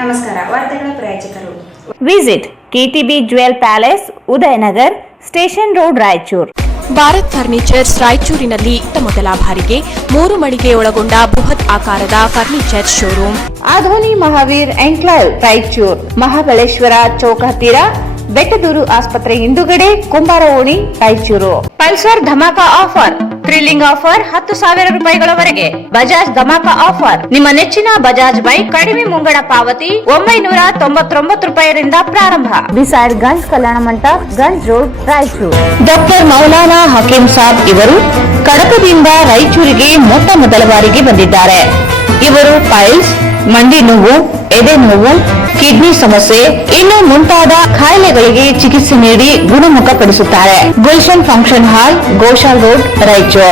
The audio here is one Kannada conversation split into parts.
ನಮಸ್ಕಾರ. ವಾರ್ತೆಗಳ ಪ್ರಾಯೋಜಕರು visit KTB jewel palace, Udayanagar, station road, Raichur. Bharat furnitures ರಾಯಚೂರಿನಲ್ಲಿ ಮೊದಲ ಬಾರಿಗೆ 3 ಮಳಿಗೆ ಒಳಗೊಂಡ ಬೃಹತ್ ಆಕಾರದ furniture showroom. Adoni Mahaveer enclave, Raichur. Mahabaleshwara ಚೌಕ ಹತ್ತಿರ, ಬೆಟ್ಟದೂರು ಆಸ್ಪತ್ರೆ ಹಿಂದುಗಡೆ, ಕುಂಬಾರ ಓಣಿ, ರಾಯಚೂರು. ಪಲ್ಸರ್ ಧಮಾಕ ಆಫರ್, ಥ್ರಿಲ್ಲಿಂಗ್ ಆಫರ್ 10,000 ರೂಪಾಯಿಗಳವರೆಗೆ. ಬಜಾಜ್ ಧಮಾಕ ಆಫರ್, ನಿಮ್ಮ ನೆಚ್ಚಿನ ಬಜಾಜ್ ಬೈಕ್ ಕಡಿಮೆ ಮುಂಗಡ ಪಾವತಿ 999 ರೂಪಾಯಿರಿಂದ ಪ್ರಾರಂಭ. Beside Ganj Kalyana Mantapa, Ganj road, Raichur. Doctor Maulana Hakeem Sab ಇವರು ಕಡಪದಿಂದ ರಾಯಚೂರಿಗೆ ಮೊದಲ ಬಾರಿಗೆ ಬಂದಿದ್ದಾರೆ. ಇವರು ಪೈಲ್ಸ್, ಮಂಡಿ ನೋವು, ಎದೆ ನೋವು, ಕಿಡ್ನಿ ಸಮಸ್ಯೆ ಇನ್ನು ಮುಂತಾದ ಕಾಯಿಲೆಗಳಿಗೆ ಚಿಕಿತ್ಸೆ ನೀಡಿ ಗುಣಮುಖಪಡಿಸುತ್ತಾರೆ. Gulshan function hall, Goshal road, Raichur.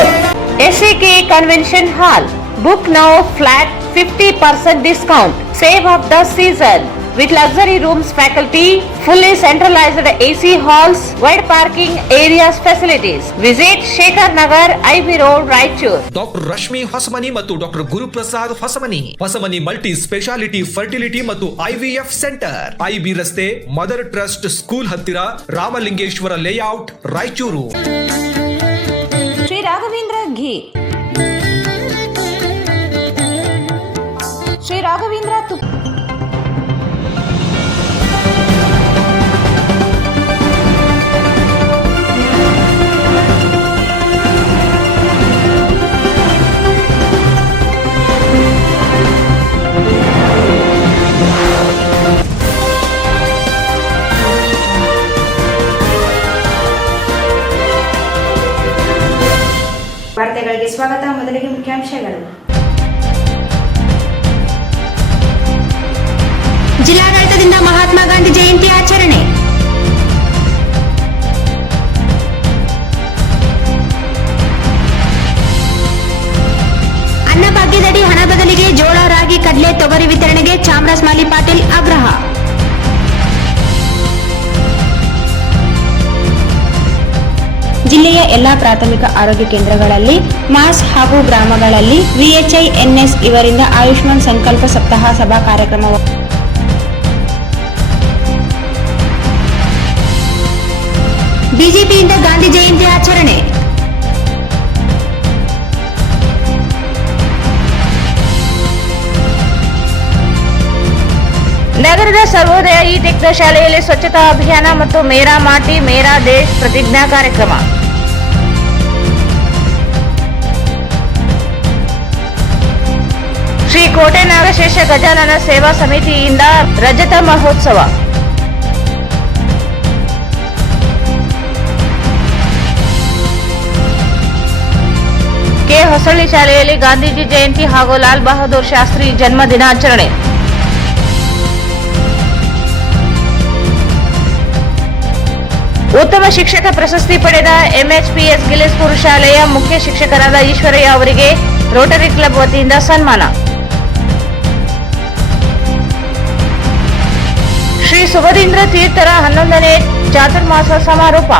SAK convention hall. Book now, flat 50% discount. Save of the season. With luxury rooms, faculty, fully centralized AC halls, wide parking areas, facilities. Visit Shekhar Nagar, IB Road, Raichur. Doctor Rashmi Hosamani ಮತ್ತು doctor Guruprasad Hosamani multi speciality fertility ಮತ್ತು IVF ಸೆಂಟರ್, IB ರಸ್ತೆ, ಮದರ್ ಟ್ರಸ್ಟ್ ಸ್ಕೂಲ್ ಹತ್ತಿರ, ರಾಮಲಿಂಗೇಶ್ವರ ಲೇಔಟ್, ರಾಯಚೂರು. ಶ್ರೀ ರಾಘವೇಂದ್ರ ಘೀ, ಶ್ರೀ ರಾಘವೇಂದ್ರ ತುಪ್ಪ. ವಾರ್ತೆಗಳಿಗೆ ಸ್ವಾಗತ. ಮೊದಲಿಗೆ ಮುಖ್ಯಾಂಶಗಳು. ಜಿಲ್ಲಾಡಳಿತದಿಂದ ಮಹಾತ್ಮ ಗಾಂಧಿ ಜಯಂತಿ ಆಚರಣೆ. ಅನ್ನಭಾಗ್ಯದಡಿ ಹಣ ಬದಲಿಗೆ ಜೋಳ, ರಾಗಿ, ಕಡಲೆ, ತೊಗರಿ ವಿತರಣೆಗೆ ಚಾಮರಾಜ್ ಮಾಲಿ ಪಾಟೀಲ್ ಆಗ್ರಹ. ಜಿಲ್ಲೆಯ ಎಲ್ಲಾ ಪ್ರಾಥಮಿಕ ಆರೋಗ್ಯ ಕೇಂದ್ರಗಳಲ್ಲಿ ಮಾಸ್ ಹಾಗೂ ಗ್ರಾಮಗಳಲ್ಲಿ VHINS ಇವರಿಂದ ಆಯುಷ್ಮಾನ್ ಸಂಕಲ್ಪ ಸಪ್ತಾಹ ಸಭಾ ಕಾರ್ಯಕ್ರಮ. ಬಿಜೆಪಿಯಿಂದ ಗಾಂಧಿ ಜಯಂತಿ ಆಚರಣೆ. ನಗರದ ಸರ್ವೋದಯ ಈ ಟೆಕ್ನ ಶಾಲೆಯಲ್ಲಿ ಸ್ವಚ್ಛತಾ ಅಭಿಯಾನ ಮತ್ತು ಮೇರಾ ಮಾಟಿ ಮೇರಾ ದೇಶ್ ಪ್ರತಿಜ್ಞಾ ಕಾರ್ಯಕ್ರಮ. ಶ್ರೀ ಕೋಟೆ ನಾಗಶೇಷ ಗಜಾನನ ಸೇವಾ ಸಮಿತಿಯಿಂದ ರಜತ ಮಹೋತ್ಸವ. ಕೆ ಹೊಸಳ್ಳಿ ಶಾಲೆಯಲ್ಲಿ ಗಾಂಧೀಜಿ ಜಯಂತಿ ಹಾಗೂ ಲಾಲ್ ಬಹದ್ದೂರ್ ಶಾಸ್ತ್ರಿ ಜನ್ಮ ದಿನಾಚರಣೆ. ಉತ್ತಮ ಶಿಕ್ಷಕ ಪ್ರಶಸ್ತಿ ಪಡೆದ MHPS ಗಿಲೇಸ್ಪುರ ಶಾಲೆಯ ಮುಖ್ಯ ಶಿಕ್ಷಕರಾದ ಈಶ್ವರಯ್ಯ ಅವರಿಗೆ ರೋಟರಿ ಕ್ಲಬ್ ವತಿಯಿಂದ ಸನ್ಮಾನ. ಶ್ರೀ ಸುಭದೀಂದ್ರ ತೀರ್ಥರ 11ನೇ ಚಾತುರ್ಮಾಸ ಸಮಾರೋಪ.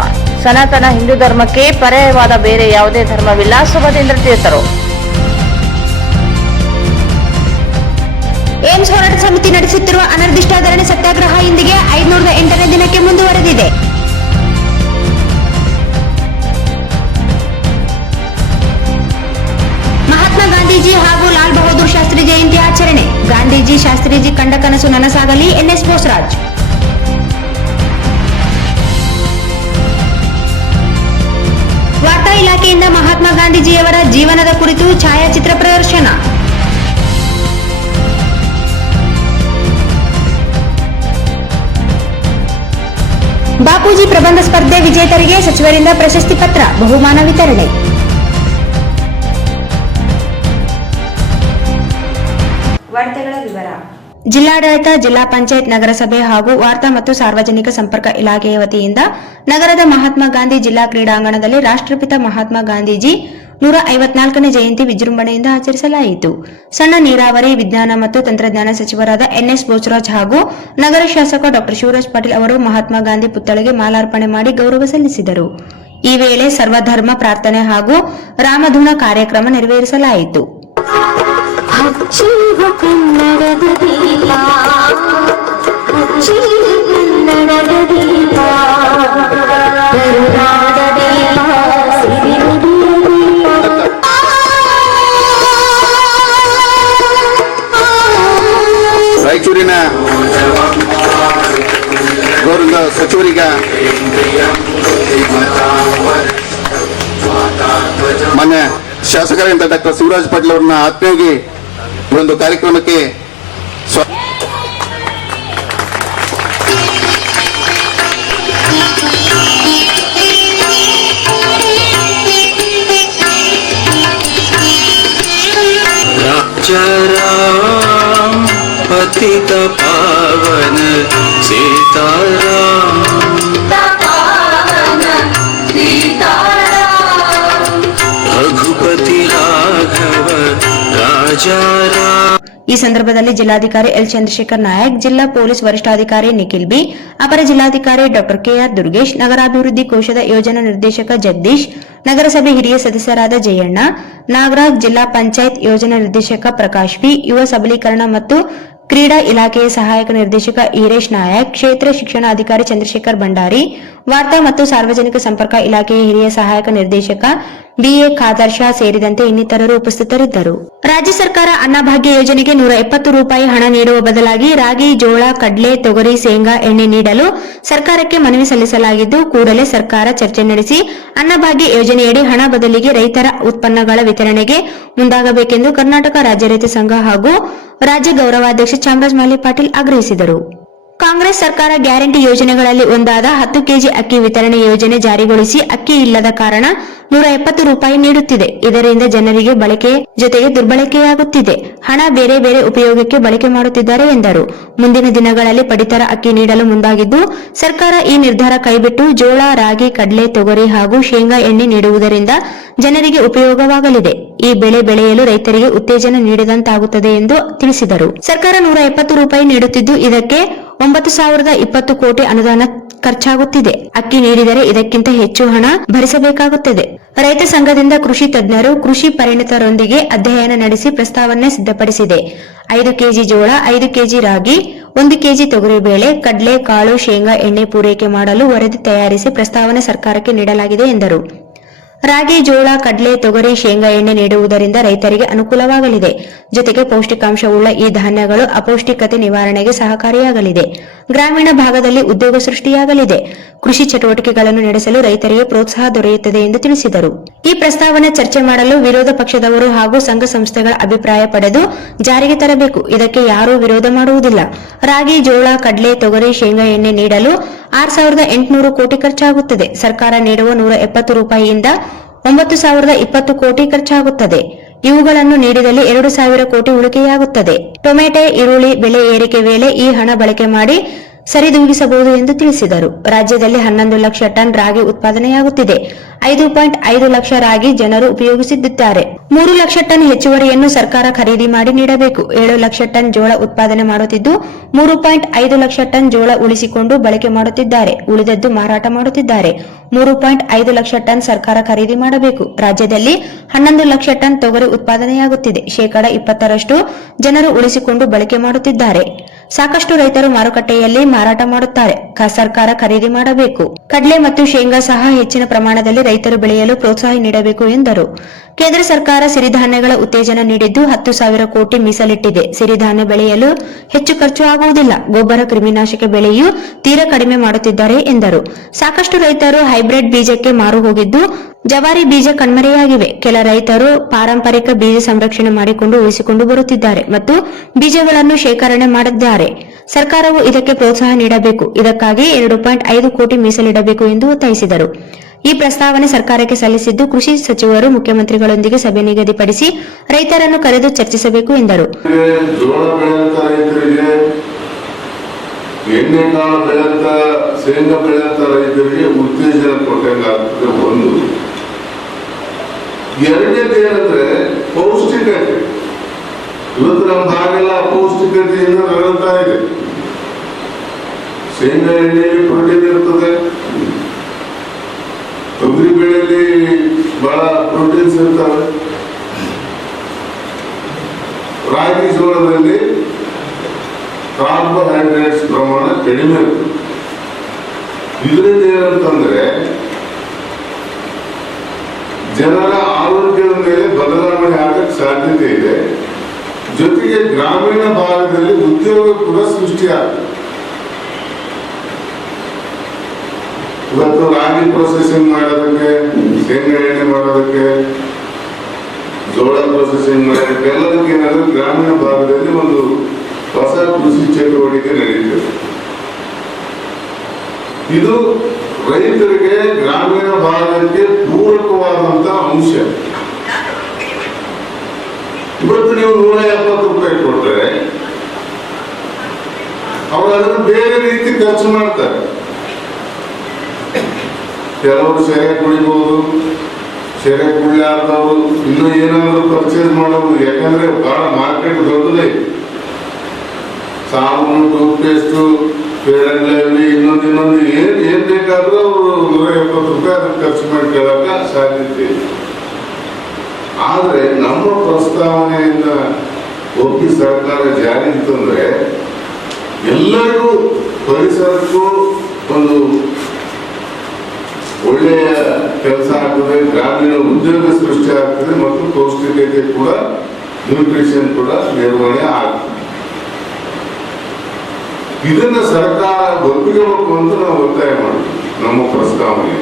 ಸನಾತನ ಹಿಂದೂ ಧರ್ಮಕ್ಕೆ ಪರ್ಯಾಯವಾದ ಬೇರೆ ಯಾವುದೇ ಧರ್ಮವಿಲ್ಲ. ಸುಭದೀಂದ್ರ ತೀರ್ಥರು. ಏಮ್ಸ್ ಹೋರಾಟ ಸಮಿತಿ ನಡೆಸುತ್ತಿರುವ ಅನಿರ್ದಿಷ್ಟ ಧರಣಿ ಸತ್ಯಾಗ್ರಹ ಇಂದಿಗೆ 508ನೇ ದಿನಕ್ಕೆ ಮುಂದುವರೆದಿದೆ. ಮಹಾತ್ಮ ಗಾಂಧೀಜಿ ಹಾಗೂ ಲಾಲ್ ಬಹದ್ದೂರ್ ಶಾಸ್ತ್ರಿ ಜಯಂತಿ ಆಚರಣೆ. ಗಾಂಧೀಜಿ ಶಾಸ್ತ್ರೀಜಿ ಕಂಡ ಕನಸು ನನಸಾಗಲಿ. NS ಬೋಸರಾಜ್. ವಾರ್ತಾ ಇಲಾಖೆಯಿಂದ ಮಹಾತ್ಮ ಗಾಂಧೀಜಿಯವರ ಜೀವನದ ಕುರಿತು ಛಾಯಾಚಿತ್ರ ಪ್ರದರ್ಶನ. ಬಾಪೂಜಿ ಪ್ರಬಂಧ ಸ್ಪರ್ಧೆ ವಿಜೇತರಿಗೆ ಸಚಿವರಿಂದ ಪ್ರಶಸ್ತಿ ಪತ್ರ, ಬಹುಮಾನ ವಿತರಣೆ. ವಾರ್ತೆಗಳ ವಿವರ. ಜಿಲ್ಲಾಡಳಿತ, ಜಿಲ್ಲಾ ಪಂಚಾಯತ್, ನಗರಸಭೆ ಹಾಗೂ ವಾರ್ತಾ ಮತ್ತು ಸಾರ್ವಜನಿಕ ಸಂಪರ್ಕ ಇಲಾಖೆಯ ವತಿಯಿಂದ ನಗರದ ಮಹಾತ್ಮ ಗಾಂಧಿ ಜಿಲ್ಲಾ ಕ್ರೀಡಾಂಗಣದಲ್ಲಿ ರಾಷ್ಟ್ರಪಿತ ಮಹಾತ್ಮ ಗಾಂಧೀಜಿ 154ನೇ ಜಯಂತಿ ವಿಜೃಂಭಣೆಯಿಂದ ಆಚರಿಸಲಾಯಿತು. ಸಣ್ಣ ನೀರಾವರಿ, ವಿಜ್ಞಾನ ಮತ್ತು ತಂತ್ರಜ್ಞಾನ ಸಚಿವರಾದ NS ಬೋಸರಾಜ್ ಹಾಗೂ ನಗರ ಶಾಸಕ ಡಾ ಶಿವರಾಜ್ ಪಾಟೀಲ್ ಅವರು ಮಹಾತ್ಮ ಗಾಂಧಿ ಪುತ್ಥಳಿಗೆ ಮಾಲಾರ್ಪಣೆ ಮಾಡಿ ಗೌರವ ಸಲ್ಲಿಸಿದರು. ಈ ವೇಳೆ ಸರ್ವಧರ್ಮ ಪ್ರಾರ್ಥನೆ ಹಾಗೂ ರಾಮಧುನ ಕಾರ್ಯಕ್ರಮ ನೆರವೇರಿಸಲಾಯಿತು. ಹಚ್ಚಿದ ಕನ್ನಡದ ದೀಪ ಹಚ್ಚಿದ ಕನ್ನಡದ ದೀಪ ಕರುನಾಡ ದೀಪ ಸಿರಿನುಡಿಯ ದೀಪ ರಾಯಚೂರಿನ ಗೌರವ ಸಚಿವರಿಗೆ ಮಾನ್ಯ ಶಾಸಕರಾದ ಡಾಕ್ಟರ್ ಶಿವರಾಜ್ ಪಾಟೀಲ್ ಅವರನ್ನ ಆತ್ಮೀಯವಾಗಿ ಒಂದು ಕಾರ್ಯಕ್ರಮಕ್ಕೆ राम पतित पावन सीताराम रघुपति राघव राजा राम। ಈ ಸಂದರ್ಭದಲ್ಲಿ ಜಿಲ್ಲಾಧಿಕಾರಿ ಎಲ್ ಚಂದ್ರಶೇಖರ್ ನಾಯಕ್, ಜಿಲ್ಲಾ ಪೊಲೀಸ್ ವರಿಷ್ಠಾಧಿಕಾರಿ ನಿಖಿಲ್ ಬಿ, ಅಪರ ಜಿಲ್ಲಾಧಿಕಾರಿ ಡಾಕ್ಟರ್ ಕೆಆರ್ ದುರ್ಗೇಶ್, ನಗರಾಭಿವೃದ್ಧಿ ಕೋಶದ ಯೋಜನಾ ನಿರ್ದೇಶಕ ಜಗದೀಶ್, ನಗರಸಭೆ ಹಿರಿಯ ಸದಸ್ಯರಾದ ಜಯಣ್ಣ, ನಾಗರಾಜ್, ಜಿಲ್ಲಾ ಪಂಚಾಯತ್ ಯೋಜನಾ ನಿರ್ದೇಶಕ ಪ್ರಕಾಶ್ ಬಿ, ಯುವ ಸಬಲೀಕರಣ ಮತ್ತು ಕ್ರೀಡಾ ಇಲಾಖೆಯ ಸಹಾಯಕ ನಿರ್ದೇಶಕ ಈರೇಶ್ ನಾಯಕ್, ಕ್ಷೇತ್ರ ಶಿಕ್ಷಣಾಧಿಕಾರಿ ಚಂದ್ರಶೇಖರ್ ಭಂಡಾರಿ, ವಾರ್ತಾ ಮತ್ತು ಸಾರ್ವಜನಿಕ ಸಂಪರ್ಕ ಇಲಾಖೆಯ ಹಿರಿಯ ಸಹಾಯಕ ನಿರ್ದೇಶಕ ಬಿಎ ಖಾದರ್ ಶಾ ಸೇರಿದಂತೆ ಇನ್ನಿತರರು ಉಪಸ್ಥಿತರಿದ್ದರು. ರಾಜ್ಯ ಸರ್ಕಾರ ಅನ್ನಭಾಗ್ಯ ಯೋಜನೆಗೆ 170 ರೂಪಾಯಿ ಹಣ ನೀಡುವ ಬದಲಾಗಿ ರಾಗಿ, ಜೋಳ, ಕಡ್ಲೆ, ತೊಗರಿ, ಶೇಂಗಾ ಎಣ್ಣೆ ನೀಡಲು ಸರ್ಕಾರಕ್ಕೆ ಮನವಿ ಸಲ್ಲಿಸಲಾಗಿದ್ದು, ಕೂಡಲೇ ಸರ್ಕಾರ ಚರ್ಚೆ ನಡೆಸಿ ಅನ್ನಭಾಗ್ಯ ಯೋಜನೆಯಡಿ ಹಣ ಬದಲಿಗೆ ರೈತರ ಉತ್ಪನ್ನಗಳ ವಿತರಣೆಗೆ ಮುಂದಾಗಬೇಕೆಂದು ಕರ್ನಾಟಕ ರಾಜ್ಯ ರೈತ ಸಂಘ ಹಾಗೂ ರಾಜ್ಯ ಗೌರವಾಧ್ಯಕ್ಷ ಚಾಮರಾಜ ಮಾಲಿ ಪಾಟೀಲ್ ಆಗ್ರಹಿಸಿದರು. ಕಾಂಗ್ರೆಸ್ ಸರ್ಕಾರ ಗ್ಯಾರಂಟಿ ಯೋಜನೆಗಳಲ್ಲಿ ಒಂದಾದ 10 ಕೆಜಿ ಅಕ್ಕಿ ವಿತರಣೆ ಯೋಜನೆ ಜಾರಿಗೊಳಿಸಿ ಅಕ್ಕಿ ಇಲ್ಲದ ಕಾರಣ 170 ರೂಪಾಯಿ ನೀಡುತ್ತಿದೆ. ಇದರಿಂದ ಜನರಿಗೆ ಬಳಕೆ ಜೊತೆಗೆ ದುರ್ಬಳಕೆಯಾಗುತ್ತಿದೆ. ಹಣ ಬೇರೆ ಬೇರೆ ಉಪಯೋಗಕ್ಕೆ ಬಳಕೆ ಮಾಡುತ್ತಿದ್ದಾರೆ ಎಂದರು. ಮುಂದಿನ ದಿನಗಳಲ್ಲಿ ಪಡಿತರ ಅಕ್ಕಿ ನೀಡಲು ಮುಂದಾಗಿದ್ದು, ಸರ್ಕಾರ ಈ ನಿರ್ಧಾರ ಕೈಬಿಟ್ಟು ಜೋಳ, ರಾಗಿ, ಕಡ್ಲೆ, ತೊಗರಿ ಹಾಗೂ ಶೇಂಗಾ ಎಣ್ಣೆ ನೀಡುವುದರಿಂದ ಜನರಿಗೆ ಉಪಯೋಗವಾಗಲಿದೆ. ಈ ಬೆಳೆ ಬೆಳೆಯಲು ರೈತರಿಗೆ ಉತ್ತೇಜನ ನೀಡಿದಂತಾಗುತ್ತದೆ ಎಂದು ತಿಳಿಸಿದರು. ಸರ್ಕಾರ 170 ರೂಪಾಯಿ ನೀಡುತ್ತಿದ್ದು, ಇದಕ್ಕೆ 9,020 ಕೋಟಿ ಅನುದಾನ ಖರ್ಚಾಗುತ್ತಿದೆ. ಅಕ್ಕಿ ನೀಡಿದರೆ ಇದಕ್ಕಿಂತ ಹೆಚ್ಚು ಹಣ ಭರಿಸಬೇಕಾಗುತ್ತದೆ. ರೈತ ಸಂಘದಿಂದ ಕೃಷಿ ತಜ್ಞರು, ಕೃಷಿ ಪರಿಣಿತರೊಂದಿಗೆ ಅಧ್ಯಯನ ನಡೆಸಿ ಪ್ರಸ್ತಾವನೆ ಸಿದ್ಧಪಡಿಸಿದೆ. 5 ಕೆಜಿ ಜೋಳ, 5 ಕೆಜಿ ರಾಗಿ, 1 ಕೆಜಿ ತೊಗರಿಬೇಳೆ, ಕಡ್ಲೆ ಕಾಳು, ಶೇಂಗಾ ಎಣ್ಣೆ ಪೂರೈಕೆ ಮಾಡಲು ವರದಿ ತಯಾರಿಸಿ ಪ್ರಸ್ತಾವನೆ ಸರ್ಕಾರಕ್ಕೆ ನೀಡಲಾಗಿದೆ ಎಂದರು. ರಾಗಿ, ಜೋಳ, ಕಡ್ಲೆ, ತೊಗರಿ, ಶೇಂಗಾ ಎಣ್ಣೆ ನೀಡುವುದರಿಂದ ರೈತರಿಗೆ ಅನುಕೂಲವಾಗಲಿದೆ. ಜೊತೆಗೆ ಪೌಷ್ಟಿಕಾಂಶವುಳ್ಳ ಈ ಧಾನ್ಯಗಳು ಅಪೌಷ್ಟಿಕತೆ ನಿವಾರಣೆಗೆ ಸಹಕಾರಿಯಾಗಲಿದೆ. ಗ್ರಾಮೀಣ ಭಾಗದಲ್ಲಿ ಉದ್ಯೋಗ ಸೃಷ್ಟಿಯಾಗಲಿದೆ. ಕೃಷಿ ಚಟುವಟಿಕೆಗಳನ್ನು ನಡೆಸಲು ರೈತರಿಗೆ ಪ್ರೋತ್ಸಾಹ ದೊರೆಯುತ್ತದೆ ಎಂದು ತಿಳಿಸಿದರು. ಈ ಪ್ರಸ್ತಾವನೆ ಚರ್ಚೆ ಮಾಡಲು ವಿರೋಧ ಪಕ್ಷದವರು ಹಾಗೂ ಸಂಘ ಸಂಸ್ಥೆಗಳ ಅಭಿಪ್ರಾಯ ಪಡೆದು ಜಾರಿಗೆ ತರಬೇಕು. ಇದಕ್ಕೆ ಯಾರೂ ವಿರೋಧ ಮಾಡುವುದಿಲ್ಲ. ರಾಗಿ, ಜೋಳ, ಕಡ್ಲೆ, ತೊಗರಿ, ಶೇಂಗಾ ಎಣ್ಣೆ ನೀಡಲು 6,800 ಕೋಟಿ ಖರ್ಚಾಗುತ್ತದೆ. ಸರ್ಕಾರ ನೀಡುವ 170 ರೂಪಾಯಿಯಿಂದ 9,020 ಕೋಟಿ ಖರ್ಚಾಗುತ್ತದೆ. ಇವುಗಳನ್ನು ನೀಡಿದಲ್ಲಿ 2,000 ಕೋಟಿ ಉಳಿಕೆಯಾಗುತ್ತದೆ. ಟೊಮೆಟೊ, ಈರುಳ್ಳಿ ಬೆಲೆ ಏರಿಕೆ ವೇಳೆ ಈ ಹಣ ಬಳಕೆ ಮಾಡಿ ಸರಿದೂಗಿಸಬಹುದು ಎಂದು ತಿಳಿಸಿದರು. ರಾಜ್ಯದಲ್ಲಿ 11 ಲಕ್ಷ ಟನ್ ರಾಗಿ ಉತ್ಪಾದನೆಯಾಗುತ್ತಿದೆ. 5.5 ಲಕ್ಷ ರಾಗಿ ಜನರು ಉಪಯೋಗಿಸುತ್ತಿದ್ದಾರೆ. 3 ಲಕ್ಷ ಟನ್ ಹೆಚ್ಚುವರಿಯನ್ನು ಸರ್ಕಾರ ಖರೀದಿ ಮಾಡಿ ನೀಡಬೇಕು. 7 ಲಕ್ಷ ಟನ್ ಜೋಳ ಉತ್ಪಾದನೆ ಮಾಡುತ್ತಿದ್ದು 3.5 ಲಕ್ಷ ಟನ್ ಜೋಳ ಉಳಿಸಿಕೊಂಡು ಬಳಕೆ ಮಾಡುತ್ತಿದ್ದಾರೆ. ಉಳಿದದ್ದು ಮಾರಾಟ ಮಾಡುತ್ತಿದ್ದಾರೆ. 3.5 ಲಕ್ಷ ಟನ್ ಸರ್ಕಾರ ಖರೀದಿ ಮಾಡಬೇಕು. ರಾಜ್ಯದಲ್ಲಿ 11 ಲಕ್ಷ ಟನ್ ತೊಗರಿ ಉತ್ಪಾದನೆಯಾಗುತ್ತಿದೆ. 20% ಜನರು ಉಳಿಸಿಕೊಂಡು ಬಳಕೆ ಮಾಡುತ್ತಿದ್ದಾರೆ. ಸಾಕಷ್ಟು ರೈತರು ಮಾರುಕಟ್ಟೆಯಲ್ಲಿ ಮಾರಾಟ ಮಾಡುತ್ತಾರೆ. ಸರ್ಕಾರ ಖರೀದಿ ಮಾಡಬೇಕು. ಕಡ್ಲೆ ಮತ್ತು ಶೇಂಗಾ ಸಹ ಹೆಚ್ಚಿನ ಪ್ರಮಾಣದಲ್ಲಿ ರೈತರು ಬೆಳೆಯಲು ಪ್ರೋತ್ಸಾಹ ನೀಡಬೇಕು ಎಂದರು. ಕೇಂದ್ರ ಸರ್ಕಾರ ಸಿರಿಧಾನ್ಯಗಳ ಉತ್ತೇಜನ ನೀಡಿದ್ದು 10,000 ಕೋಟಿ ಮೀಸಲಿಟ್ಟಿದೆ. ಸಿರಿಧಾನ್ಯ ಬೆಳೆಯಲು ಹೆಚ್ಚು ಖರ್ಚು ಆಗುವುದಿಲ್ಲ. ಗೊಬ್ಬರ, ಕ್ರಿಮಿನಾಶಕ ಬೆಳೆಯೂ ತೀರಾ ಕಡಿಮೆ ಮಾಡುತ್ತಿದ್ದಾರೆ ಎಂದರು. ಸಾಕಷ್ಟು ರೈತರು ಹೈಬ್ರಿಡ್ ಬೀಜಕ್ಕೆ ಮಾರು ಹೋಗಿದ್ದು ಜವಾರಿ ಬೀಜ ಕಣ್ಮರೆಯಾಗಿವೆ. ಕೆಲ ರೈತರು ಪಾರಂಪರಿಕ ಬೀಜ ಸಂರಕ್ಷಣೆ ಮಾಡಿಕೊಂಡು ಉಳಿಸಿಕೊಂಡು ಬರುತ್ತಿದ್ದಾರೆ ಮತ್ತು ಬೀಜಗಳನ್ನು ಶೇಖರಣೆ ಮಾಡಿದ್ದಾರೆ. ಸರ್ಕಾರವು ಇದಕ್ಕೆ ಪ್ರೋತ್ಸಾಹ ನೀಡಬೇಕು. ಇದಕ್ಕಾಗಿ 2.5 ಕೋಟಿ ಮೀಸಲಿಡಬೇಕು ಎಂದು ಒತ್ತಾಯಿಸಿದರು. ಈ ಪ್ರಸ್ತಾವನೆ ಸರ್ಕಾರಕ್ಕೆ ಸಲ್ಲಿಸಿದ್ದು, ಕೃಷಿ ಸಚಿವರು ಮುಖ್ಯಮಂತ್ರಿಗಳೊಂದಿಗೆ ಸಭೆ ನಿಗದಿಪಡಿಸಿ ರೈತರನ್ನು ಕರೆದು ಚರ್ಚಿಸಬೇಕು ಎಂದರು. ಎಣ್ಣೆಕಾಳು ಬೆಳೆದ ಶೇಂಗಾ ಬೆಳೆದ ರೈತರಿಗೆ ಉತ್ತೇಜನ ಕೊಟ್ಟಂಗಾಗ್ತದೆ. ಒಂದು ಎರಡನೇದು ಏನಂದ್ರೆ ಪೌಷ್ಟಿಕತೆ. ಇವತ್ತು ನಮ್ಮ ಭಾಗೆಲ್ಲ ಅಪೌಷ್ಟಿಕತೆಯಿಂದ ನರಳ್ತಾ ಇದೆ. ಶೇಂಗಾ ಎಣ್ಣೆಯಲ್ಲಿ ಪ್ರೋಟೀನ್ ಇರ್ತದೆ, ತೊಗರಿ ಬೆಳೆಯಲ್ಲಿ ಬಹಳ ಪ್ರೋಟೀನ್ಸ್ ಇರ್ತವೆ, ರಾಗಿ ಜೋಳದಲ್ಲಿ ಕಾರ್ಬೋಹೈಡ್ರೇಟ್ಸ್ ಪ್ರಮಾಣ ಕಡಿಮೆ ಇರ್ತದೆ. ಇದರಿಂದ ಏನಂತಂದ್ರೆ ಜನರ ಆರೋಗ್ಯದ ಮೇಲೆ ಬದಲಾವಣೆ ಆಗಕ್ಕೆ ಸಾಧ್ಯತೆ ಇದೆ. ಜೊತೆಗೆ ಗ್ರಾಮೀಣ ಭಾಗದಲ್ಲಿ ಉದ್ಯೋಗ ಕೂಡ ಸೃಷ್ಟಿಯಾಗ್ತದೆ. ಇವತ್ತು ರಾಗಿ ಪ್ರೊಸೆಸಿಂಗ್ ಮಾಡೋದಕ್ಕೆ, ಶೇಂಗಾ ಎಣ್ಣೆ ಮಾಡೋದಕ್ಕೆ, ಜೋಳ ಪ್ರೊಸೆಸಿಂಗ್ ಮಾಡೋದಕ್ಕೆ ಎಲ್ಲದಕ್ಕೆ ಏನಾದರೂ ಗ್ರಾಮೀಣ ಭಾಗದಲ್ಲಿ ಒಂದು ಹೊಸ ಕೃಷಿ ಚಟುವಟಿಕೆ ನಡೀತದೆ. ಇದು ರೈತರಿಗೆ ಗ್ರಾಮೀಣ ಭಾಗಕ್ಕೆ ಪೂರಕವಾದಂತ ಅಂಶ. ಇವತ್ತು ನೀವು 170 ರೂಪಾಯಿ ಕೊಟ್ಟರೆ ಅವರು ಅದನ್ನು ಬೇರೆ ರೀತಿ ಖರ್ಚು ಮಾಡ್ತಾರೆ. ಕೆಲವರು ಸೆರೆ ಕುಡಿಬಹುದು, ಸೆರೆ ಕುಡಿಲಾರ್ದವರು ಇನ್ನೂ ಏನಾದರೂ ಪರ್ಚೇಸ್ ಮಾಡಬಹುದು. ಯಾಕಂದ್ರೆ ಬಹಳ ಮಾರ್ಕೆಟ್ ದೊಡ್ಡದೇ. ಸಾಬೂನು, tooth paste, fair and lovely, ಇನ್ನೊಂದು ಏನ್ ಬೇಕಾದ್ರೂ ಅವರು 170 ರೂಪಾಯಿ ಅದಕ್ಕೆ ಖರ್ಚು ಮಾಡಿ ಕೇಳಕ ಸಾಧ್ಯತೆ ಇದೆ. ಆದ್ರೆ ನಮ್ಮ ಪ್ರಸ್ತಾವನೆಯನ್ನ ಒಪ್ಪಿ ಸರ್ಕಾರ ಜಾರಿ ತಂದ್ರೆ ಎಲ್ಲರಿಗೂ ಪರಿಸರಕ್ಕೂ ಒಂದು ಒಳ್ಳೆಯ ಕೆಲಸ ಆಗ್ತದೆ, ಗ್ರಾಮೀಣ ಉದ್ಯೋಗ ಸೃಷ್ಟಿ ಆಗ್ತದೆ ಮತ್ತು ಪೌಷ್ಟಿಕತೆ ಕೂಡ, ನ್ಯೂಟ್ರಿಷನ್ ಕೂಡ ನಿರ್ವಹಣೆ ಆಗ್ತದೆ. ಇದನ್ನ ಸರ್ಕಾರ ಒಪ್ಪಿಗೆಬೇಕು ಅಂತ ನಾವು ಒತ್ತಾಯ ಮಾಡ್ತೀವಿ ನಮ್ಮ ಪ್ರಸ್ತಾವನೆ.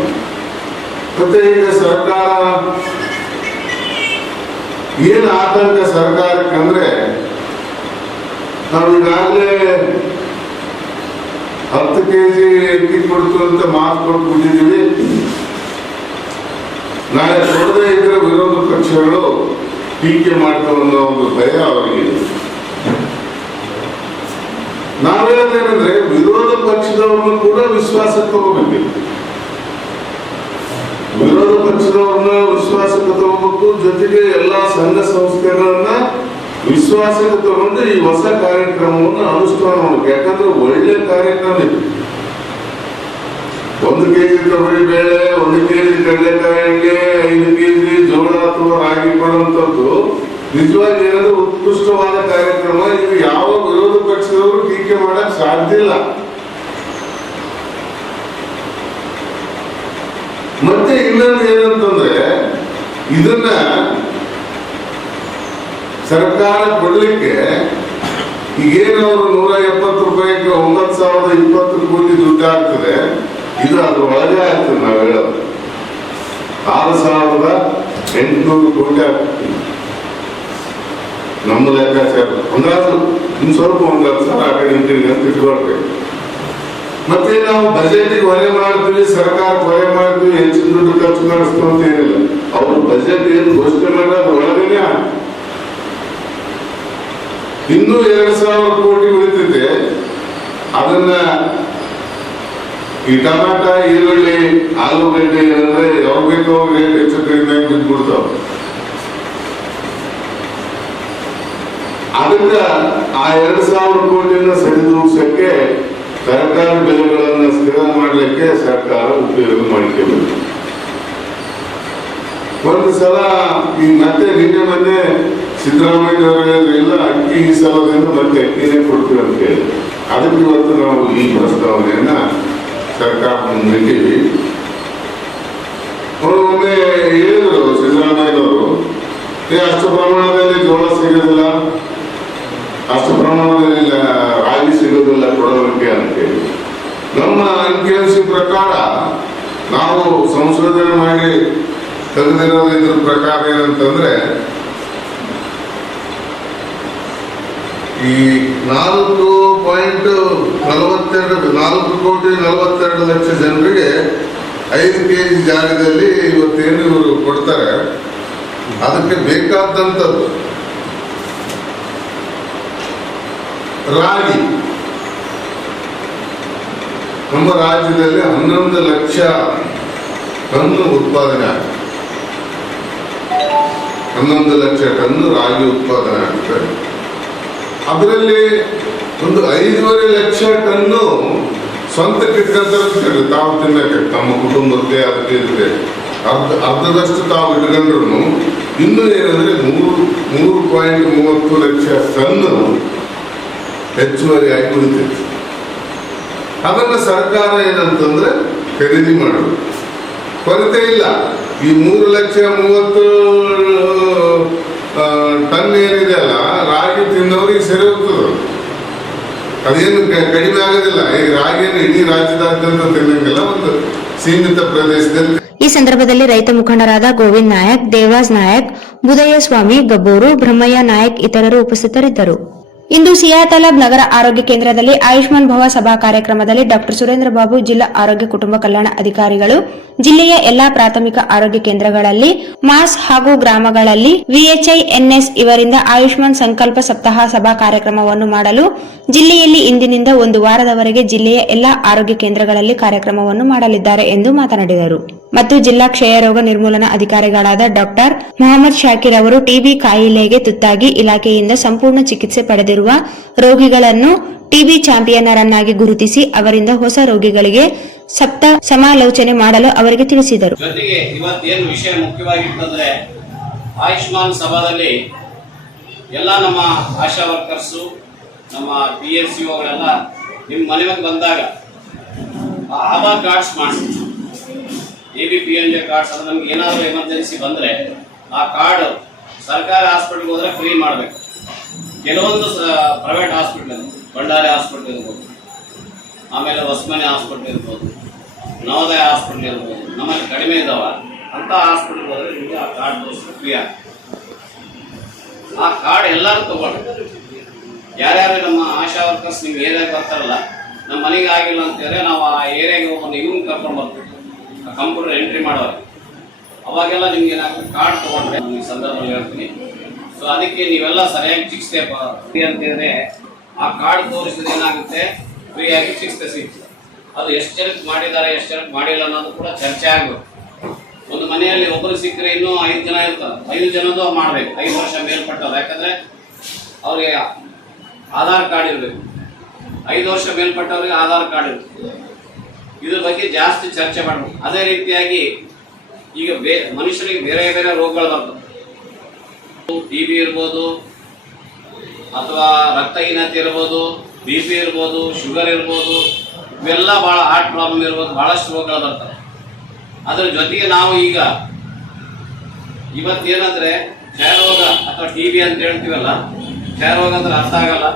ಮತ್ತೆ ಈಗ ಸರ್ಕಾರ ಏನು ಆತಂಕ ಸರ್ಕಾರಕ್ಕೆ ಅಂದ್ರೆ, ನಾವು ಈಗಾಗಲೇ 10 kg ಅಕ್ಕಿ ಕೊಡ್ತು ಅಂತ ಮಾತು ಕೊಟ್ಬಿಟ್ಟಿದ್ದೀವಿ. ನಾಳೆ ಕೊಡದೇ ಇದ್ರೆ ವಿರೋಧ ಪಕ್ಷಗಳು ಟೀಕೆ ಮಾಡ್ತಾವ ಅನ್ನೋ ಒಂದು ಭಯ ಅವರಿಗೆ. ನಾವೇನೇನಂದ್ರೆ ವಿರೋಧ ಪಕ್ಷದವ್ರನ್ನು ಕೂಡ ವಿಶ್ವಾಸಕ್ಕೆ ತಗೋಬೇಕು. ವಿರೋಧ ಪಕ್ಷದವ್ರನ್ನ ವಿಶ್ವಾಸಕ್ಕೆ ತಗೋಬೇಕು. ಜೊತೆಗೆ ಎಲ್ಲಾ ಸಂಘ ಸಂಸ್ಥೆಗಳನ್ನ ವಿಶ್ವಾಸಕ್ಕೆ ತಗೊಂಡು ಈ ಹೊಸ ಕಾರ್ಯಕ್ರಮವನ್ನು ಅನುಷ್ಠಾನ ಮಾಡಬೇಕು. ಯಾಕಂದ್ರೆ ಒಳ್ಳೆ ಕಾರ್ಯಕ್ರಮ ಇದೆ. 1 kg ತೊಗರಿ ಬೇಳೆ, 1 kg ಕಡಲೆಕಾಯಿ ಎಣ್ಣೆ, 5 kg ಜೋಳ ಅಥವಾ ರಾಗಿ ಕೊಡುವಂಥದ್ದು ನಿಜವಾಗಿ ಏನಾದ್ರೂ ಉತ್ಕೃಷ್ಟವಾದ ಕಾರ್ಯಕ್ರಮ. ಇದು ಯಾವ ವಿರೋಧ ಪಕ್ಷದವರು ಟೀಕೆ ಮಾಡಕ್ ಸಾಧ್ಯ ಇಲ್ಲ. ಮತ್ತೆ ಇನ್ನೊಂದು ಏನಂತಂದ್ರೆ, ಇದನ್ನ ಸರ್ಕಾರ ಕೊಡ್ಲಿಕ್ಕೆ ಈಗೇನವರು 170 ರೂಪಾಯಿಗೆ 9,020 ಕೋಟಿ ದುಡ್ಡು ಆಗ್ತದೆ. ಇದು ಅದ್ರ ಒಳಗೆ ಆಗ್ತದೆ. ನಾವು ಹೇಳೋದು 6,800 ಕೋಟಿ ಆಗ್ತದೆ ನಮ್ಮ ಲೆಕ್ಕಾಚಾರ. ಅಂದಾಜು ಇನ್ನು ಸ್ವಲ್ಪ 1,00,000 ಆ ಕಡೆ ಅಂತ ಇಟ್ಕೊಳ್ಬೇಕು. ಮತ್ತೆ ನಾವು ಬಜೆಟ್ಗೆ ಹೊರೆ ಮಾಡ್ತೀವಿ, ಸರ್ಕಾರಕ್ಕೆ ಹೊರೆ ಮಾಡ್ತೀವಿ, ಹೆಚ್ಚಿನ ದುಡ್ಡು ಖರ್ಚು ಮಾಡಿಸ್ತೀವಿ ಅಂತ ಏನಿಲ್ಲ. ಅವರು ಬಜೆಟ್ ಏನು ಘೋಷಣೆ ಮಾಡಿದ್ರೆ ಅದ್ರ ಒಳಗೇನೆ ಇನ್ನೂ 2,000 ಕೋಟಿ ಉಳಿತೈತೆ. ಅದನ್ನ ಈ ಟಮಾಟ, ಈರುಳ್ಳಿ, ಆಲೂಗಡ್ಡೆ ಏನಂದ್ರೆ ಯಾವಾಗ ಬೇಕೋ ರೇಟ್ ಹೆಚ್ಚು ಕಡಿಮೆ ಬಿದ್ದ್ಬಿಡ್ತಾವ. ಅದಕ್ಕ ಆ 2,000 ಕೋಟಿಯನ್ನು ಸರಿದೂಗಿಸಕ್ಕೆ ತರಕಾರಿ ಬೆಲೆಗಳನ್ನು ಸ್ಥಿರ ಮಾಡಲಿಕ್ಕೆ ಸರ್ಕಾರ ಉಪಯೋಗ ಮಾಡಿಕೊಳ್ಳಬೇಕು. ಒಂದು ಸಲ ಈಗ ಮತ್ತೆ ಮೊನ್ನೆ ಸಿದ್ದರಾಮಯ್ಯ ಅವರು ಇಲ್ಲ ಅಕ್ಕಿ ಈ ಸಲದಿಂದ ಮತ್ತೆ ಅಕ್ಕಿನೇ ಕೊಡ್ತೀವಿ ಅಂತ ಹೇಳಿ, ಅದಕ್ಕೆ ಇವತ್ತು ನಾವು ಈ ಪ್ರಸ್ತಾವನೆಯನ್ನ ಸರ್ಕಾರ ಮುಂದಿಟ್ಟಿವಿ. ಅವರು ಒಮ್ಮೆ ಹೇಳಿದ್ರು ಸಿದ್ದರಾಮಯ್ಯನವರು, ಅಷ್ಟು ಪ್ರಮಾಣದಲ್ಲಿ ಜೋಳ ಸಿಗೋದಿಲ್ಲ, ಅಷ್ಟು ಪ್ರಮಾಣದಲ್ಲಿ ರಾಗಿ ಸಿಗೋದಿಲ್ಲ ಕೊಡೋದಕ್ಕೆ ಅಂತೇಳಿ. ನಮ್ಮ ಅಂಕಿಅಂಶ ಪ್ರಕಾರ ನಾವು ಸಂಶೋಧನೆ ಮಾಡಿ ತೆಗೆದಿರೋದು ಇದ್ರ ಪ್ರಕಾರ ಏನಂತಂದ್ರೆ, ಈ 4 ಕೋಟಿ 42 ಲಕ್ಷ ಜನರಿಗೆ 5 kg ಜಾಗದಲ್ಲಿ ಇವತ್ತೇನು ಇವರು ಕೊಡ್ತಾರೆ, ಅದಕ್ಕೆ ಬೇಕಾದಂಥದ್ದು ರಾಗಿ ನಮ್ಮ ರಾಜ್ಯದಲ್ಲಿ 11 ಲಕ್ಷ ಟನ್ ಉತ್ಪಾದನೆ ಆಗ್ತದೆ. 11 ಲಕ್ಷ ಟನ್ ರಾಗಿ ಉತ್ಪಾದನೆ ಆಗ್ತದೆ. ಅದರಲ್ಲಿ ಒಂದು 5.5 ಲಕ್ಷ ಟನ್ನು ಸ್ವಂತಕ್ಕೆ ಇಟ್ಕೊಂತಾರೆ, ತಾವು ತಿನ್ನಕ್ಕೆ, ತಮ್ಮ ಕುಟುಂಬಕ್ಕೆ ಅದಕ್ಕೆ ಇದಕ್ಕೆ. ಅರ್ಧದಷ್ಟು ತಾವು ಇಟ್ಕೊಂಡ್ರು ಇನ್ನು ಏನಂದ್ರೆ 3.30 ಲಕ್ಷ ಟನ್ ಹೆಚ್ಚುವರಿಯಾಗಿ ಉಳಿತೈತಿ. ಅದನ್ನ ಸರ್ಕಾರ ಏನಂತಂದ್ರೆ ಖರೀದಿ ಮಾಡೋದು, ಕೊರತೆ ಇಲ್ಲ. ಈ 3,30,000 ಟನ್ ಏನಿದೆ ಅಲ್ಲ, ರಾಗಿ ತಿನ್ನೋರಿಗೆ ಸರಿ ಹೋಗ್ತದ, ಅದೇನು ಕಡಿಮೆ ಆಗೋದಿಲ್ಲ. ಈ ರಾಗಿಯನ್ನು ಇಡೀ ರಾಜ್ಯದಾದ್ಯಂತ ತಿನ್ನಂಗಿಲ್ಲ, ಒಂದು ಸೀಮಿತ ಪ್ರದೇಶದಲ್ಲಿ. ಈ ಸಂದರ್ಭದಲ್ಲಿ ರೈತ ಮುಖಂಡರಾದ ಗೋವಿಂದ್ ನಾಯಕ್, ದೇವಾಸ್ ನಾಯಕ್, ಬುದಯ್ಯ ಸ್ವಾಮಿ, ಗಬ್ಬೂರು, ಬ್ರಹ್ಮಯ್ಯ ನಾಯಕ್ ಇತರರು ಉಪಸ್ಥಿತರಿದ್ದರು. ಇಂದು ಸಿಯಾತಲಾಬ್ ನಗರ ಆರೋಗ್ಯ ಕೇಂದ್ರದಲ್ಲಿ ಆಯುಷ್ಮಾನ್ ಭವ ಸಭಾ ಕಾರ್ಯಕ್ರಮದಲ್ಲಿ ಡಾಕ್ಟರ್ ಸುರೇಂದ್ರ ಬಾಬು, ಜಿಲ್ಲಾ ಆರೋಗ್ಯ ಕುಟುಂಬ ಕಲ್ಯಾಣ ಅಧಿಕಾರಿಗಳು, ಜಿಲ್ಲೆಯ ಎಲ್ಲಾ ಪ್ರಾಥಮಿಕ ಆರೋಗ್ಯ ಕೇಂದ್ರಗಳಲ್ಲಿ, ಮಾಸ್ ಹಾಗೂ ಗ್ರಾಮಗಳಲ್ಲಿ ವಿಎಚ್ಐಎನ್ಎಸ್ ಇವರಿಂದ ಆಯುಷ್ಮಾನ್ ಸಂಕಲ್ಪ ಸಪ್ತಾಹ ಸಭಾ ಕಾರ್ಯಕ್ರಮವನ್ನು ಮಾಡಲು ಜಿಲ್ಲೆಯಲ್ಲಿ ಇಂದಿನಿಂದ ಒಂದು ವಾರದವರೆಗೆ ಜಿಲ್ಲೆಯ ಎಲ್ಲಾ ಆರೋಗ್ಯ ಕೇಂದ್ರಗಳಲ್ಲಿ ಕಾರ್ಯಕ್ರಮವನ್ನು ಮಾಡಲಿದ್ದಾರೆ ಎಂದು ಮಾತನಾಡಿದರು. ಮತ್ತು ಜಿಲ್ಲಾ ಕ್ಷಯರೋಗ ನಿರ್ಮೂಲನಾ ಅಧಿಕಾರಿಗಳಾದ ಡಾಕ್ಟರ್ ಮೊಹಮ್ಮದ್ ಶಾಕಿರ್ ಅವರು ಟಿಬಿ ಕಾಯಿಲೆಗೆ ತುತ್ತಾಗಿ ಇಲಾಖೆಯಿಂದ ಸಂಪೂರ್ಣ ಚಿಕಿತ್ಸೆ ಪಡೆದಿರುವ ರೋಗಿಗಳನ್ನು ಟಿಬಿ ಚಾಂಪಿಯನ್ನರನ್ನಾಗಿ ಗುರುತಿಸಿ ಅವರಿಂದ ಹೊಸ ರೋಗಿಗಳಿಗೆ ಸಪ್ತ ಸಮಾಲೋಚನೆ ಮಾಡಲು ಅವರಿಗೆ ತಿಳಿಸಿದರು. ಜೊತೆಗೆ ಇವತ್ತೇನು ವಿಷಯ ಮುಖ್ಯವಾಗಿರ್ತಂದ್ರೆ ಆಯುಷ್ಮಾನ್ ಸಭಾದಲ್ಲಿ ಎಲ್ಲ ನಮ್ಮ ಆಶಾ ವರ್ಕರ್ಸು, ನಮ್ಮ PSCOಗಳೆಲ್ಲ ನಿಮ್ಮ ಮನೆಗೆ ಬಂದಾಗ ಆಧಾರ್ ಕಾರ್ಡ್ಸ್ ಮಾಡಿಸಿ, ABPNJ ಕಾರ್ಡ್ಸ್. ಅದು ನಮ್ಗೆ ಏನಾದರೂ ಎಮರ್ಜೆನ್ಸಿ ಬಂದರೆ ಆ ಕಾರ್ಡ್ ಸರ್ಕಾರಿ ಹಾಸ್ಪಿಟಲ್ಗೆ ಹೋದ್ರೆ ಫ್ರೀ ಮಾಡಬೇಕು. ಕೆಲವೊಂದು ಪ್ರೈವೇಟ್ ಹಾಸ್ಪಿಟಲ್, ಬಂಡಾರಿ ಹಾಸ್ಪಿಟಲ್ ಇರ್ಬೋದು, ಆಮೇಲೆ ಹೊಸಮನೆ ಹಾಸ್ಪಿಟಲ್ ಇರ್ಬೋದು, ನವೋದಯ ಹಾಸ್ಪಿಟಲ್ ಇರ್ಬೋದು, ನಮ್ಮಲ್ಲಿ ಕಡಿಮೆ ಇದ್ದಾವ ಅಂತ ಹಾಸ್ಪಿಟಲ್ಗೆ ಹೋದ್ರೆ ನಿಮಗೆ ಆ ಕಾರ್ಡ್ ತೋರಿಸಿದ್ರೆ ಫ್ರೀ ಆಗ್ತದೆ. ಆ ಕಾರ್ಡ್ ಎಲ್ಲರೂ ತಗೊಳ್ಳಿ. ಯಾರ್ಯಾರು ನಮ್ಮ ಆಶಾ ವರ್ಕರ್ಸ್ ನಿಮ್ಮ ಏರಿಯಾಗೆ ಬರ್ತಾರಲ್ಲ, ನಮ್ಮ ಮನೆಗೆ ಆಗಿಲ್ಲ ಅಂತ ಹೇಳಿದ್ರೆ ನಾವು ಆ ಏರಿಯಾಗೆ ಹೋಗಿ ಇವ್ನು ಕರ್ಕೊಂಡು ಬರ್ತೀವಿ, ಆ ಕಂಪ್ಯೂಟರ್ ಎಂಟ್ರಿ ಮಾಡೋರು. ಅವಾಗೆಲ್ಲ ನಿಮ್ಗೆ ಏನಾಗುತ್ತೆ, ಕಾರ್ಡ್ ತಗೊಂಡ್ರೆ ಈ ಸಂದರ್ಭದಲ್ಲಿ ಹೇಳ್ತೀನಿ. ಸೊ ಅದಕ್ಕೆ ನೀವೆಲ್ಲ ಸರಿಯಾಗಿ ಚಿಕಿತ್ಸೆ ಫ್ರೀ ಅಂತ ಹೇಳಿದ್ರೆ ಆ ಕಾರ್ಡ್ ತೋರಿಸಿದ್ರೆ ಏನಾಗುತ್ತೆ, ಫ್ರೀಯಾಗಿ ಚಿಕಿತ್ಸೆ ಸಿಗ್ತದೆ. ಅದು ಎಷ್ಟು ಜನಕ್ಕೆ ಮಾಡಿದ್ದಾರೆ, ಎಷ್ಟು ಜನಕ್ಕೆ ಮಾಡಿಲ್ಲ ಅನ್ನೋದು ಕೂಡ ಚರ್ಚೆ ಆಗಬೇಕು. ಒಂದು ಮನೆಯಲ್ಲಿ ಒಬ್ಬರು ಸಿಕ್ಕರೆ ಇನ್ನೂ 5 ಜನ ಇರ್ತಾರೆ, 5 ಜನದ್ದು ಮಾಡಬೇಕು, 5 ವರ್ಷ ಮೇಲ್ಪಟ್ಟವ್ರು. ಯಾಕಂದ್ರೆ ಅವ್ರಿಗೆ ಆಧಾರ್ ಕಾರ್ಡ್ ಇರಬೇಕು, 5 ವರ್ಷ ಮೇಲ್ಪಟ್ಟವ್ರಿಗೆ ಆಧಾರ್ ಕಾರ್ಡ್ ಇರುತ್ತೆ. ಇದ್ರ ಬಗ್ಗೆ ಜಾಸ್ತಿ ಚರ್ಚೆ ಮಾಡಬೇಕು. ಅದೇ ರೀತಿಯಾಗಿ ಈಗ ಮನುಷ್ಯರಿಗೆ ಬೇರೆ ಬೇರೆ ರೋಗಗಳು ಬರ್ತವೆ. TB ಇರ್ಬೋದು, ಅಥವಾ ರಕ್ತಹೀನತೆ ಇರ್ಬೋದು, BP ಇರ್ಬೋದು, ಶುಗರ್ ಇರ್ಬೋದು, ಇವೆಲ್ಲ ಭಾಳ ಹಾರ್ಟ್ ಪ್ರಾಬ್ಲಮ್ ಇರ್ಬೋದು, ಬಹಳಷ್ಟು ರೋಗಗಳು ಬರ್ತವೆ. ಅದ್ರ ಜೊತೆಗೆ ನಾವು ಈಗ ಇವತ್ತೇನಂದ್ರೆ ಕ್ಷಯರೋಗ ಅಥವಾ TB ಅಂತ ಹೇಳ್ತೀವಲ್ಲ, ಕ್ಷಯರೋಗ ಅಂದ್ರೆ ಅರ್ಥ ಆಗಲ್ಲ,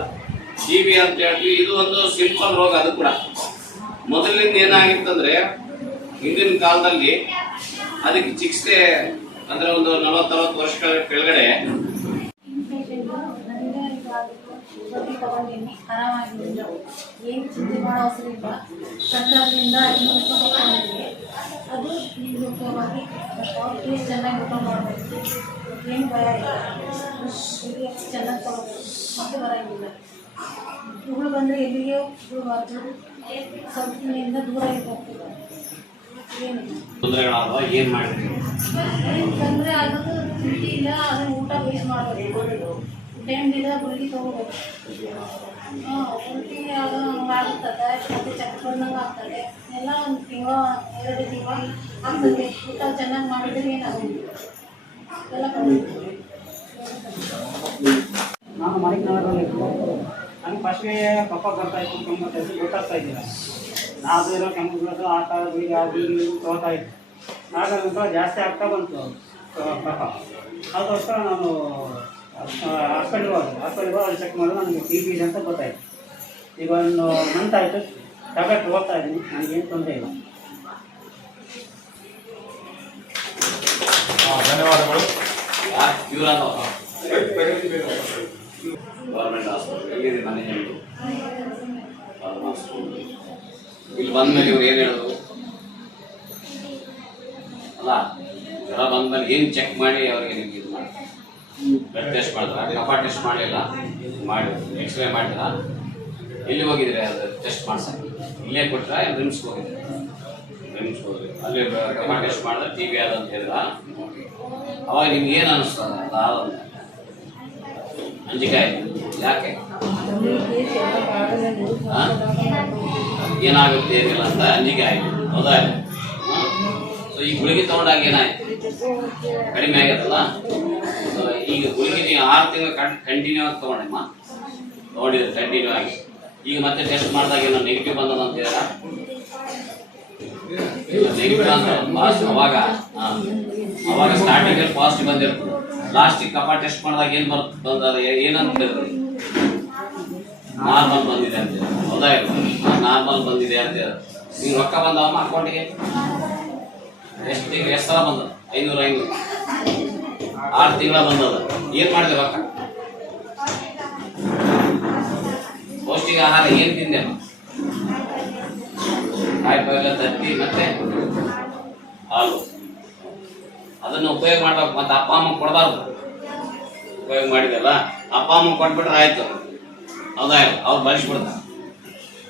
TB ಅಂತ ಹೇಳ್ತೀವಿ. ಇದು ಒಂದು ಸಿಂಪಲ್ ರೋಗ. ಅದು ಕೂಡ ಮೊದಲಿಂದ ಏನಾಗಿತ್ತಂದ್ರೆ ಹಿಂದಿನ ಕಾಲದಲ್ಲಿ ಅದಕ್ಕೆ ಚಿಕಿತ್ಸೆ ಅಂದ್ರೆ ಒಂದು 40-60 ವರ್ಷಗಳ ಕೆಳಗಡೆ ತಗೊಂಡಿನಿ, ಆರಾಮಾಗಿಲ್ಲ, ಏನು ಚಿಂತೆ ಮಾಡೋ ಅವಸರ ಇಲ್ಲ. ಸರ್ಕಾರದಿಂದ 500 ರೂಪಾಯಿ ತಗೊಂಡಿದ್ವಿ. ಅದು ಈಗ ಮುಖ್ಯವಾಗಿ ಫೀಸ್ ಚೆನ್ನಾಗಿ ಊಟ ಮಾಡಬೇಕು, ಏನು ಭಯ ಇಲ್ಲ, ಚೆನ್ನಾಗಿ ತಗೋಬೇಕು, ಮತ್ತೆ ಬರೋಂಗಿಲ್ಲ. ಉಗುಳು ಬಂದರೆ ಎಲ್ಲಿಗೆ ಉಗುಳಬಾರ್ದು, ಸ್ವಲ್ಪದಿಂದ ದೂರ ಇರಬೇಕು. ತೊಂದರೆಗಳಾದವ ಏನು ಮಾಡಿದ್ವಿ? ಏನು ತೊಂದರೆ ಆಗೋದು ತಿಂಡಿ ಇಲ್ಲ, ಅದನ್ನು ಊಟ ಬೇಸ್ ಮಾಡಬೇಕು, ಟೈಮ್ದಿಲ್ಲ ಗುಳಿಗೆ ತೊಗೋಬೇಕು. ಉಲ್ಟಿ ಅದು ನಮ್ಗೆ ಆಗುತ್ತದೆ, ಮತ್ತು ಚಕ್ರ ಬಂದಂಗೆ ಆಗ್ತದೆ. ಎಲ್ಲ ಒಂದು ತಿಂಗಳು 2 ತಿಂಗಳು ಆಗ್ತದೆ. ಊಟ ಚೆನ್ನಾಗಿ ಮಾಡಿದರೆ ಏನಾಗೋದಿಲ್ಲ, ಎಲ್ಲ ಬಂದಿತ್ತು. ನಾನು ಮಣಿಕನಗರಲ್ಲಿದ್ದು ನನಗೆ ಫಸ್ಟ್ಗೆ ಕಪ್ಪ ಬರ್ತಾಯಿತ್ತು, ಕೆಮ್ಮು ಗೊತ್ತಾಗ್ತಾ ಇದ್ದಿಲ್ಲ. ನಾವು ಏನೋ ಕೆಮ್ಮು ಬಿಡೋದು, ಆಟ ಬೀಗ ಬೀಗಿ ತಗೋತಾ ಇತ್ತು. ಆಗ ಜಾಸ್ತಿ ಆಗ್ತಾ ಬಂತು ಕಫ. ಅದಕ್ಕೋಸ್ಕರ ನಾನು ಹಾಸ್ಪಿಟ್ಲ್ಗೆ ಹೋಗಿ ಚೆಕ್ ಮಾಡಿದ್ರೆ ನನಗೆ TB ಇದೆ ಅಂತ ಗೊತ್ತಾಯಿತು. ಈಗ ಒಂದು ಮಂತ್ ಆಯಿತು, ಟ್ಯಾಬ್ಲೆಟ್ ಹೋಗ್ತಾ ಇದ್ದೀನಿ, ನನಗೇನು ತೊಂದರೆ ಇಲ್ಲ. ಧನ್ಯವಾದಗಳು. ಗೌರ್ಮೆಂಟ್ ಹಾಸ್ಪಿಟಲ್ ಮ್ಯಾನೇಜ್ಮೆಂಟು ಇಲ್ಲಿ ಬಂದ್ಮೇಲೆ ಇವ್ರು ಏನು ಹೇಳಿದ್ರು ಅಲ್ಲ, ಜ್ವರ ಬಂದ್ಮೇಲೆ ಏನು ಚೆಕ್ ಮಾಡಿ ಅವ್ರಿಗೆ ನಿಮ್ಗೆ ಇದು ಮಾಡಿ ಬ್ಲಡ್ ಟೆಸ್ಟ್ ಮಾಡಿದ್ರ, ಕಫ ಟೆಸ್ಟ್ ಮಾಡಲಿಲ್ಲ, ಮಾಡಿ ಎಕ್ಸ್ರೇ ಮಾಡಿದ್ರ, ಎಲ್ಲಿ ಹೋಗಿದ್ರೆ ಅದು ಟೆಸ್ಟ್ ಮಾಡ್ಸಕ್ಕೆ? ಇಲ್ಲೇ ಕೊಟ್ಟರೆ ರಿಮ್ಸ್ಗೆ ಹೋಗಿದ್ರೆ, ರಿಮ್ಸ್ಗೆ ಹೋದ್ರಿ, ಅಲ್ಲಿ ಕಫ ಟೆಸ್ಟ್ ಮಾಡಿದ್ರೆ TB ಆದ ಅಂತ ಹೇಳಿದ. ಅವಾಗ ನಿಮ್ಗೆ ಏನು ಅನ್ನಿಸ್ತದೆ? ಅದಾದ ಅಂಜಿಕೆ ಆಯ್ತು. ಯಾಕೆ ಏನಾಗುತ್ತೆ ಏನಿಲ್ಲ ಅಂತ ಅಂಜಿಕೆ ಆಯ್ತು, ಹೌದಾ? ಸೊ ಈ ಗುಳಿಗೆ ತಗೊಂಡಾಗ ಏನಾಯ್ತು? ಕಡಿಮೆ ಆಗತ್ತಲ್ಲ. ಈಗ ಗುಳಿಗೆ ನೀವು 6 ತಿಂಗಳು ಕಂಟಿನ್ಯೂ ಆಗಿ ತಗೊಂಡಮ್ಮ, ನೋಡಿದ್ರೆ ಕಂಟಿನ್ಯೂ ಆಗಿ ಈಗ ಮತ್ತೆ ಟೆಸ್ಟ್ ಮಾಡಿದಾಗ ಏನೋ ನೆಗೆಟಿವ್ ಬಂದದ ಅಂತ ಹೇಳಿದ್ರ ನೆಗೆಟಿವ್ ಅಂತ ಅವಾಗ ಸ್ಟಾರ್ಟಿಂಗ್ ಅಲ್ಲಿ ಪಾಸಿಟಿವ್ ಬಂದಿರ್ತದೆ, ಲಾಸ್ಟಿಗೆ ಕಫ ಟೆಸ್ಟ್ ಮಾಡಿದಾಗ ಏನ್ ಬಂದದ ಏನಂತ ಹೇಳಿದ್ರಿ ನಾರ್ಮಲ್ ಬಂದಿದೆ ಅಂತ ಹೇಳಿ. ಹೌದಾ ನಾರ್ಮಲ್ ಬಂದಿದೆ ಅಂತ ಹೇಳಿ ಈಗ ರೊಕ್ಕ ಬಂದವಮ್ಮ ಅಕೌಂಟಿಗೆ ಎಷ್ಟು ಸಲ ಬಂದದ? 500 6 ತಿಂಗಳ ಬಂದದ. ಏನ್ ಮಾಡಿದೆ ರೊಕ್ಕ? ಪೌಷ್ಟಿಕ ಆಹಾರ ಏನ್ ತಿಂದೆ? ಕಾಯಿಪಲ್ಯ, ತತ್ತಿ ಮತ್ತೆ ಹಾಲು. ಅದನ್ನ ಉಪಯೋಗ ಮಾಡ್ಬೇಕು. ಮತ್ತೆ ಅಪ್ಪ ಅಮ್ಮ ಕೊಡಬಾರ್ದು. ಉಪಯೋಗ ಮಾಡಿದಲ್ಲ, ಅಪ್ಪ ಅಮ್ಮ ಕೊಟ್ಬಿಟ್ರೆ ಆಯ್ತು. ಹೌದಾ ಅವ್ರು ಬಳಸ್ಬಿಡ್ತಾರೆ,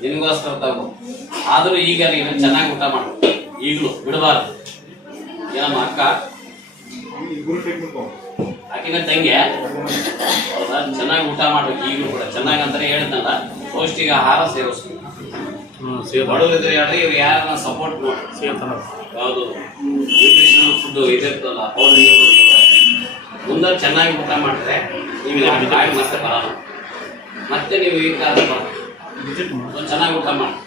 ನಿನ್ಗೋಸ್ಕರ ತಗೋ. ಆದ್ರೂ ಈಗ ನೀನು ಚೆನ್ನಾಗಿ ಊಟ ಮಾಡು, ಈಗಲೂ ಬಿಡಬಾರ್ದು. ಏನಮ್ಮ ಅಕ್ಕ ಆಕಿನ ತಂಗಿ, ಹೌದಾ? ಚೆನ್ನಾಗಿ ಊಟ ಮಾಡ್ಬೇಕು ಈಗಲೂ ಕೂಡ. ಚೆನ್ನಾಗಿ ಅಂದ್ರೆ ಹೇಳಿದ್ನಲ್ಲ, ಪೌಷ್ಟಿಕ ಆಹಾರ ಸೇವಿಸ್ಬೇಕು. ಬಡವರಿದ್ರೆ ಹೇಳ್ರಿ, ಇವ್ರು ಯಾರನ್ನ ಸಪೋರ್ಟ್ ಮಾಡಿ ಯಾವುದು ನ್ಯೂಟ್ರಿಷನಲ್ ಫುಡ್ ಇದಿರ್ತಲ್ಲ ಮುಂದೆ ಚೆನ್ನಾಗಿ ಊಟ ಮಾಡಿದ್ರೆ ನೀವು ಕಾಯಿ ಮತ್ತೆ ಬರಲ್ಲ. ಮತ್ತೆ ನೀವು ಈ ಕಾಲ ಚೆನ್ನಾಗಿ ಊಟ ಮಾಡಿ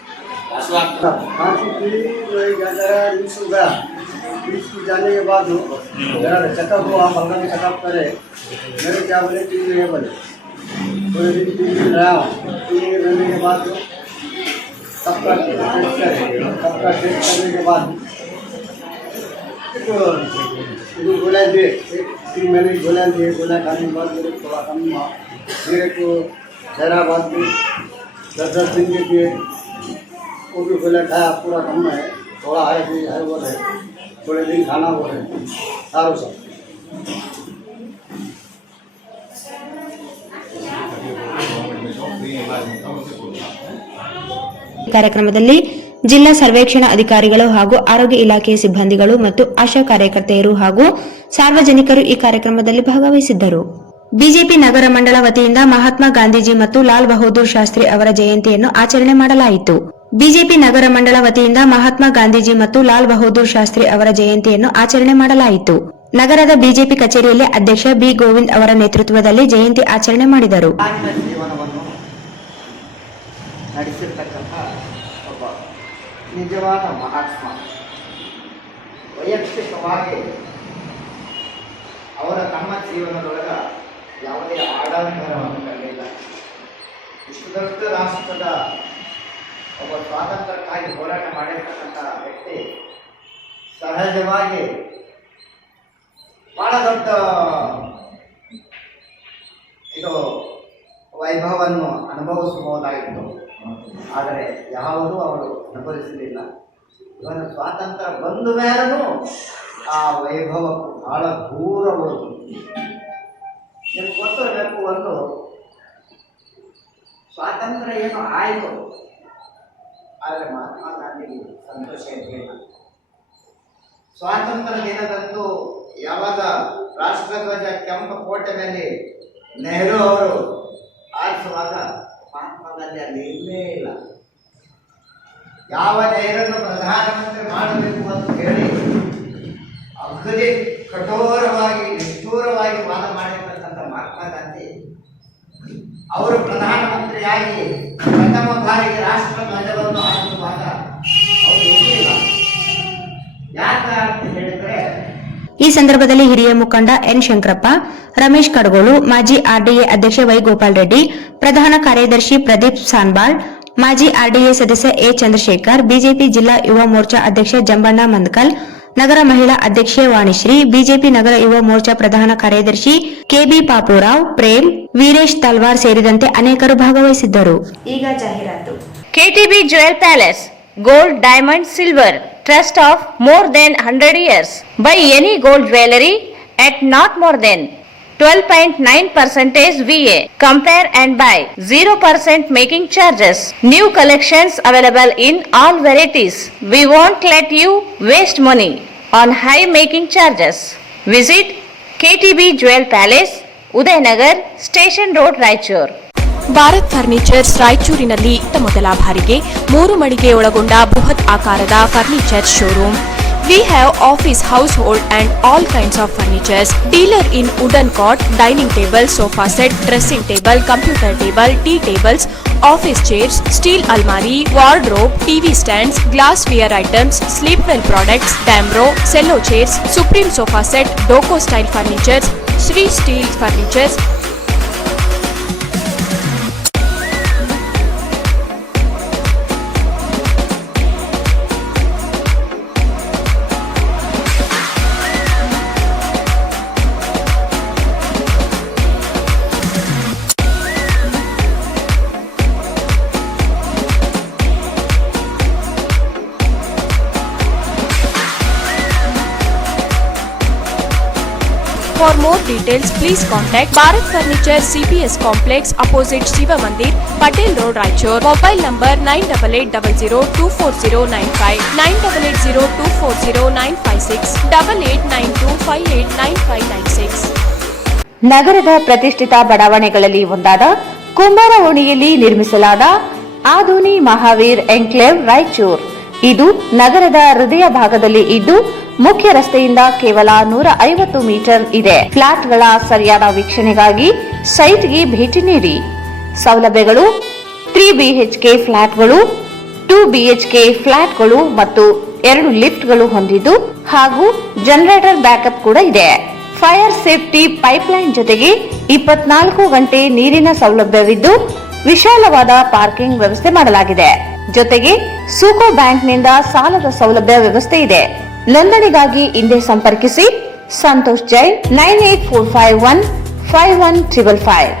जाने के बाद चेकअप हुआ, बंगाल में चेकअप करे, मेरे क्या बोले 3 महीने बोले, पूरे दिन 3 दिन रहा हूँ। 3 दिन रहने के बाद सबका टेस्ट करने के बाद गोला दिए, 3 महीने गोला दिए। गोला खाने के बाद मेरे थोड़ा कम हुआ, मेरे को हैदराबाद में 10 दिन के दिए, वो भी गोला खाया, पूरा कम है, थोड़ा है भी है वो है, थोड़े दिन खाना वो है सारो सब। ಕಾರ್ಯಕ್ರಮದಲ್ಲಿ ಜಿಲ್ಲಾ ಸರ್ವೇಕ್ಷಣಾ ಅಧಿಕಾರಿಗಳು ಹಾಗೂ ಆರೋಗ್ಯ ಇಲಾಖೆಯ ಸಿಬ್ಬಂದಿಗಳು ಮತ್ತು ಆಶಾ ಕಾರ್ಯಕರ್ತೆಯರು ಹಾಗೂ ಸಾರ್ವಜನಿಕರು ಈ ಕಾರ್ಯಕ್ರಮದಲ್ಲಿ ಭಾಗವಹಿಸಿದ್ದರು. ಬಿಜೆಪಿ ನಗರ ಮಂಡಳ ವತಿಯಿಂದ ಮಹಾತ್ಮ ಗಾಂಧೀಜಿ ಮತ್ತು ಲಾಲ್ ಬಹದ್ದೂರ್ ಶಾಸ್ತ್ರಿ ಅವರ ಜಯಂತಿಯನ್ನು ಆಚರಣೆ ಮಾಡಲಾಯಿತು. ಬಿಜೆಪಿ ನಗರ ಮಂಡಳ ವತಿಯಿಂದ ಮಹಾತ್ಮ ಗಾಂಧೀಜಿ ಮತ್ತು ಲಾಲ್ ಬಹದ್ದೂರ್ ಶಾಸ್ತ್ರಿ ಅವರ ಜಯಂತಿಯನ್ನು ಆಚರಣೆ ಮಾಡಲಾಯಿತು. ನಗರದ ಬಿಜೆಪಿ ಕಚೇರಿಯಲ್ಲಿ ಅಧ್ಯಕ್ಷ ಬಿ ಗೋವಿಂದ್ ಅವರ ನೇತೃತ್ವದಲ್ಲಿ ಜಯಂತಿ ಆಚರಣೆ ಮಾಡಿದರು. ನಡೆಸಿರ್ತಕ್ಕಂಥ ಒಬ್ಬ ನಿಜವಾದ ಮಹಾತ್ಮ. ವೈಯಕ್ತಿಕವಾಗಿ ಅವರ ತಮ್ಮ ಜೀವನದೊಳಗ ಯಾವುದೇ ಆಡಂಬರವನ್ನು ಕಂಡಿಲ್ಲ. ಇಷ್ಟು ದೊಡ್ಡ ರಾಷ್ಟ್ರದ ಒಬ್ಬ ಸ್ವಾತಂತ್ರ್ಯಕ್ಕಾಗಿ ಹೋರಾಟ ಮಾಡಿರ್ತಕ್ಕಂಥ ವ್ಯಕ್ತಿ ಸಹಜವಾಗಿ ಬಹಳ ದೊಡ್ಡ ಇದು ವೈಭವವನ್ನು ಅನುಭವಿಸಬಹುದಾಗಿತ್ತು. ಆದರೆ ಯಾವುದೂ ಅವರು ಅನುಭವಿಸಲಿಲ್ಲ. ಇವನು ಸ್ವಾತಂತ್ರ್ಯ ಬಂದ ಮೇಲೂ ಆ ವೈಭವಕ್ಕೂ ಬಹಳ ದೂರ ಹೋಯಿತು. ನಿಮ್ಗೆ ಗೊತ್ತಿರಬೇಕು, ಒಂದು ಸ್ವಾತಂತ್ರ್ಯ ಏನು ಆಯಿತು, ಆದರೆ ಮಹಾತ್ಮ ಗಾಂಧಿಗೆ ಸಂತೋಷ ಇರಲಿಲ್ಲ. ಸ್ವಾತಂತ್ರ್ಯ ದಿನದಂದು ಯಾವಾಗ ರಾಷ್ಟ್ರಧ್ವಜ ಕೆಂಪು ಕೋಟೆ ಮೇಲೆ ನೆಹರು ಅವರು ಆರಿಸುವಾಗ ಮಹಾತ್ಮ ಗಾಂಧಿ ಅಲ್ಲಿ ಇಲ್ಲೇ ಇಲ್ಲ. ಯಾವ ನೆಹರನ್ನು ಪ್ರಧಾನಮಂತ್ರಿ ಮಾಡಬೇಕು ಅಂತ ಹೇಳಿ ಅಗದಿ ಕಠೋರವಾಗಿ ನಿಷ್ಠೂರವಾಗಿ ವಾದ ಮಾಡಿರ್ತಕ್ಕಂಥ ಮಹಾತ್ಮ ಗಾಂಧಿ ಅವರು ಪ್ರಧಾನಮಂತ್ರಿಯಾಗಿ ಪ್ರಥಮ ಬಾರಿಗೆ ರಾಷ್ಟ್ರ ಧ್ವಜವನ್ನು ಹಾಕುವಾಗ ಅವರು ಇರಲಿಲ್ಲ. ಯಾಕ ಅಂತ ಹೇಳಿದ್ರೆ, ಈ ಸಂದರ್ಭದಲ್ಲಿ ಹಿರಿಯ ಮುಖಂಡ ಎನ್ ಶಂಕರಪ್ಪ, ರಮೇಶ್ ಕಡಗೋಳು, ಮಾಜಿ ಆರ್ಡಿಎ ಅಧ್ಯಕ್ಷ ವೈ ಗೋಪಾಲ್ ರೆಡ್ಡಿ, ಪ್ರಧಾನ ಕಾರ್ಯದರ್ಶಿ ಪ್ರದೀಪ್ ಸಾನ್ಬಾಳ್, ಮಾಜಿ ಆರ್ಡಿಎ ಸದಸ್ಯ ಎ ಚಂದ್ರಶೇಖರ್, ಬಿಜೆಪಿ ಜಿಲ್ಲಾ ಯುವ ಮೋರ್ಚಾ ಅಧ್ಯಕ್ಷ ಜಂಬಣ್ಣ ಮಂದಕಲ್, ನಗರ ಮಹಿಳಾ ಅಧ್ಯಕ್ಷೆ ವಾಣಿಶ್ರೀ, ಬಿಜೆಪಿ ನಗರ ಯುವ ಮೋರ್ಚಾ ಪ್ರಧಾನ ಕಾರ್ಯದರ್ಶಿ ಕೆಬಿ ಪಾಪುರಾವ್, ಪ್ರೇಮ್, ವೀರೇಶ್ ತಲ್ವಾರ್ ಸೇರಿದಂತೆ ಅನೇಕರು ಭಾಗವಹಿಸಿದ್ದರು. ಈಗ ಜಾಹೀರಾತು. KTB jewel palace, gold, diamond, silver, trust of more than 100 years. Buy any gold jewellery at not more than 12.9% VA. Compare and buy. 0% making charges. New collections available in all varieties. We won't let you waste money on high making charges. Visit KTB Jewel Palace, Udayanagar, Station Road, Raichur. Bharat furnitures ರಾಯಚೂರಿನಲ್ಲಿ ಮೊದಲ ಬಾರಿಗೆ 3 ಮಳಿಗೆ ಒಳಗೊಂಡ ಬೃಹತ್ ಆಕಾರದ furniture showroom. We have office, household and all kinds of furnitures. Dealer in wooden cot, dining table, sofa set, dressing table, computer table, tea tables, office chairs, steel almari, wardrobe, TV stands, glassware items, sleepwell products, Damro, cello chairs, Supreme sofa set, Doco style furnitures, Sri steel furnitures. For more details, please contact Bharat Furniture CPS Complex opposite Shiva Mandir, Patel Road, Raichur. Mobile number 9880240959, 9880240956, 8892589596. ನಗರದ ಪ್ರತಿಷ್ಠಿತ ಬಡಾವಣೆಗಳಲ್ಲಿ ಒಂದಾದ ಕುಂಬಾರ ಓಣಿಯಲ್ಲಿ ನಿರ್ಮಿಸಲಾದ ಆಧುನಿ ಮಹಾವೀರ್ ಎನ್ಕ್ಲೇವ್ ರಾಯಚೂರ್. ಇದು ನಗರದ ಹೃದಯ ಭಾಗದಲ್ಲಿ ಇದ್ದು ಮುಖ್ಯ ರಸ್ತೆಯಿಂದ ಕೇವಲ 150 ಮೀಟರ್ ಇದೆ. ಫ್ಲಾಟ್ಗಳ ಸರಿಯಾದ ವೀಕ್ಷಣೆಗಾಗಿ ಸೈಟ್ಗೆ ಭೇಟಿ ನೀಡಿ. ಸೌಲಭ್ಯಗಳು 3 BHK ಫ್ಲಾಟ್ಗಳು, 2 BHK ಫ್ಲಾಟ್ಗಳು ಮತ್ತು 2 ಲಿಫ್ಟ್ಗಳು ಹೊಂದಿದ್ದು ಹಾಗೂ ಜನರೇಟರ್ ಬ್ಯಾಕಪ್ ಕೂಡ ಇದೆ. ಫೈರ್ ಸೇಫ್ಟಿ ಪೈಪ್ಲೈನ್ ಜೊತೆಗೆ 24 ಗಂಟೆ ನೀರಿನ ಸೌಲಭ್ಯವಿದ್ದು ವಿಶಾಲವಾದ ಪಾರ್ಕಿಂಗ್ ವ್ಯವಸ್ಥೆ ಮಾಡಲಾಗಿದೆ. ಜೊತೆಗೆ ಸೂಕೋ ಬ್ಯಾಂಕ್ನಿಂದ ಸಾಲದ ಸೌಲಭ್ಯ ವ್ಯವಸ್ಥೆ ಇದೆ. ನೋಂದಣಿಗಾಗಿ ಹಿಂದೆ ಸಂಪರ್ಕಿಸಿ ಸಂತೋಷ್ ಜೈನ್ 9845151555.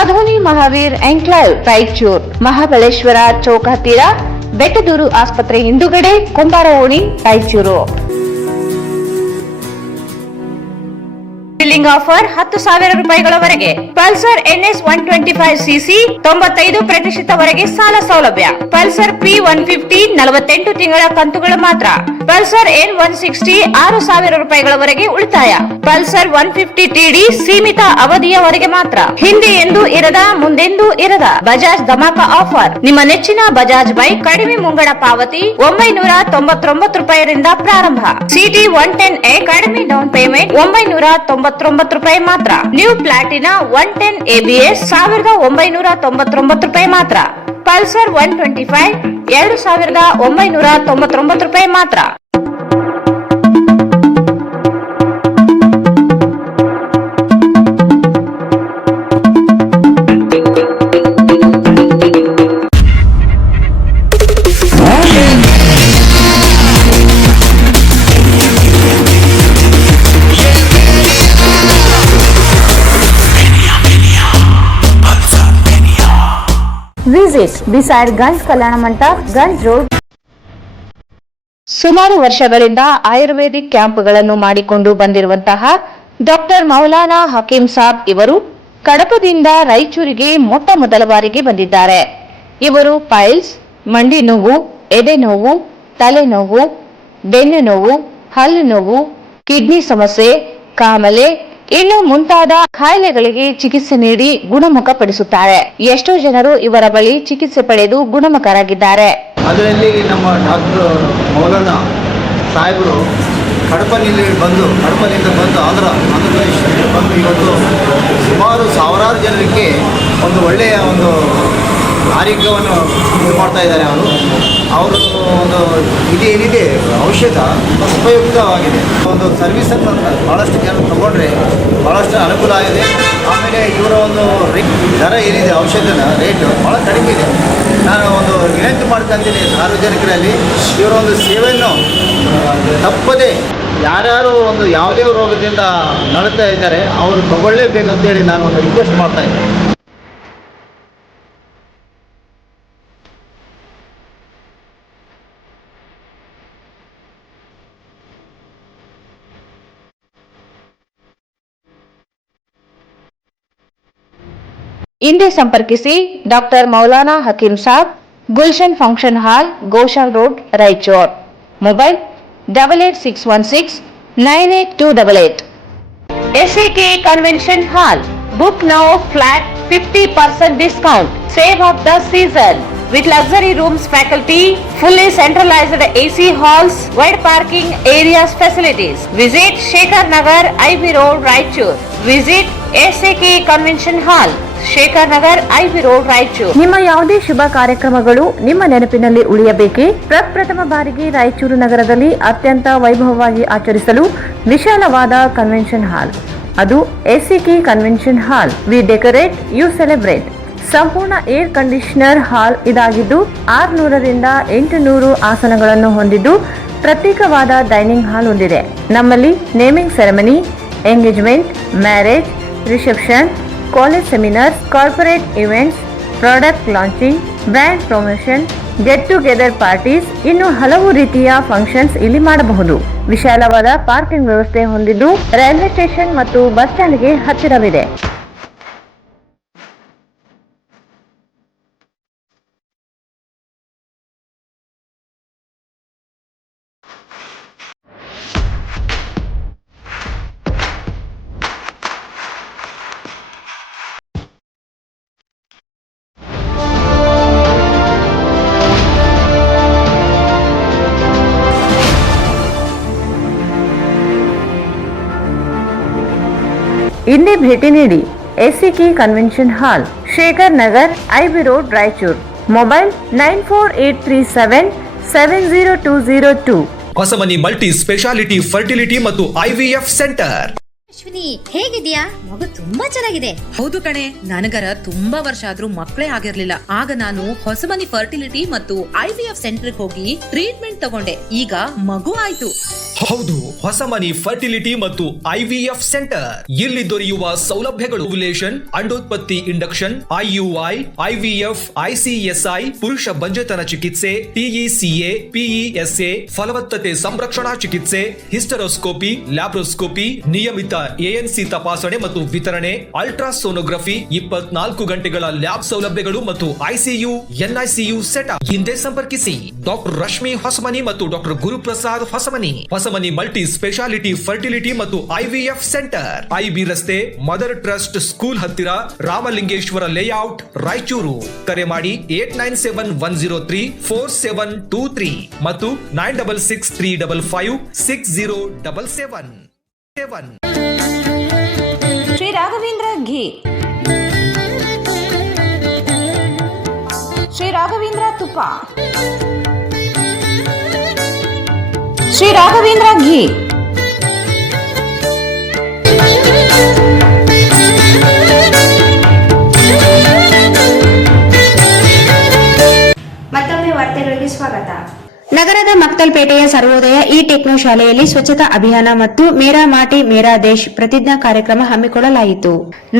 ಆಧುನಿ ಮಹಾವೀರ್ ಎನ್ಕ್ಲೇವ್ ರಾಯಚೂರ್, ಮಹಾಬಲೇಶ್ವರ ಚೌಕ ಹತ್ತಿರ, ಬೆಟ್ಟದೂರು ಆಸ್ಪತ್ರೆ ಹಿಂದುಗಡೆ, ಕುಂಬಾರ ಓಣಿ, ರಾಯಚೂರು. ಬಿಲ್ಲಿಂಗ್ ಆಫರ್ 10,000 ರೂಪಾಯಿಗಳವರೆಗೆ. ಪಲ್ಸರ್ NS 125cc 95% ಸಾಲ ಸೌಲಭ್ಯ. ಪಲ್ಸರ್ P150 48 ತಿಂಗಳ ಕಂತುಗಳು ಮಾತ್ರ. ಪಲ್ಸರ್ N160 6,000 ರೂಪಾಯಿಗಳವರೆಗೆ ಉಳಿತಾಯ. ಪಲ್ಸರ್ 150 TD ಸೀಮಿತ ಅವಧಿಯವರೆಗೆ ಮಾತ್ರ. ಹಿಂದೆ ಎಂದು ಇರದ, ಮುಂದೆಂದೂ ಇರದ ಬಜಾಜ್ ಧಮಾಕ ಆಫರ್. ನಿಮ್ಮ ನೆಚ್ಚಿನ ಬಜಾಜ್ ಬೈಕ್ ಕಡಿಮೆ ಮುಂಗಡ ಪಾವತಿ 999 ರೂಪಾಯಿರಿಂದ ಪ್ರಾರಂಭ. CT 110A ಕಡಿಮೆ ಡೌನ್ ಪೇಮೆಂಟ್ 999 ರೂಪಾಯಿ ಮಾತ್ರ. ನ್ಯೂ ಪ್ಲಾಟಿನಾ 110 ABS 1999 ರೂಪಾಯಿ ಮಾತ್ರ. ಪಲ್ಸರ್ 125 2,999 ರೂಪಾಯಿ ಮಾತ್ರ. Visit beside Ganj Kalyana Mantapa, Ganj road. ಸುಮಾರು ವರ್ಷಗಳಿಂದ ಆಯುರ್ವೇದಿಕ್ ಕ್ಯಾಂಪ್ಗಳನ್ನು ಮಾಡಿಕೊಂಡು ಬಂದಿರುವಂತಹ ಡಾಕ್ಟರ್ ಮೌಲಾನಾ ಹಕೀಂ ಸಾಬ್ ಇವರು ಕಡಪದಿಂದ ರಾಯಚೂರಿಗೆ ಮೊಟ್ಟ ಮೊದಲ ಬಾರಿಗೆ ಬಂದಿದ್ದಾರೆ. ಇವರು ಪೈಲ್ಸ್, ಮಂಡಿ ನೋವು, ಎದೆ ನೋವು, ತಲೆನೋವು, ಬೆನ್ನು ನೋವು, ಹಲ್ಲು ನೋವು, ಕಿಡ್ನಿ ಸಮಸ್ಯೆ, ಕಾಮಲೆ ಇನ್ನು ಮುಂತಾದ ಕಾಯಿಲೆಗಳಿಗೆ ಚಿಕಿತ್ಸೆ ನೀಡಿ ಗುಣಮುಖಪಡಿಸುತ್ತಾರೆ. ಎಷ್ಟೋ ಜನರು ಇವರ ಬಳಿ ಚಿಕಿತ್ಸೆ ಪಡೆದು ಗುಣಮುಖರಾಗಿದ್ದಾರೆ. ಅದರಲ್ಲಿ ನಮ್ಮ ಡಾಕ್ಟರ್ ಮೌಲಾನಾ ಸಾಹೇಬರು ಕಡಪದಿಂದ ಬಂದು ಆಂಧ್ರ ಪ್ರದೇಶದಲ್ಲಿ ಬಂದು ಇವತ್ತು ಸುಮಾರು ಸಾವಿರಾರು ಜನರಿಗೆ ಒಂದು ಒಳ್ಳೆಯ ಒಂದು ಆರೋಗ್ಯವನ್ನು ಇದು ಮಾಡ್ತಾ ಇದ್ದಾರೆ. ಅವರು ಅವರು ಒಂದು ಇದೇನಿದೆ ಔಷಧ ಉಪಯುಕ್ತವಾಗಿದೆ. ಒಂದು ಸರ್ವಿಸನ್ನು ಭಾಳಷ್ಟು ಜನ ತಗೊಂಡ್ರೆ ಭಾಳಷ್ಟು ಅನುಕೂಲ ಆಗಿದೆ. ಆಮೇಲೆ ಇವರ ಒಂದು ದರ ಏನಿದೆ ಔಷಧದ ರೇಟ್ ಭಾಳ ಕಡಿಮೆ ಇದೆ. ನಾನು ಒಂದು ವಿನಂತಿ ಮಾಡ್ಕೊತೀನಿ ಸಾರ್ವಜನಿಕರಲ್ಲಿ ಇವರ ಒಂದು ಸೇವೆಯನ್ನು ತಪ್ಪದೆ ಯಾರ್ಯಾರು ಒಂದು ಯಾವುದೇ ರೋಗದಿಂದ ನರಳ್ತಾ ಇದ್ದಾರೆ ಅವರು ತಗೊಳ್ಳೇಬೇಕಂತೇಳಿ ನಾನು ಒಂದು ರಿಕ್ವೆಸ್ಟ್ ಮಾಡ್ತಾ ಇದ್ದೇನೆ. ಹಿಂದೆ ಸಂಪರ್ಕಿಸಿ doctor Maulana Hakeem Sab, Gulshan function hall, Goshal road, Raichur. Mobile 8861698288. SAK Convention Hall. Book now, flat 50% discount. Save of the season. With luxury rooms, faculty, fully centralized AC halls, wide parking areas facilities. Visit Shekhar Nagar, IB Road, Raichur. Visit SAK Convention Hall, Shekhar Nagar, IB road, Raichur. ನಿಮ್ಮ ಯಾವುದೇ ಶುಭ ಕಾರ್ಯಕ್ರಮಗಳು ನಿಮ್ಮ ನೆನಪಿನಲ್ಲಿ ಉಳಿಯಬೇಕೇ? ಪ್ರಪ್ರಥಮ ಬಾರಿಗೆ ರಾಯಚೂರು ನಗರದಲ್ಲಿ ಅತ್ಯಂತ ವೈಭವವಾಗಿ ಆಚರಿಸಲು ವಿಶಾಲವಾದ ಕನ್ವೆನ್ಷನ್ ಹಾಲ್, ಅದು SCK convention hall. We decorate, you celebrate. ಸಂಪೂರ್ಣ ಏರ್ ಕಂಡೀಷನರ್ ಹಾಲ್ ಇದಾಗಿದ್ದು 600ರಿಂದ 800 ಆಸನಗಳನ್ನು ಹೊಂದಿದ್ದು ಪ್ರತ್ಯೇಕವಾದ ಡೈನಿಂಗ್ ಹಾಲ್ ಹೊಂದಿದೆ. ನಮ್ಮಲ್ಲಿ naming ceremony, engagement, marriage, reception, college seminars, corporate events, product launching, brand promotion, get together parties, ಇನ್ನು ಹಲವು ರೀತಿಯ ಫಂಕ್ಷನ್ಸ್ ಇಲ್ಲಿ ಮಾಡಬಹುದು. ವಿಶಾಲವಾದ ಪಾರ್ಕಿಂಗ್ ವ್ಯವಸ್ಥೆ ಹೊಂದಿದ್ದು ರೈಲ್ವೆ ಸ್ಟೇಷನ್ ಮತ್ತು ಬಸ್ ಸ್ಟ್ಯಾಂಡ್ಗೆ ಹತ್ತಿರವಿದೆ. ಹಿಂದೆ ಭೇಟಿ ನೀಡಿ ಎಸ್ಸಿಕೆ ಕನ್ವೆನ್ಷನ್ ಹಾಲ್, Shekhar Nagar, IB road, Raichur. Mobile 9483770202. Hosamani multi speciality fertility ಮತ್ತು IVF ಸೆಂಟರ್. ಅಶ್ವಿನಿ, ಹೇಗಿದ್ಯಾ? ಮಗು ತುಂಬಾ ಚೆನ್ನಾಗಿದೆ. ಹೌದು ಕಣೆ, ನನಗರ ತುಂಬಾ ವರ್ಷ ಆದ್ರೂ ಮಕ್ಕಳೇ ಆಗಿರ್ಲಿಲ್ಲ. ಆಗ ನಾನು ಹೊಸಮನಿ ಫರ್ಟಿಲಿಟಿ ಮತ್ತು IVF ಸೆಂಟರ್ ಹೋಗಿ ಟ್ರೀಟ್ಮೆಂಟ್ ತಗೊಂಡೆ. ಈಗ ಮಗು ಆಯ್ತು. ಹೌದು, ಹೊಸಮನಿ ಫರ್ಟಿಲಿಟಿ ಮತ್ತು IVF ಸೆಂಟರ್. ಇಲ್ಲಿ ದೊರೆಯುವ ಸೌಲಭ್ಯಗಳು: ಓವ್ಯುಲೇಷನ್, ಅಂಡೋತ್ಪತ್ತಿ, ಇಂಡಕ್ಷನ್, IUI, IVF, ICSI, ಪುರುಷ ಬಂಜೆತನ ಚಿಕಿತ್ಸೆ, TECA, PESA, ಫಲವತ್ತತೆ ಸಂರಕ್ಷಣಾ ಚಿಕಿತ್ಸೆ, ಹಿಸ್ಟರೋಸ್ಕೋಪಿ, ಲ್ಯಾಬ್ರೋಸ್ಕೋಪಿ, ನಿಯಮಿತ ANC ತಪಾಸಣೆ ಮತ್ತು ವಿತರಣೆ, ಅಲ್ಟ್ರಾಸೋನೋಗ್ರಫಿ, 24 ಗಂಟೆಗಳ ಲ್ಯಾಬ್ ಸೌಲಭ್ಯಗಳು ಮತ್ತು ICU, NICU ಸೆಟಪ್. ಹಿಂದೆ ಸಂಪರ್ಕಿಸಿ ಡಾಕ್ಟರ್ ರಶ್ಮಿ ಹೊಸಮನಿ ಮತ್ತು doctor Guruprasad Hosamani. Hosamani multi speciality fertility ಮತ್ತು IVF ಸೆಂಟರ್, IB ರಸ್ತೆ, ಮದರ್ ಟ್ರಸ್ಟ್ ಸ್ಕೂಲ್ ಹತ್ತಿರ, ರಾಮಲಿಂಗೇಶ್ವರ ಲೇಔಟ್, ರಾಯಚೂರು. ಕರೆ ಮಾಡಿ 8971034723 ಮತ್ತು 9663556077. ಶ್ರೀ ರಾಘವೇಂದ್ರ ಘೀ, ಶ್ರೀ ರಾಘವೇಂದ್ರ ತುಪ್ಪ, ಶ್ರೀ ರಾಘವೇಂದ್ರ ಘೀ. ಮತ್ತೊಮ್ಮೆ ವಾರ್ತೆಗಳಿಗೆ ಸ್ವಾಗತ. ನಗರದ ಮಕ್ತಲ್ಪೇಟೆಯ ಸರ್ವೋದಯ ಈ ಟೆಕ್ನೋ ಶಾಲೆಯಲ್ಲಿ ಸ್ವಚ್ಛತಾ ಅಭಿಯಾನ ಮತ್ತು ಮೇರಾ ಮಾಟಿ ಮೇರಾ ದೇಶ್ ಪ್ರತಿಜ್ಞಾ ಕಾರ್ಯಕ್ರಮ ಹಮ್ಮಿಕೊಳ್ಳಲಾಯಿತು.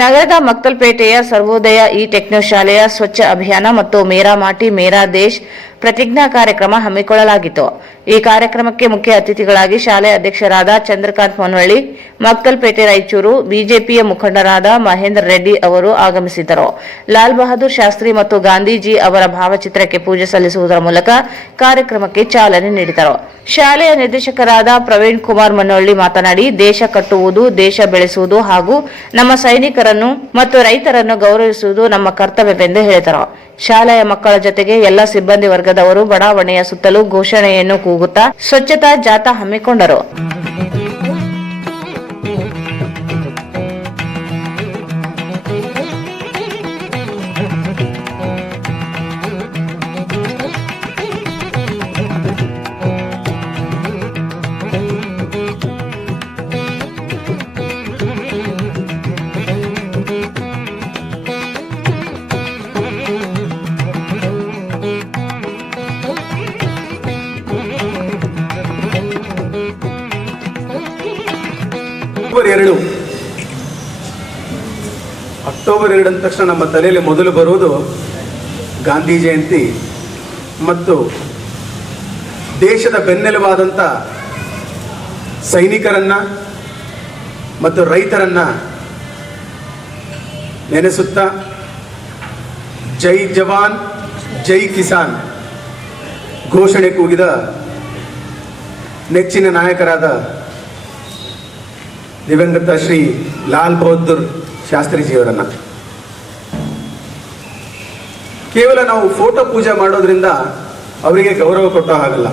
ನಗರದ ಮಕ್ತಲ್ಪೇಟೆಯ ಸರ್ವೋದಯ ಈ ಟೆಕ್ನೋ ಶಾಲೆಯ ಸ್ವಚ್ಛ ಅಭಿಯಾನ ಮತ್ತು ಮೇರಾ ಮಾಟಿ ಮೇರಾ ದೇಶ್ ಪ್ರತಿಜ್ಞಾ ಕಾರ್ಯಕ್ರಮ ಹಮ್ಮಿಕೊಳ್ಳಲಾಗಿತ್ತು. ಈ ಕಾರ್ಯಕ್ರಮಕ್ಕೆ ಮುಖ್ಯ ಅತಿಥಿಗಳಾಗಿ ಶಾಲೆ ಅಧ್ಯಕ್ಷರಾದ ಚಂದ್ರಕಾಂತ್ ಮೊನವಳ್ಳಿ, ಮಕ್ತಲ್ಪೇಟೆ ರಾಯಚೂರು ಬಿಜೆಪಿಯ ಮುಖಂಡರಾದ ಮಹೇಂದ್ರ ರೆಡ್ಡಿ ಅವರು ಆಗಮಿಸಿದ್ದರು. ಲಾಲ್ ಬಹದ್ದೂರ್ ಶಾಸ್ತ್ರಿ ಮತ್ತು ಗಾಂಧೀಜಿ ಅವರ ಭಾವಚಿತ್ರಕ್ಕೆ ಪೂಜೆ ಸಲ್ಲಿಸುವುದರ ಮೂಲಕ ಕಾರ್ಯಕ್ರಮಕ್ಕೆ ಚಾಲನೆ ನೀಡಿದರು. ಶಾಲೆಯ ನಿರ್ದೇಶಕರಾದ ಪ್ರವೀಣ್ ಕುಮಾರ್ ಮನವಳ್ಳಿ ಮಾತನಾಡಿ, ದೇಶ ಕಟ್ಟುವುದು, ದೇಶ ಬೆಳೆಸುವುದು ಹಾಗೂ ನಮ್ಮ ಸೈನಿಕರನ್ನು ಮತ್ತು ರೈತರನ್ನು ಗೌರವಿಸುವುದು ನಮ್ಮ ಕರ್ತವ್ಯವೆಂದು ಹೇಳಿದರು. ಶಾಲೆಯ ಮಕ್ಕಳ ಜೊತೆಗೆ ಎಲ್ಲ ಸಿಬ್ಬಂದಿ ವರ್ಗದವರು ಬಡಾವಣೆಯ ಸುತ್ತಲೂ ಘೋಷಣೆಯನ್ನು ಕೂಗುತ್ತಾ ಸ್ವಚ್ಛತಾ ಜಾಥಾ ಹಮ್ಮಿಕೊಂಡರು. ಅಕ್ಟೋಬರ್ 2 ಅಂದ ತಕ್ಷಣ ನಮ್ಮ ತಲೆಯಲ್ಲಿ ಮೊದಲು ಬರುವುದು ಗಾಂಧಿ ಜಯಂತಿ ಮತ್ತು ದೇಶದ ಬೆನ್ನೆಲುಬಾದಂಥ ಸೈನಿಕರನ್ನು ಮತ್ತು ರೈತರನ್ನು ನೆನೆಸುತ್ತಾ ಜೈ ಜವಾನ್ ಜೈ ಕಿಸಾನ್ ಘೋಷಣೆ ಕೂಗಿದ ನೆಚ್ಚಿನ ನಾಯಕರಾದ ದಿವಂಗತ ಶ್ರೀ ಲಾಲ್ ಬಹದ್ದೂರ್ ಶಾಸ್ತ್ರಿಜಿಯವರನ್ನು. ಕೇವಲ ನಾವು ಫೋಟೋ ಪೂಜೆ ಮಾಡೋದ್ರಿಂದ ಅವರಿಗೆ ಗೌರವ ಕೊಟ್ಟ ಹಾಗಲ್ಲ.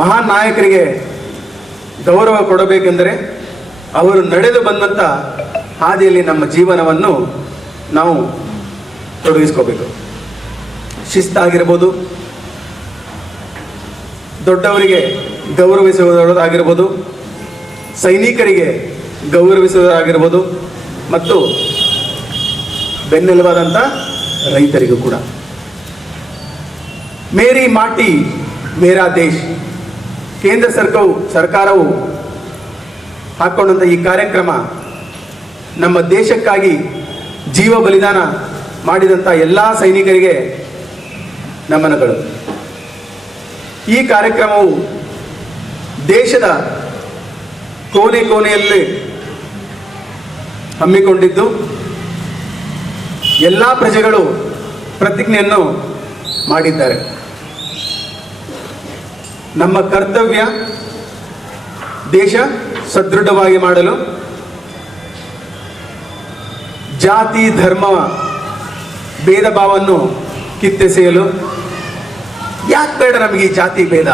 ಮಹಾನ್ ನಾಯಕರಿಗೆ ಗೌರವ ಕೊಡಬೇಕೆಂದರೆ ಅವರು ನಡೆದು ಬಂದಂಥ ಹಾದಿಯಲ್ಲಿ ನಮ್ಮ ಜೀವನವನ್ನು ನಾವು ತೊಡಗಿಸ್ಕೋಬೇಕು. ಶಿಸ್ತಾಗಿರ್ಬೋದು, ದೊಡ್ಡವರಿಗೆ ಗೌರವಿಸುವುದಾಗಿರ್ಬೋದು, ಸೈನಿಕರಿಗೆ ಗೌರವಿಸುವುದಾಗಿರ್ಬೋದು ಮತ್ತು ಬೆನ್ನೆಲುಬಾದಂಥ ರೈತರಿಗೂ ಕೂಡ. ಮೇರಿ ಮಾಟಿ ಮೇರಾ ದೇಶ್ ಕೇಂದ್ರ ಸರ್ಕಾರವು ಹಾಕ್ಕೊಂಡಂಥ ಈ ಕಾರ್ಯಕ್ರಮ ನಮ್ಮ ದೇಶಕ್ಕಾಗಿ ಜೀವ ಬಲಿದಾನ ಮಾಡಿದಂಥ ಎಲ್ಲ ಸೈನಿಕರಿಗೆ ನಮನಗಳು. ಈ ಕಾರ್ಯಕ್ರಮವು ದೇಶದ ಕೋಣೆ ಕೋಣೆಯಲ್ಲಿ ಹಮ್ಮಿಕೊಂಡಿದ್ದು ಎಲ್ಲ ಪ್ರಜೆಗಳು ಪ್ರತಿಜ್ಞೆಯನ್ನು ಮಾಡಿದ್ದಾರೆ. ನಮ್ಮ ಕರ್ತವ್ಯ ದೇಶ ಸದೃಢವಾಗಿ ಮಾಡಲು ಜಾತಿ ಧರ್ಮ ಭೇದ ಭಾವವನ್ನು ಕಿತ್ತೆಸೆಯಲು. ಯಾಕೆ ಬೇಡ ನಮಗೆ ಈ ಜಾತಿ ಭೇದ?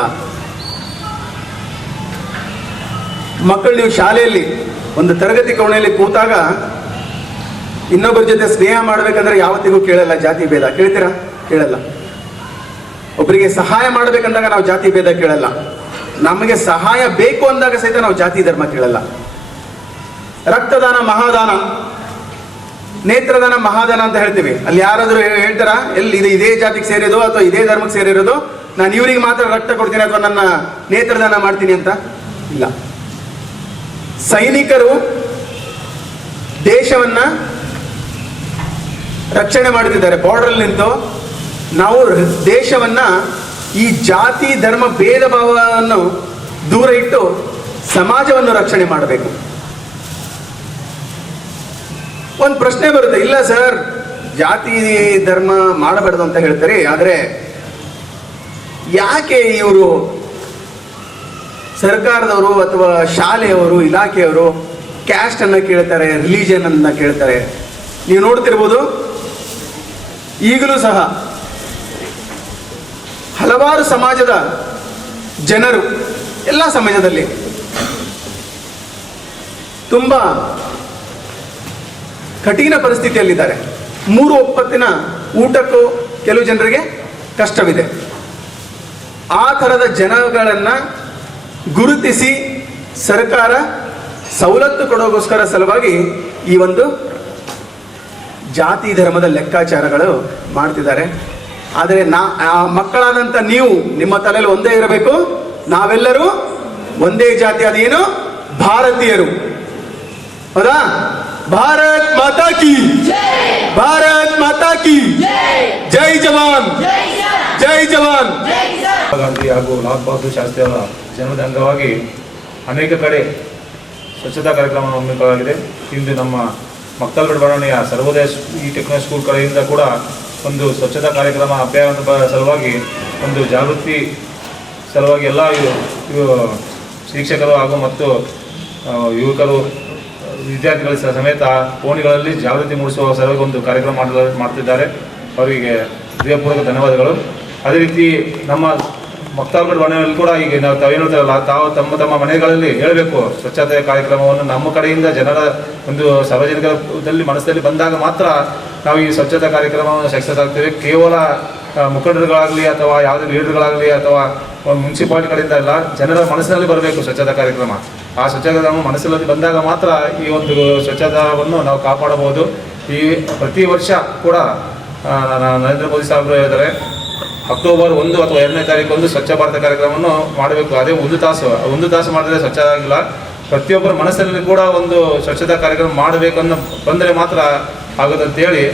ಮಕ್ಕಳು ನೀವು ಶಾಲೆಯಲ್ಲಿ ಒಂದು ತರಗತಿ ಕೋಣೆಯಲ್ಲಿ ಕೂತಾಗ ಇನ್ನೊಬ್ಬರ ಜೊತೆ ಸ್ನೇಹ ಮಾಡಬೇಕಂದ್ರೆ ಯಾವತ್ತಿಗೂ ಕೇಳಲ್ಲ ಜಾತಿ ಭೇದ. ಕೇಳ್ತೀರಾ? ಕೇಳಲ್ಲ. ಒಬ್ಬರಿಗೆ ಸಹಾಯ ಮಾಡಬೇಕಂದಾಗ ನಾವು ಜಾತಿ ಭೇದ ಕೇಳಲ್ಲ. ನಮಗೆ ಸಹಾಯ ಬೇಕು ಅಂದಾಗ ಸಹಿತ ನಾವು ಜಾತಿ ಧರ್ಮ ಕೇಳಲ್ಲ. ರಕ್ತದಾನ ಮಹಾದಾನ, ನೇತ್ರದಾನ ಮಹಾದಾನ ಅಂತ ಹೇಳ್ತೀವಿ. ಅಲ್ಲಿ ಯಾರಾದರೂ ಹೇಳ್ತಾರಾ ಎಲ್ಲಿ ಇದೇ ಜಾತಿಗೆ ಸೇರಿರೋದು ಅಥವಾ ಇದೇ ಧರ್ಮಕ್ಕೆ ಸೇರಿರೋದು, ನಾನು ಇವರಿಗೆ ಮಾತ್ರ ರಕ್ತ ಕೊಡ್ತೀನಿ ಅಥವಾ ನನ್ನ ನೇತ್ರದಾನ ಮಾಡ್ತೀನಿ ಅಂತ ಇಲ್ಲ. ಸೈನಿಕರು ದೇಶವನ್ನ ರಕ್ಷಣೆ ಮಾಡುತ್ತಿದ್ದಾರೆ. ಬಾರ್ಡರ್ ನಿಂತು ನಾವು ದೇಶವನ್ನ ಈ ಜಾತಿ ಧರ್ಮ ಭೇದ ಭಾವವನ್ನು ದೂರ ಇಟ್ಟು ಸಮಾಜವನ್ನು ರಕ್ಷಣೆ ಮಾಡಬೇಕು. ಒಂದು ಪ್ರಶ್ನೆ ಬರುತ್ತೆ, ಇಲ್ಲ ಸರ್ ಜಾತಿ ಧರ್ಮ ಮಾಡಬಾರ್ದು ಅಂತ ಹೇಳ್ತಾರೆ, ಆದರೆ ಯಾಕೆ ಇವರು ಸರ್ಕಾರದವರು ಅಥವಾ ಶಾಲೆಯವರು ಇಲಾಖೆಯವರು ಕ್ಯಾಸ್ಟ್ ಅನ್ನ ಕೇಳ್ತಾರೆ, ರಿಲಿಜನ್ ಅನ್ನ ಕೇಳ್ತಾರೆ? ನೀವು ನೋಡ್ತಿರ್ಬೋದು, ಈಗಲೂ ಸಹ ಹಲವಾರು ಸಮಾಜದ ಜನರು ಎಲ್ಲ ಸಮಾಜದಲ್ಲಿ ತುಂಬಾ ಕಠಿಣ ಪರಿಸ್ಥಿತಿಯಲ್ಲಿದ್ದಾರೆ. 3 ಒಪ್ಪತ್ತಿನ ಊಟಕ್ಕೂ ಕೆಲವು ಜನರಿಗೆ ಕಷ್ಟವಿದೆ. ಆ ಥರದ ಜನಗಳನ್ನ ಗುರುತಿಸಿ ಸರ್ಕಾರ ಸವಲತ್ತು ಕೊಡೋಗೋಸ್ಕರ ಸಲುವಾಗಿ ಈ ಒಂದು ಜಾತಿ ಧರ್ಮದ ಲೆಕ್ಕಾಚಾರಗಳು ಮಾಡ್ತಿದ್ದಾರೆ. ಆದರೆ ಮಕ್ಕಳಾದಂಥ ನೀವು, ನಿಮ್ಮ ತಲೆಯಲ್ಲಿ ಒಂದೇ ಇರಬೇಕು, ನಾವೆಲ್ಲರೂ ಒಂದೇ ಜಾತಿ, ಅದೇನು ಭಾರತೀಯರು. ಹೌದಾ? ಭಾರತ್ ಮಾತಾ ಕಿ, ಭಾರತ್ ಮಾತಾ ಕಿ ಜೈ ಜವಾನ್, ಜೈ ಜವಾನ್. ಗಾಂಧಿ ಹಾಗೂ ಲಾಲ್ ಬಹದ್ದೂರ್ ಶಾಸ್ತ್ರಿ ಅವರ ಜನ್ಮದ ಅಂಗವಾಗಿ ಅನೇಕ ಕಡೆ ಸ್ವಚ್ಛತಾ ಕಾರ್ಯಕ್ರಮ ಹಮ್ಮಿಕೊಳ್ಳಲಾಗಿದೆ. ಇಂದು ನಮ್ಮ ಮಕ್ತಲ್ಗಢ ಬಡಾವಣೆಯ ಸರ್ವೋದಯ ಈ ಟೆಕ್ನಾಲಜಿ ಸ್ಕೂಲ್ ಕಡೆಯಿಂದ ಕೂಡ ಒಂದು ಸ್ವಚ್ಛತಾ ಕಾರ್ಯಕ್ರಮ ಅಭಿಯಾನದ ಸಲುವಾಗಿ ಒಂದು ಜಾಗೃತಿ ಸಲುವಾಗಿ ಎಲ್ಲ ಶಿಕ್ಷಕರು ಹಾಗೂ ಮತ್ತು ಯುವಕರು ವಿದ್ಯಾರ್ಥಿಗಳ ಸಮೇತ ಓಣಿಗಳಲ್ಲಿ ಜಾಗೃತಿ ಮೂಡಿಸುವ ಸಲುವಾಗಿ ಒಂದು ಕಾರ್ಯಕ್ರಮ ಮಾಡ್ತಿದ್ದಾರೆ. ಅವರಿಗೆ ಹೃದಯಪೂರ್ವಕ ಧನ್ಯವಾದಗಳು. ಅದೇ ರೀತಿ ನಮ್ಮ ಮಕ್ತಾಲ್ಗಢ ಮನೆಯಲ್ಲಿ ಕೂಡ ಈಗ ನಾವು ತಾವೇನು ಹೇಳ್ತಾರಲ್ಲ, ತಾವು ತಮ್ಮ ಮನೆಗಳಲ್ಲಿ ಹೇಳಬೇಕು ಸ್ವಚ್ಛತೆಯ ಕಾರ್ಯಕ್ರಮವನ್ನು. ನಮ್ಮ ಕಡೆಯಿಂದ ಜನರ ಒಂದು ಸಾರ್ವಜನಿಕರಲ್ಲಿ ಮನಸ್ಸಲ್ಲಿ ಬಂದಾಗ ಮಾತ್ರ ನಾವು ಈ ಸ್ವಚ್ಛತಾ ಕಾರ್ಯಕ್ರಮವನ್ನು ಸಕ್ಸಸ್ ಆಗ್ತೇವೆ. ಕೇವಲ ಮುಖಂಡರುಗಳಾಗಲಿ ಅಥವಾ ಯಾವುದೇ ಲೀಡರ್ಗಳಾಗಲಿ ಅಥವಾ ಮುನ್ಸಿಪಾಲಿಟಿ ಕಡೆಯಿಂದ ಎಲ್ಲ ಜನರ ಮನಸ್ಸಿನಲ್ಲಿ ಬರಬೇಕು ಸ್ವಚ್ಛತಾ ಕಾರ್ಯಕ್ರಮ. ಆ ಸ್ವಚ್ಛತಾ ಮನಸ್ಸಿನಲ್ಲಿ ಬಂದಾಗ ಮಾತ್ರ ಈ ಒಂದು ಸ್ವಚ್ಛತಾವನ್ನು ನಾವು ಕಾಪಾಡಬಹುದು. ಈ ಪ್ರತಿ ವರ್ಷ ಕೂಡ ನರೇಂದ್ರ ಮೋದಿ ಸಾಹೇಬರು ಹೇಳಿದ್ದಾರೆ, ಅಕ್ಟೋಬರ್ 1 ಅಥವಾ 2ನೇ ತಾರೀಕು ಸ್ವಚ್ಛ ಭಾರತ ಕಾರ್ಯಕ್ರಮವನ್ನು ಮಾಡಬೇಕು. ಅದೇ ಒಂದು ತಾಸು ಮಾಡಿದ್ರೆ ಸ್ವಚ್ಛ ಆಗಿಲ್ಲ. ಪ್ರತಿಯೊಬ್ಬರ ಮನಸ್ಸಲ್ಲಿ ಕೂಡ ಒಂದು ಸ್ವಚ್ಛತಾ ಕಾರ್ಯಕ್ರಮ ಮಾಡಬೇಕನ್ನು ಬಂದರೆ ಮಾತ್ರ ಆಗುತ್ತಂತೇಳಿ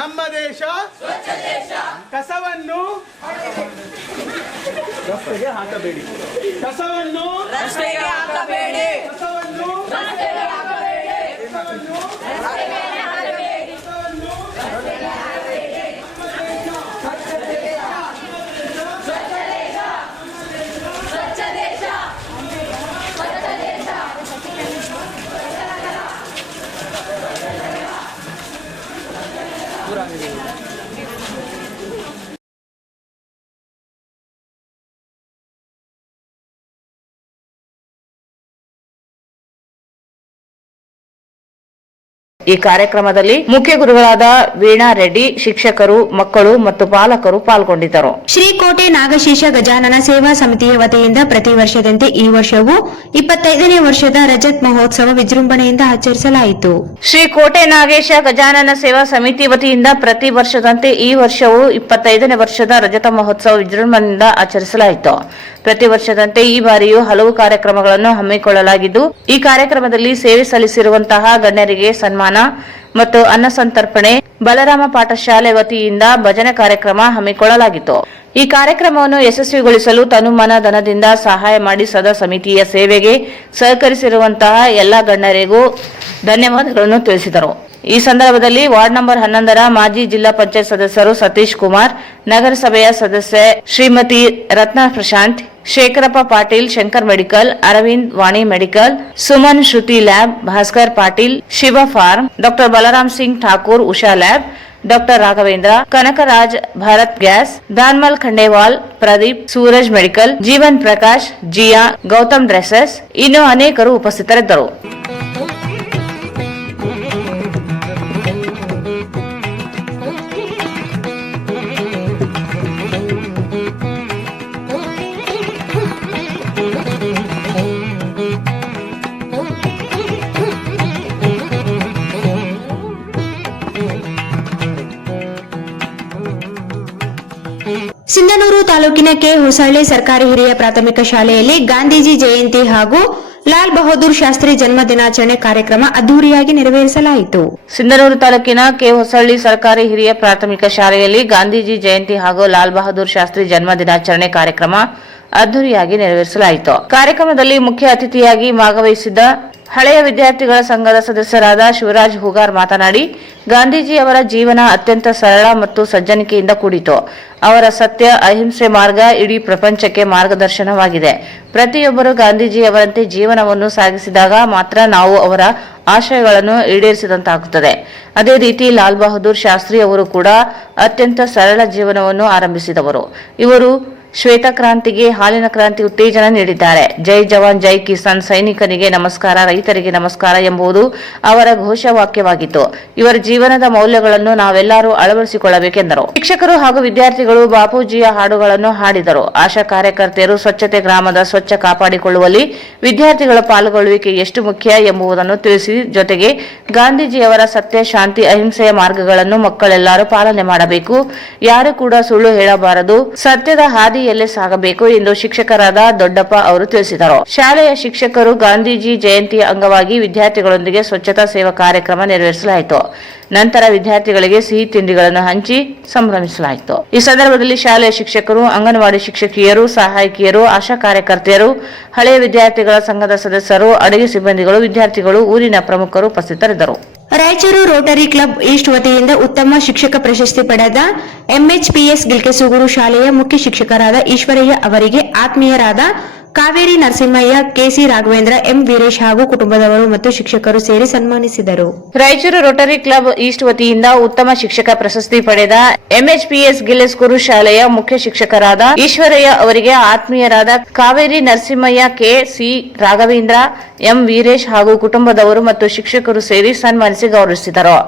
ನಮ್ಮ ದೇಶ ಕಸವನ್ನು ರಸ್ತೆಗೆ ಹಾಕಬೇಡಿ. ಕಸವನ್ನು ರಸ್ತೆಗೆ ಹಾಕಬೇಡಿ. ಕಸವನ್ನು ರಸ್ತೆಗೆ ಹಾಕಬೇಡಿ. ಕಸವನ್ನು ರಸ್ತೆಗೆ ಹಾಕಬೇಡಿ. ಕಸವನ್ನು ರಸ್ತೆಗೆ ಹಾಕಬೇಡಿ. ಸ್ವಚ್ಛ ದೇಶ, ಸ್ವಚ್ಛ ದೇಶ, ಸ್ವಚ್ಛ ದೇಶ, ಸ್ವಚ್ಛ ದೇಶ. ಈ ಕಾರ್ಯಕ್ರಮದಲ್ಲಿ ಮುಖ್ಯ ಗುರುಗಳಾದ ವೀಣಾ ರೆಡ್ಡಿ, ಶಿಕ್ಷಕರು, ಮಕ್ಕಳು ಮತ್ತು ಪಾಲಕರು ಪಾಲ್ಗೊಂಡಿದ್ದರು. ಶ್ರೀಕೋಟೆ ನಾಗಶೇಷ ಗಜಾನನ ಸೇವಾ ಸಮಿತಿಯ ವತಿಯಿಂದ ಪ್ರತಿ ವರ್ಷದಂತೆ ಈ ವರ್ಷವೂ 25ನೇ ವರ್ಷದ ರಜತ್ ಮಹೋತ್ಸವ ವಿಜೃಂಭಣೆಯಿಂದ ಆಚರಿಸಲಾಯಿತು. ಶ್ರೀಕೋಟೆ ನಾಗೇಶ ಗಜಾನನ ಸೇವಾ ಸಮಿತಿ ವತಿಯಿಂದ ಪ್ರತಿ ವರ್ಷದಂತೆ ಈ ವರ್ಷವೂ 25ನೇ ವರ್ಷದ ರಜತ ಮಹೋತ್ಸವ ವಿಜೃಂಭಣೆಯಿಂದ ಆಚರಿಸಲಾಯಿತು. ಪ್ರತಿ ವರ್ಷದಂತೆ ಈ ಬಾರಿಯೂ ಹಲವು ಕಾರ್ಯಕ್ರಮಗಳನ್ನು ಹಮ್ಮಿಕೊಳ್ಳಲಾಗಿದ್ದು, ಈ ಕಾರ್ಯಕ್ರಮದಲ್ಲಿ ಸೇವೆ ಸಲ್ಲಿಸಿರುವಂತಹ ಗಣ್ಯರಿಗೆ ಸನ್ಮಾನ ಮತ್ತು ಅನ್ನ ಸಂತರ್ಪಣೆ, ಬಲರಾಮ ಪಾಠಶಾಲೆ ವತಿಯಿಂದ ಭಜನೆ ಕಾರ್ಯಕ್ರಮ ಹಮ್ಮಿಕೊಳ್ಳಲಾಗಿತ್ತು. ಈ ಕಾರ್ಯಕ್ರಮವನ್ನು ಯಶಸ್ವಿಗೊಳಿಸಲು ತನುಮನ ಧನದಿಂದ ಸಹಾಯ ಮಾಡಿ ಸದಾ ಸಮಿತಿಯ ಸೇವೆಗೆ ಸಹಕರಿಸಿರುವಂತಹ ಎಲ್ಲ ಗಣ್ಯರಿಗೂ ಧನ್ಯವಾದಗಳನ್ನು ತಿಳಿಸಿದರು. ಈ ಸಂದರ್ಭದಲ್ಲಿ ವಾರ್ಡ್ ನಂಬರ್ 11ರ ಮಾಜಿ ಜಿಲ್ಲಾ ಪಂಚಾಯತ್ ಸದಸ್ಯರು ಸತೀಶ್ ಕುಮಾರ್, ನಗರಸಭೆಯ ಸದಸ್ಯೆ Shrimati Ratna Prashant, Shekharappa Patil Shankar medical, Arvind Vani medical, Suman Shruti lab, Bhaskar Patil Shiva farm, doctor Balram Singh Thakur Usha lab, doctor Raghavendra, Kanakaraj Bharat gas, Danmal Khandelwal, Pradeep, Suraj medical, Jeevan Prakash, Jiya, Gautam dresses ಇನ್ನೂ ಅನೇಕರು ಉಪಸ್ಥಿತರಿದ್ದರು. ಸಿಂಧನೂರು ತಾಲೂಕಿನ ಕೆ ಹೊಸಳ್ಳಿ ಸರ್ಕಾರಿ ಹಿರಿಯ ಪ್ರಾಥಮಿಕ ಶಾಲೆಯಲ್ಲಿ ಗಾಂಧೀಜಿ ಜಯಂತಿ ಹಾಗೂ ಲಾಲ್ ಬಹದ್ದೂರ್ ಶಾಸ್ತ್ರಿ ಜನ್ಮ ದಿನಾಚರಣೆ ಕಾರ್ಯಕ್ರಮ ಅದ್ದೂರಿಯಾಗಿ ನೆರವೇರಿಸಲಾಯಿತು. ಸಿಂಧನೂರು ತಾಲೂಕಿನ ಕೆ ಹೊಸಳ್ಳಿ ಸರ್ಕಾರಿ ಹಿರಿಯ ಪ್ರಾಥಮಿಕ ಶಾಲೆಯಲ್ಲಿ ಗಾಂಧೀಜಿ ಜಯಂತಿ ಹಾಗೂ ಲಾಲ್ ಬಹದ್ದೂರ್ ಶಾಸ್ತ್ರಿ ಜನ್ಮ ದಿನಾಚರಣೆ ಕಾರ್ಯಕ್ರಮ ಅದ್ದೂರಿಯಾಗಿ ನೆರವೇರಿಸಲಾಯಿತು. ಕಾರ್ಯಕ್ರಮದಲ್ಲಿ ಮುಖ್ಯ ಅತಿಥಿಯಾಗಿ ಭಾಗವಹಿಸಿದ್ದ ಹಳೆಯ ವಿದ್ಯಾರ್ಥಿಗಳ ಸಂಘದ ಸದಸ್ಯರಾದ ಶಿವರಾಜ್ ಹೂಗಾರ್ ಮಾತನಾಡಿ, ಗಾಂಧೀಜಿ ಅವರ ಜೀವನ ಅತ್ಯಂತ ಸರಳ ಮತ್ತು ಸಜ್ಜನಿಕೆಯಿಂದ ಕೂಡಿತು. ಅವರ ಸತ್ಯ ಅಹಿಂಸೆ ಮಾರ್ಗ ಇಡೀ ಪ್ರಪಂಚಕ್ಕೆ ಮಾರ್ಗದರ್ಶನವಾಗಿದೆ. ಪ್ರತಿಯೊಬ್ಬರು ಗಾಂಧೀಜಿಯವರಂತೆ ಜೀವನವನ್ನು ಸಾಗಿಸಿದಾಗ ಮಾತ್ರ ನಾವು ಅವರ ಆಶಯಗಳನ್ನು ಈಡೇರಿಸಿದಂತಾಗುತ್ತದೆ. ಅದೇ ರೀತಿ ಲಾಲ್ ಬಹದ್ದೂರ್ ಶಾಸ್ತ್ರಿ ಅವರು ಕೂಡ ಅತ್ಯಂತ ಸರಳ ಜೀವನವನ್ನು ಆರಂಭಿಸಿದವರು. ಇವರು ಶ್ವೇತಕ್ರಾಂತಿಗೆ ಹಾಲಿನ ಕ್ರಾಂತಿ ಉತ್ತೇಜನ ನೀಡಿದ್ದಾರೆ. ಜೈ ಜವಾನ್ ಜೈ ಕಿಸಾನ್, ಸೈನಿಕನಿಗೆ ನಮಸ್ಕಾರ, ರೈತರಿಗೆ ನಮಸ್ಕಾರ ಎಂಬುದು ಅವರ ಘೋಷವಾಕ್ಯವಾಗಿತ್ತು. ಇವರ ಜೀವನದ ಮೌಲ್ಯಗಳನ್ನು ನಾವೆಲ್ಲರೂ ಅಳವಡಿಸಿಕೊಳ್ಳಬೇಕೆಂದರು. ಶಿಕ್ಷಕರು ಹಾಗೂ ವಿದ್ಯಾರ್ಥಿಗಳು ಬಾಪೂಜಿಯ ಹಾಡುಗಳನ್ನು ಹಾಡಿದರು. ಆಶಾ ಕಾರ್ಯಕರ್ತೆಯರು ಸ್ವಚ್ಛತೆ, ಗ್ರಾಮದ ಸ್ವಚ್ಛ ಕಾಪಾಡಿಕೊಳ್ಳುವಲ್ಲಿ ವಿದ್ಯಾರ್ಥಿಗಳ ಪಾಲ್ಗೊಳ್ಳುವಿಕೆ ಎಷ್ಟು ಮುಖ್ಯ ಎಂಬುದನ್ನು ತಿಳಿಸಿ, ಜೊತೆಗೆ ಗಾಂಧೀಜಿಯವರ ಸತ್ಯ, ಶಾಂತಿ, ಅಹಿಂಸೆಯ ಮಾರ್ಗಗಳನ್ನು ಮಕ್ಕಳೆಲ್ಲರೂ ಪಾಲನೆ ಮಾಡಬೇಕು. ಯಾರು ಕೂಡ ಸುಳ್ಳು ಹೇಳಬಾರದು. ಸತ್ಯದ ಹಾದಿಯಲ್ಲೇ ಸಾಗಬೇಕು ಎಂದು ಶಿಕ್ಷಕರಾದ ದೊಡ್ಡಪ್ಪ ಅವರು ತಿಳಿಸಿದರು. ಶಾಲೆಯ ಶಿಕ್ಷಕರು ಗಾಂಧೀಜಿ ಜಯಂತಿಯ ಅಂಗವಾಗಿ ವಿದ್ಯಾರ್ಥಿಗಳೊಂದಿಗೆ ಸ್ವಚ್ಛತಾ ಸೇವಾ ಕಾರ್ಯಕ್ರಮ ನೆರವೇರಿಸಲಾಯಿತು. ನಂತರ ವಿದ್ಯಾರ್ಥಿಗಳಿಗೆ ಸಿಹಿ ತಿಂಡಿಗಳನ್ನು ಹಂಚಿ ಸಂಭ್ರಮಿಸಲಾಯಿತು. ಈ ಸಂದರ್ಭದಲ್ಲಿ ಶಾಲೆಯ ಶಿಕ್ಷಕರು, ಅಂಗನವಾಡಿ ಶಿಕ್ಷಕಿಯರು, ಸಹಾಯಕಿಯರು, ಆಶಾ ಕಾರ್ಯಕರ್ತೆಯರು, ಹಳೆಯ ವಿದ್ಯಾರ್ಥಿಗಳ ಸಂಘದ ಸದಸ್ಯರು, ಅಡುಗೆ ಸಿಬ್ಬಂದಿಗಳು, ವಿದ್ಯಾರ್ಥಿಗಳು, ಊರಿನ ಪ್ರಮುಖರು ಉಪಸ್ಥಿತರಿದ್ದರು. ರಾಯಚೂರು ರೋಟರಿ ಕ್ಲಬ್ ಈಸ್ಟ್ ವತಿಯಿಂದ ಉತ್ತಮ ಶಿಕ್ಷಕ ಪ್ರಶಸ್ತಿ ಪಡೆದ ಎಂಎಚ್ಪಿಎಸ್ ಗಿಲ್ಕೆಸೂಗೂರು ಶಾಲೆಯ ಮುಖ್ಯ ಶಿಕ್ಷಕರಾದ ಈಶ್ವರಯ್ಯ ಅವರಿಗೆ ಆತ್ಮೀಯರಾದ ಕಾವೇರಿ ನರಸಿಂಹಯ್ಯ, ಕೆಸಿ ರಾಘವೇಂದ್ರ, ಎಂ ವೀರೇಶ್ ಹಾಗೂ ಕುಟುಂಬದವರು ಮತ್ತು ಶಿಕ್ಷಕರು ಸೇರಿ ಸನ್ಮಾನಿಸಿದರು. ರಾಯಚೂರು ರೋಟರಿ ಕ್ಲಬ್ ಈಸ್ಟ್ ವತಿಯಿಂದ ಉತ್ತಮ ಶಿಕ್ಷಕ ಪ್ರಶಸ್ತಿ ಪಡೆದ ಎಂಎಚ್ಪಿಎಸ್ ಗಿಲ್ಕೆಸೂಗೂರು ಶಾಲೆಯ ಮುಖ್ಯ ಶಿಕ್ಷಕರಾದ ಈಶ್ವರಯ್ಯ ಅವರಿಗೆ ಆತ್ಮೀಯರಾದ ಕಾವೇರಿ ನರಸಿಂಹಯ್ಯ, ಕೆಸಿ ರಾಘವೇಂದ್ರ, ಎಂ ವೀರೇಶ್ ಹಾಗೂ ಕುಟುಂಬದವರು ಮತ್ತು ಶಿಕ್ಷಕರು ಸೇರಿ ಸನ್ಮಾನಿಸಿ ಗೌರವಿಸಿದರು.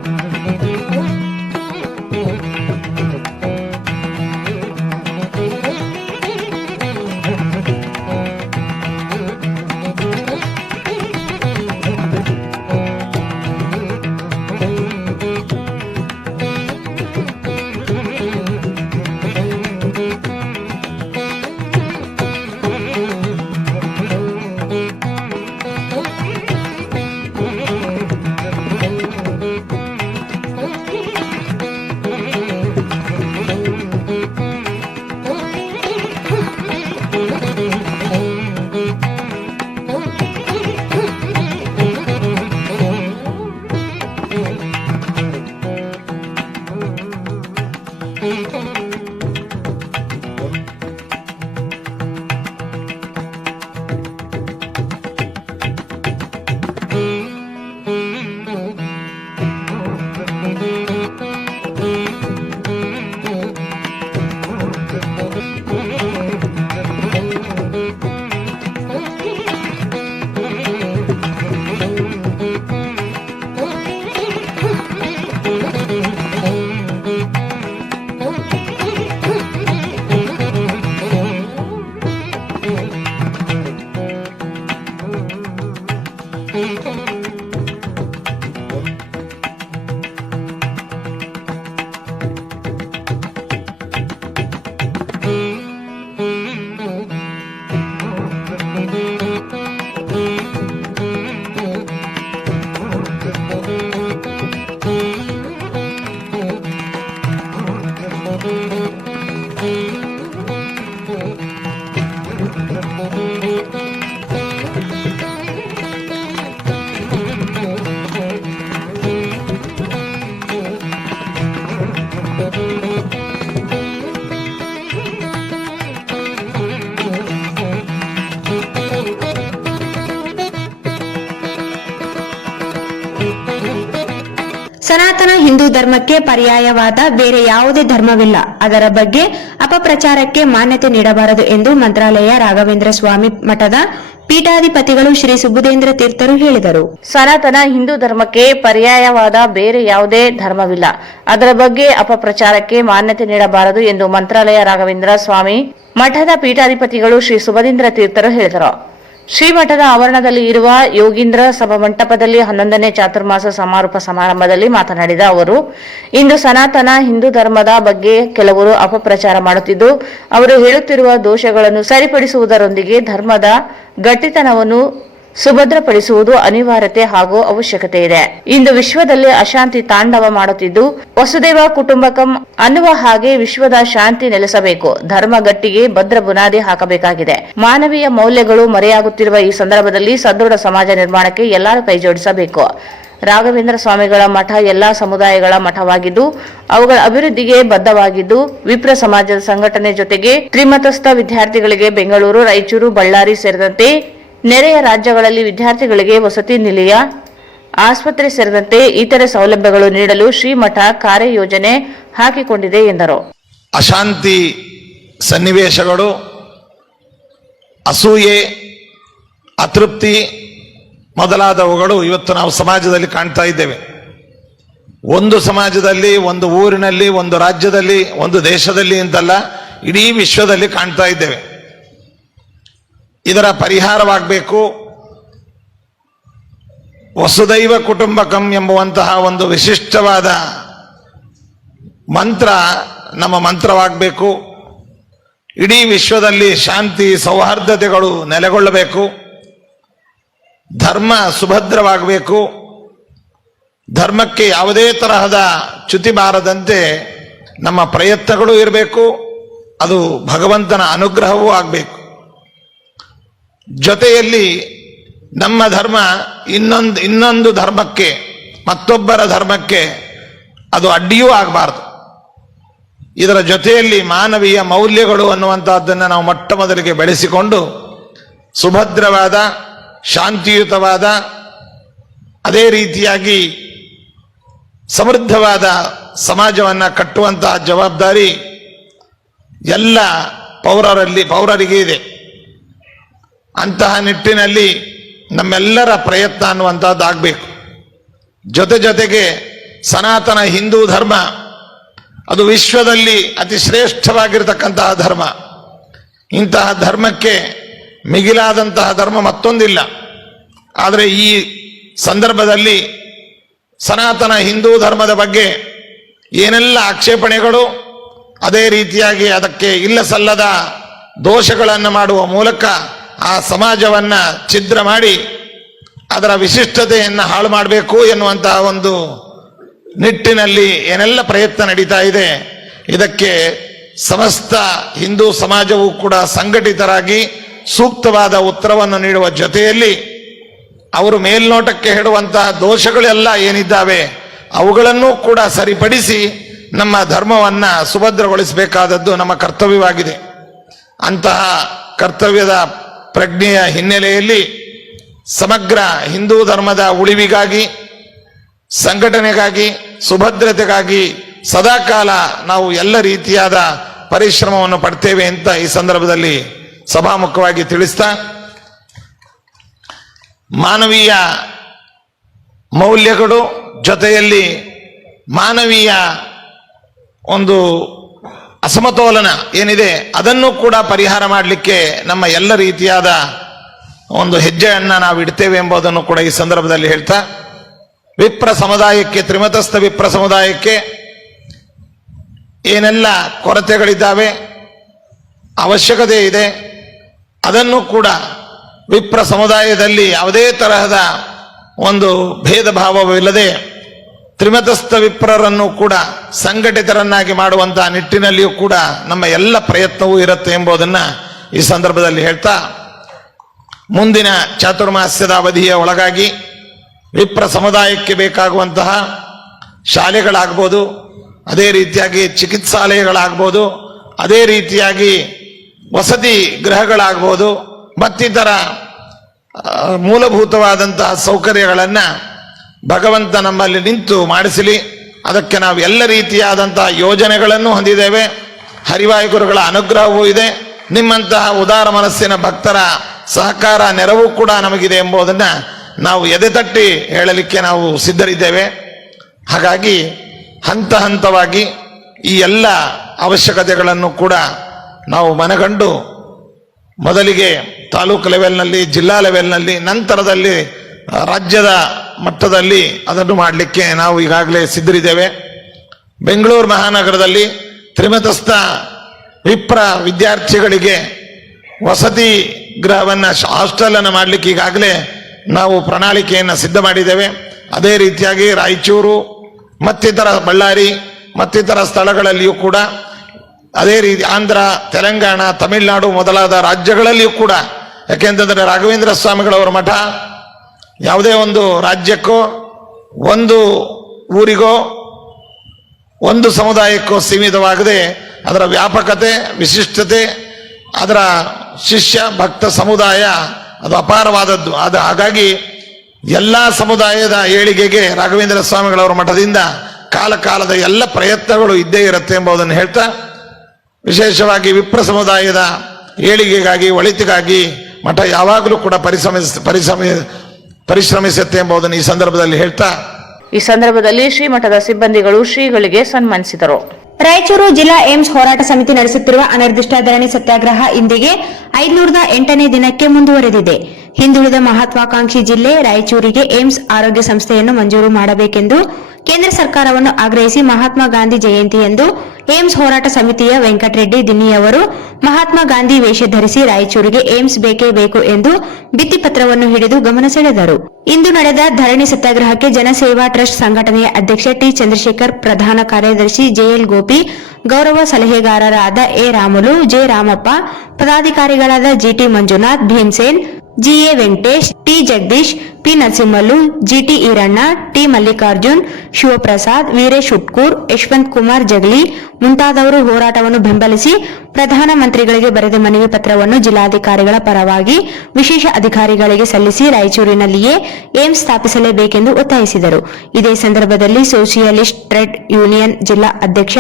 ಸನಾತನ ಹಿಂದೂ ಧರ್ಮಕ್ಕೆ ಪರ್ಯಾಯವಾದ ಬೇರೆ ಯಾವುದೇ ಧರ್ಮವಿಲ್ಲ. ಅದರ ಬಗ್ಗೆ ಅಪಪ್ರಚಾರಕ್ಕೆ ಮಾನ್ಯತೆ ನೀಡಬಾರದು ಎಂದು ಮಂತ್ರಾಲಯ ರಾಘವೇಂದ್ರ ಸ್ವಾಮಿ ಮಠದ ಪೀಠಾಧಿಪತಿಗಳು ಶ್ರೀ ಸುಬುಧೇಂದ್ರ ತೀರ್ಥರು ಹೇಳಿದರು. ಸನಾತನ ಹಿಂದೂ ಧರ್ಮಕ್ಕೆ ಪರ್ಯಾಯವಾದ ಬೇರೆ ಯಾವುದೇ ಧರ್ಮವಿಲ್ಲ. ಅದರ ಬಗ್ಗೆ ಅಪಪ್ರಚಾರಕ್ಕೆ ಮಾನ್ಯತೆ ನೀಡಬಾರದು ಎಂದು ಮಂತ್ರಾಲಯ ರಾಘವೇಂದ್ರ ಸ್ವಾಮಿ ಮಠದ ಪೀಠಾಧಿಪತಿಗಳು ಶ್ರೀ ಸುಬುಧೇಂದ್ರ ತೀರ್ಥರು ಹೇಳಿದರು. ಶ್ರೀಮಠದ ಆವರಣದಲ್ಲಿ ಇರುವ ಯೋಗೀಂದ್ರ ಸಭಾಮಂಟಪದಲ್ಲಿ 11ನೇ ಚಾತುರ್ಮಾಸ ಸಮಾರೋಪ ಸಮಾರಂಭದಲ್ಲಿ ಮಾತನಾಡಿದ ಅವರು, ಇಂದು ಸನಾತನ ಹಿಂದೂ ಧರ್ಮದ ಬಗ್ಗೆ ಕೆಲವರು ಅಪಪ್ರಚಾರ ಮಾಡುತ್ತಿದ್ದು, ಅವರು ಹೇಳುತ್ತಿರುವ ದೋಷಗಳನ್ನು ಸರಿಪಡಿಸುವುದರೊಂದಿಗೆ ಧರ್ಮದ ಗಟ್ಟಿತನವನ್ನು ಸುಭದ್ರಪಡಿಸುವುದು ಅನಿವಾರ್ಯತೆ ಹಾಗೂ ಅವಶ್ಯಕತೆ ಇದೆ. ಇಂದು ವಿಶ್ವದಲ್ಲಿ ಅಶಾಂತಿ ತಾಂಡವ ಮಾಡುತ್ತಿದ್ದು, ವಸುದೇವ ಕುಟುಂಬಕಂ ಅನ್ನುವ ಹಾಗೆ ವಿಶ್ವದ ಶಾಂತಿ ನೆಲೆಸಬೇಕು. ಧರ್ಮ ಗಟ್ಟಿಗೆ ಭದ್ರ ಬುನಾದಿ ಹಾಕಬೇಕಾಗಿದೆ. ಮಾನವೀಯ ಮೌಲ್ಯಗಳು ಮರೆಯಾಗುತ್ತಿರುವ ಈ ಸಂದರ್ಭದಲ್ಲಿ ಸದೃಢ ಸಮಾಜ ನಿರ್ಮಾಣಕ್ಕೆ ಎಲ್ಲರೂ ಕೈಜೋಡಿಸಬೇಕು. ರಾಘವೇಂದ್ರ ಸ್ವಾಮಿಗಳ ಮಠ ಎಲ್ಲಾ ಸಮುದಾಯಗಳ ಮಠವಾಗಿದ್ದು, ಅವುಗಳ ಅಭಿವೃದ್ಧಿಗೆ ಬದ್ಧವಾಗಿದ್ದು, ವಿಪ್ರ ಸಮಾಜದ ಸಂಘಟನೆ ಜೊತೆಗೆ ತ್ರಿಮತಸ್ಥ ವಿದ್ಯಾರ್ಥಿಗಳಿಗೆ ಬೆಂಗಳೂರು, ರಾಯಚೂರು, ಬಳ್ಳಾರಿ ಸೇರಿದಂತೆ ನೆರೆಯ ರಾಜ್ಯಗಳಲ್ಲಿ ವಿದ್ಯಾರ್ಥಿಗಳಿಗೆ ವಸತಿ ನಿಲಯ, ಆಸ್ಪತ್ರೆ ಸೇರಿದಂತೆ ಇತರೆ ಸೌಲಭ್ಯಗಳು ನೀಡಲು ಶ್ರೀಮಠ ಕಾರ್ಯಯೋಜನೆ ಹಾಕಿಕೊಂಡಿದೆ ಎಂದರು. ಅಶಾಂತಿ ಸನ್ನಿವೇಶಗಳು, ಅಸೂಯೆ, ಅತೃಪ್ತಿ ಮೊದಲಾದವುಗಳು ಇವತ್ತು ನಾವು ಸಮಾಜದಲ್ಲಿ ಕಾಣ್ತಾ ಇದ್ದೇವೆ. ಒಂದು ಸಮಾಜದಲ್ಲಿ, ಒಂದು ಊರಿನಲ್ಲಿ, ಒಂದು ರಾಜ್ಯದಲ್ಲಿ, ಒಂದು ದೇಶದಲ್ಲಿ ಅಂತಲ್ಲ, ಇಡೀ ವಿಶ್ವದಲ್ಲಿ ಕಾಣ್ತಾ ಇದ್ದೇವೆ. ಇದರ ಪರಿಹಾರವಾಗಬೇಕು. ವಸುದೈವ ಕುಟುಂಬಕಂ ಎಂಬುವಂತಹ ಒಂದು ವಿಶಿಷ್ಟವಾದ ಮಂತ್ರ ನಮ್ಮ ಮಂತ್ರವಾಗಬೇಕು. ಇಡೀ ವಿಶ್ವದಲ್ಲಿ ಶಾಂತಿ ಸೌಹಾರ್ದತೆಗಳು ನೆಲೆಗೊಳ್ಳಬೇಕು. ಧರ್ಮ ಸುಭದ್ರವಾಗಬೇಕು. ಧರ್ಮಕ್ಕೆ ಯಾವುದೇ ತರಹದ ಚ್ಯುತಿ ಬಾರದಂತೆ ನಮ್ಮ ಪ್ರಯತ್ನಗಳು ಇರಬೇಕು. ಅದು ಭಗವಂತನ ಅನುಗ್ರಹವೂ ಆಗಬೇಕು. ಜೊತೆಯಲ್ಲಿ ನಮ್ಮ ಧರ್ಮ ಇನ್ನೊಂದು ಧರ್ಮಕ್ಕೆ, ಮತ್ತೊಬ್ಬರ ಧರ್ಮಕ್ಕೆ ಅದು ಅಡ್ಡಿಯೂ ಆಗಬಾರ್ದು. ಇದರ ಜೊತೆಯಲ್ಲಿ ಮಾನವೀಯ ಮೌಲ್ಯಗಳು ಅನ್ನುವಂಥದ್ದನ್ನು ನಾವು ಮೊಟ್ಟ ಮೊದಲಿಗೆ ಬೆಳೆಸಿಕೊಂಡು ಸುಭದ್ರವಾದ, ಶಾಂತಿಯುತವಾದ, ಅದೇ ರೀತಿಯಾಗಿ ಸಮೃದ್ಧವಾದ ಸಮಾಜವನ್ನು ಕಟ್ಟುವಂತಹ ಜವಾಬ್ದಾರಿ ಎಲ್ಲ ಪೌರರಿಗೆ ಇದೆ. ಅಂತಹ ನಿಟ್ಟಿನಲ್ಲಿ ನಮ್ಮೆಲ್ಲರ ಪ್ರಯತ್ನ ಅನ್ನುವಂಥದ್ದಾಗಬೇಕು. ಜೊತೆಗೆ ಸನಾತನ ಹಿಂದೂ ಧರ್ಮ ಅದು ವಿಶ್ವದಲ್ಲಿ ಅತಿ ಶ್ರೇಷ್ಠವಾಗಿರತಕ್ಕಂತಹ ಧರ್ಮ. ಇಂತಹ ಧರ್ಮಕ್ಕೆ ಮಿಗಿಲಾದಂತಹ ಧರ್ಮ ಮತ್ತೊಂದಿಲ್ಲ. ಆದರೆ ಈ ಸಂದರ್ಭದಲ್ಲಿ ಸನಾತನ ಹಿಂದೂ ಧರ್ಮದ ಬಗ್ಗೆ ಏನೆಲ್ಲ ಆಕ್ಷೇಪಣೆಗಳು, ಅದೇ ರೀತಿಯಾಗಿ ಅದಕ್ಕೆ ಇಲ್ಲ ಸಲ್ಲದ ದೋಷಗಳನ್ನು ಮಾಡುವ ಮೂಲಕ ಆ ಸಮಾಜವನ್ನು ಛಿದ್ರ ಮಾಡಿ ಅದರ ವಿಶಿಷ್ಟತೆಯನ್ನು ಹಾಳು ಮಾಡಬೇಕು ಎನ್ನುವಂತಹ ಒಂದು ನಿಟ್ಟಿನಲ್ಲಿ ಏನೆಲ್ಲ ಪ್ರಯತ್ನ ನಡೀತಾ ಇದೆ, ಇದಕ್ಕೆ ಸಮಸ್ತ ಹಿಂದೂ ಸಮಾಜವೂ ಕೂಡ ಸಂಘಟಿತರಾಗಿ ಸೂಕ್ತವಾದ ಉತ್ತರವನ್ನು ನೀಡುವ ಜೊತೆಯಲ್ಲಿ ಅವರು ಮೇಲ್ನೋಟಕ್ಕೆ ಹೇಳುವಂತಹ ದೋಷಗಳೆಲ್ಲ ಏನಿದ್ದಾವೆ ಅವುಗಳನ್ನು ಕೂಡ ಸರಿಪಡಿಸಿ ನಮ್ಮ ಧರ್ಮವನ್ನು ಸುಭದ್ರಗೊಳಿಸಬೇಕಾದದ್ದು ನಮ್ಮ ಕರ್ತವ್ಯವಾಗಿದೆ. ಅಂತಹ ಕರ್ತವ್ಯದ ಪ್ರಜ್ಞೆಯ ಹಿನ್ನೆಲೆಯಲ್ಲಿ ಸಮಗ್ರ ಹಿಂದೂ ಧರ್ಮದ ಉಳಿವಿಗಾಗಿ, ಸಂಘಟನೆಗಾಗಿ, ಸುಭದ್ರತೆಗಾಗಿ ಸದಾಕಾಲ ನಾವು ಎಲ್ಲ ರೀತಿಯಾದ ಪರಿಶ್ರಮವನ್ನು ಪಡ್ತೇವೆ ಅಂತ ಈ ಸಂದರ್ಭದಲ್ಲಿ ಸಭಾಮುಖವಾಗಿ ತಿಳಿಸ್ತಾ, ಮಾನವೀಯ ಮೌಲ್ಯಗಳು ಜೊತೆಯಲ್ಲಿ ಮಾನವೀಯ ಒಂದು ಅಸಮತೋಲನ ಏನಿದೆ ಅದನ್ನು ಕೂಡ ಪರಿಹಾರ ಮಾಡಲಿಕ್ಕೆ ನಮ್ಮ ಎಲ್ಲ ರೀತಿಯಾದ ಒಂದು ಹೆಜ್ಜೆಯನ್ನು ನಾವು ಇಡ್ತೇವೆ ಎಂಬುದನ್ನು ಕೂಡ ಈ ಸಂದರ್ಭದಲ್ಲಿ ಹೇಳ್ತಾ, ವಿಪ್ರ ಸಮುದಾಯಕ್ಕೆ, ತ್ರಿಮತಸ್ಥ ವಿಪ್ರ ಸಮುದಾಯಕ್ಕೆ ಏನೆಲ್ಲ ಕೊರತೆಗಳಿದ್ದಾವೆ, ಅವಶ್ಯಕತೆ ಇದೆ, ಅದನ್ನು ಕೂಡ ವಿಪ್ರ ಸಮುದಾಯದಲ್ಲಿ ಯಾವುದೇ ತರಹದ ಒಂದು ಭೇದ ಭಾವವಿಲ್ಲದೆ ತ್ರಿಮತಸ್ಥ ವಿಪ್ರರನ್ನು ಕೂಡ ಸಂಘಟಿತರನ್ನಾಗಿ ಮಾಡುವಂತಹ ನಿಟ್ಟಿನಲ್ಲಿಯೂ ಕೂಡ ನಮ್ಮ ಎಲ್ಲ ಪ್ರಯತ್ನವೂ ಇರುತ್ತೆ ಎಂಬುದನ್ನು ಈ ಸಂದರ್ಭದಲ್ಲಿ ಹೇಳ್ತಾ, ಮುಂದಿನ ಚಾತುರ್ಮಾಸ್ಯದ ಅವಧಿಯ ಒಳಗಾಗಿ ವಿಪ್ರ ಸಮುದಾಯಕ್ಕೆ ಬೇಕಾಗುವಂತಹ ಶಾಲೆಗಳಾಗ್ಬೋದು, ಅದೇ ರೀತಿಯಾಗಿ ಚಿಕಿತ್ಸಾಲಯಗಳಾಗ್ಬೋದು, ಅದೇ ರೀತಿಯಾಗಿ ವಸತಿ ಗೃಹಗಳಾಗ್ಬೋದು, ಮತ್ತಿತರ ಮೂಲಭೂತವಾದಂತಹ ಸೌಕರ್ಯಗಳನ್ನು ಭಗವಂತ ನಮ್ಮಲ್ಲಿ ನಿಂತು ಮಾಡಿಸಲಿ. ಅದಕ್ಕೆ ನಾವು ಎಲ್ಲ ರೀತಿಯಾದಂತಹ ಯೋಜನೆಗಳನ್ನು ಹೊಂದಿದ್ದೇವೆ. ಹರಿವಾಯು ಗುರುಗಳ ಅನುಗ್ರಹವೂ ಇದೆ. ನಿಮ್ಮಂತಹ ಉದಾರ ಮನಸ್ಸಿನ ಭಕ್ತರ ಸಹಕಾರ, ನೆರವು ಕೂಡ ನಮಗಿದೆ ಎಂಬುದನ್ನು ನಾವು ಎದೆತಟ್ಟಿ ಹೇಳಲಿಕ್ಕೆ ನಾವು ಸಿದ್ಧರಿದ್ದೇವೆ. ಹಾಗಾಗಿ ಹಂತ ಹಂತವಾಗಿ ಈ ಎಲ್ಲ ಅವಶ್ಯಕತೆಗಳನ್ನು ಕೂಡ ನಾವು ಮನಗಂಡು ಮೊದಲಿಗೆ ತಾಲೂಕು ಲೆವೆಲ್ನಲ್ಲಿ, ಜಿಲ್ಲಾ ಲೆವೆಲ್ನಲ್ಲಿ, ನಂತರದಲ್ಲಿ ರಾಜ್ಯದ ಮಟ್ಟದಲ್ಲಿ ಅದನ್ನು ಮಾಡಲಿಕ್ಕೆ ನಾವು ಈಗಾಗಲೇ ಸಿದ್ಧರಿದ್ದೇವೆ. ಬೆಂಗಳೂರು ಮಹಾನಗರದಲ್ಲಿ ತ್ರಿಮತಸ್ಥ ವಿಪ್ರ ವಿದ್ಯಾರ್ಥಿಗಳಿಗೆ ವಸತಿ ಗೃಹವನ್ನು, ಹಾಸ್ಟೆಲನ್ನು ಮಾಡಲಿಕ್ಕೆ ಈಗಾಗಲೇ ನಾವು ಪ್ರಣಾಳಿಕೆಯನ್ನು ಸಿದ್ಧ ಮಾಡಿದ್ದೇವೆ. ಅದೇ ರೀತಿಯಾಗಿ ರಾಯಚೂರು ಮತ್ತಿತರ, ಬಳ್ಳಾರಿ ಮತ್ತಿತರ ಸ್ಥಳಗಳಲ್ಲಿಯೂ ಕೂಡ, ಅದೇ ರೀತಿ ಆಂಧ್ರ, ತೆಲಂಗಾಣ, ತಮಿಳುನಾಡು ಮೊದಲಾದ ರಾಜ್ಯಗಳಲ್ಲಿಯೂ ಕೂಡ, ಯಾಕೆಂತಂದರೆ ರಾಘವೇಂದ್ರ ಸ್ವಾಮಿಗಳವರ ಮಠ ಯಾವುದೇ ಒಂದು ರಾಜ್ಯಕ್ಕೋ, ಒಂದು ಊರಿಗೋ, ಒಂದು ಸಮುದಾಯಕ್ಕೋ ಸೀಮಿತವಾಗದೆ ಅದರ ವ್ಯಾಪಕತೆ, ವಿಶಿಷ್ಟತೆ, ಅದರ ಶಿಷ್ಯ ಭಕ್ತ ಸಮುದಾಯ ಅದು ಅಪಾರವಾದದ್ದು. ಹಾಗಾಗಿ ಎಲ್ಲ ಸಮುದಾಯದ ಏಳಿಗೆಗೆ ರಾಘವೇಂದ್ರ ಸ್ವಾಮಿಗಳವರ ಮಠದಿಂದ ಕಾಲಕಾಲದ ಎಲ್ಲ ಪ್ರಯತ್ನಗಳು ಇದ್ದೇ ಇರುತ್ತೆ ಎಂಬುದನ್ನು ಹೇಳ್ತಾ, ವಿಶೇಷವಾಗಿ ವಿಪ್ರ ಸಮುದಾಯದ ಏಳಿಗೆಗಾಗಿ, ಒಳಿತಿಗಾಗಿ ಮಠ ಯಾವಾಗಲೂ ಕೂಡ ಪರಿಶ್ರಮಿಸುತ್ತೆ ಎಂಬುದನ್ನು ಈ ಸಂದರ್ಭದಲ್ಲಿ ಹೇಳ್ತಾ, ಈ ಸಂದರ್ಭದಲ್ಲಿ ಶ್ರೀಮಠದ ಸಿಬ್ಬಂದಿಗಳು ಶ್ರೀಗಳಿಗೆ ಸನ್ಮಾನಿಸಿದರು. ರಾಯಚೂರು ಜಿಲ್ಲಾ ಏಮ್ಸ್ ಹೋರಾಟ ಸಮಿತಿ ನಡೆಸುತ್ತಿರುವ ಅನಿರ್ದಿಷ್ಟ ಧರಣಿ ಸತ್ಯಾಗ್ರಹ ಇಂದಿಗೆ 508ನೇ ದಿನಕ್ಕೆ ಮುಂದುವರೆದಿದೆ. ಹಿಂದುಳಿದ ಮಹತ್ವಾಕಾಂಕ್ಷಿ ಜಿಲ್ಲೆ ರಾಯಚೂರಿಗೆ ಏಮ್ಸ್ ಆರೋಗ್ಯ ಸಂಸ್ಥೆಯನ್ನು ಮಂಜೂರು ಮಾಡಬೇಕೆಂದು ಕೇಂದ್ರ ಸರ್ಕಾರವನ್ನು ಆಗ್ರಹಿಸಿ ಮಹಾತ್ಮ ಗಾಂಧಿ ಜಯಂತಿಯಂದು ಏಮ್ಸ್ ಹೋರಾಟ ಸಮಿತಿಯ ವೆಂಕಟರೆಡ್ಡಿ ದಿನ್ನಿಯವರು ಮಹಾತ್ಮ ಗಾಂಧಿ ವೇಷ ಧರಿಸಿ ರಾಯಚೂರಿಗೆ ಏಮ್ಸ್ ಬೇಕೇ ಬೇಕು ಎಂದು ಭಿತ್ತಿಪತ್ರವನ್ನು ಹಿಡಿದು ಗಮನ ಸೆಳೆದರು. ಇಂದು ನಡೆದ ಧರಣಿ ಸತ್ಯಾಗ್ರಹಕ್ಕೆ ಜನಸೇವಾ ಟ್ರಸ್ಟ್ ಸಂಘಟನೆಯ ಅಧ್ಯಕ್ಷ ಟಿ ಚಂದ್ರಶೇಖರ್, ಪ್ರಧಾನ ಕಾರ್ಯದರ್ಶಿ ಜೆಎಲ್ ಗೋಪಿ, ಗೌರವ ಸಲಹೆಗಾರರಾದ ಎ ರಾಮುಲು, ಜೆ ರಾಮಪ್ಪ, ಪದಾಧಿಕಾರಿಗಳಾದ GT Manjunath, Bhimsen, GA Venkatesh, T Jagadish, P Narasimhulu, GT Eeranna, T Mallikarjun, Shivaprasad, Veeresh Hutkur, Yashwant Kumar Jagali ಮುಂತಾದವರು ಹೋರಾಟವನ್ನು ಬೆಂಬಲಿಸಿ ಪ್ರಧಾನಮಂತ್ರಿಗಳಿಗೆ ಬರೆದ ಮನವಿ ಪತ್ರವನ್ನು ಜಿಲ್ಲಾಧಿಕಾರಿಗಳ ಪರವಾಗಿ ವಿಶೇಷ ಅಧಿಕಾರಿಗಳಿಗೆ ಸಲ್ಲಿಸಿ ರಾಯಚೂರಿನಲ್ಲಿಯೇ ಏಮ್ಸ್ ಸ್ಥಾಪಿಸಲೇಬೇಕೆಂದು ಒತ್ತಾಯಿಸಿದರು. ಇದೇ ಸಂದರ್ಭದಲ್ಲಿ ಸೋಷಿಯಲಿಸ್ಟ್ ಟ್ರೇಡ್ ಯೂನಿಯನ್ ಜಿಲ್ಲಾ ಅಧ್ಯಕ್ಷ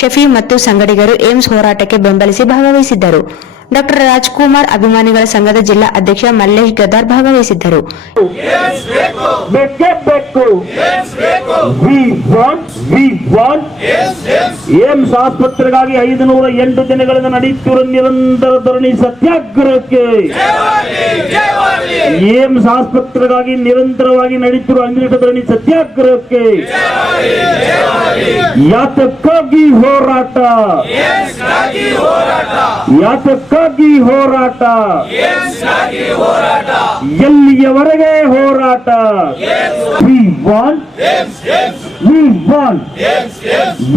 ಶಫಿ ಮತ್ತು ಸಂಗಡಿಗರು ಏಮ್ಸ್ ಹೋರಾಟಕ್ಕೆ ಬೆಂಬಲಿಸಿ ಭಾಗವಹಿಸಿದ್ದರು. ಡಾಕ್ಟರ್ ರಾಜ್ಕುಮಾರ್ ಅಭಿಮಾನಿಗಳ ಸಂಘದ ಜಿಲ್ಲಾ ಅಧ್ಯಕ್ಷ ಮಲ್ಲೇಶ್ ಗದಾರ್ ಭಾಗವಹಿಸಿದ್ದರು. ಏಮ್ಸ್ ಆಸ್ಪತ್ರೆಗಾಗಿ 508 ದಿನಗಳಿಂದ ನಡೆಯುತ್ತಿರುವ ನಿರಂತರ ಧರಣಿ ಸತ್ಯಾಗ್ರಹಕ್ಕೆ, ಏಮ್ಸ್ ಆಸ್ಪತ್ರೆಗಾಗಿ ನಿರಂತರವಾಗಿ ನಡೆಯುತ್ತಿರುವ 5 ಧರಣಿ ಸತ್ಯಾಗ್ರಹಕ್ಕೆ ಯಾತಕ್ಕಾಗಿ ಹೋರಾಟ, ಯಾತಕ್ಕಾಗಿ ಹೋರಾಟ, ಎಲ್ಲಿಯವರೆಗೆ ಹೋರಾಟ? We want, we want,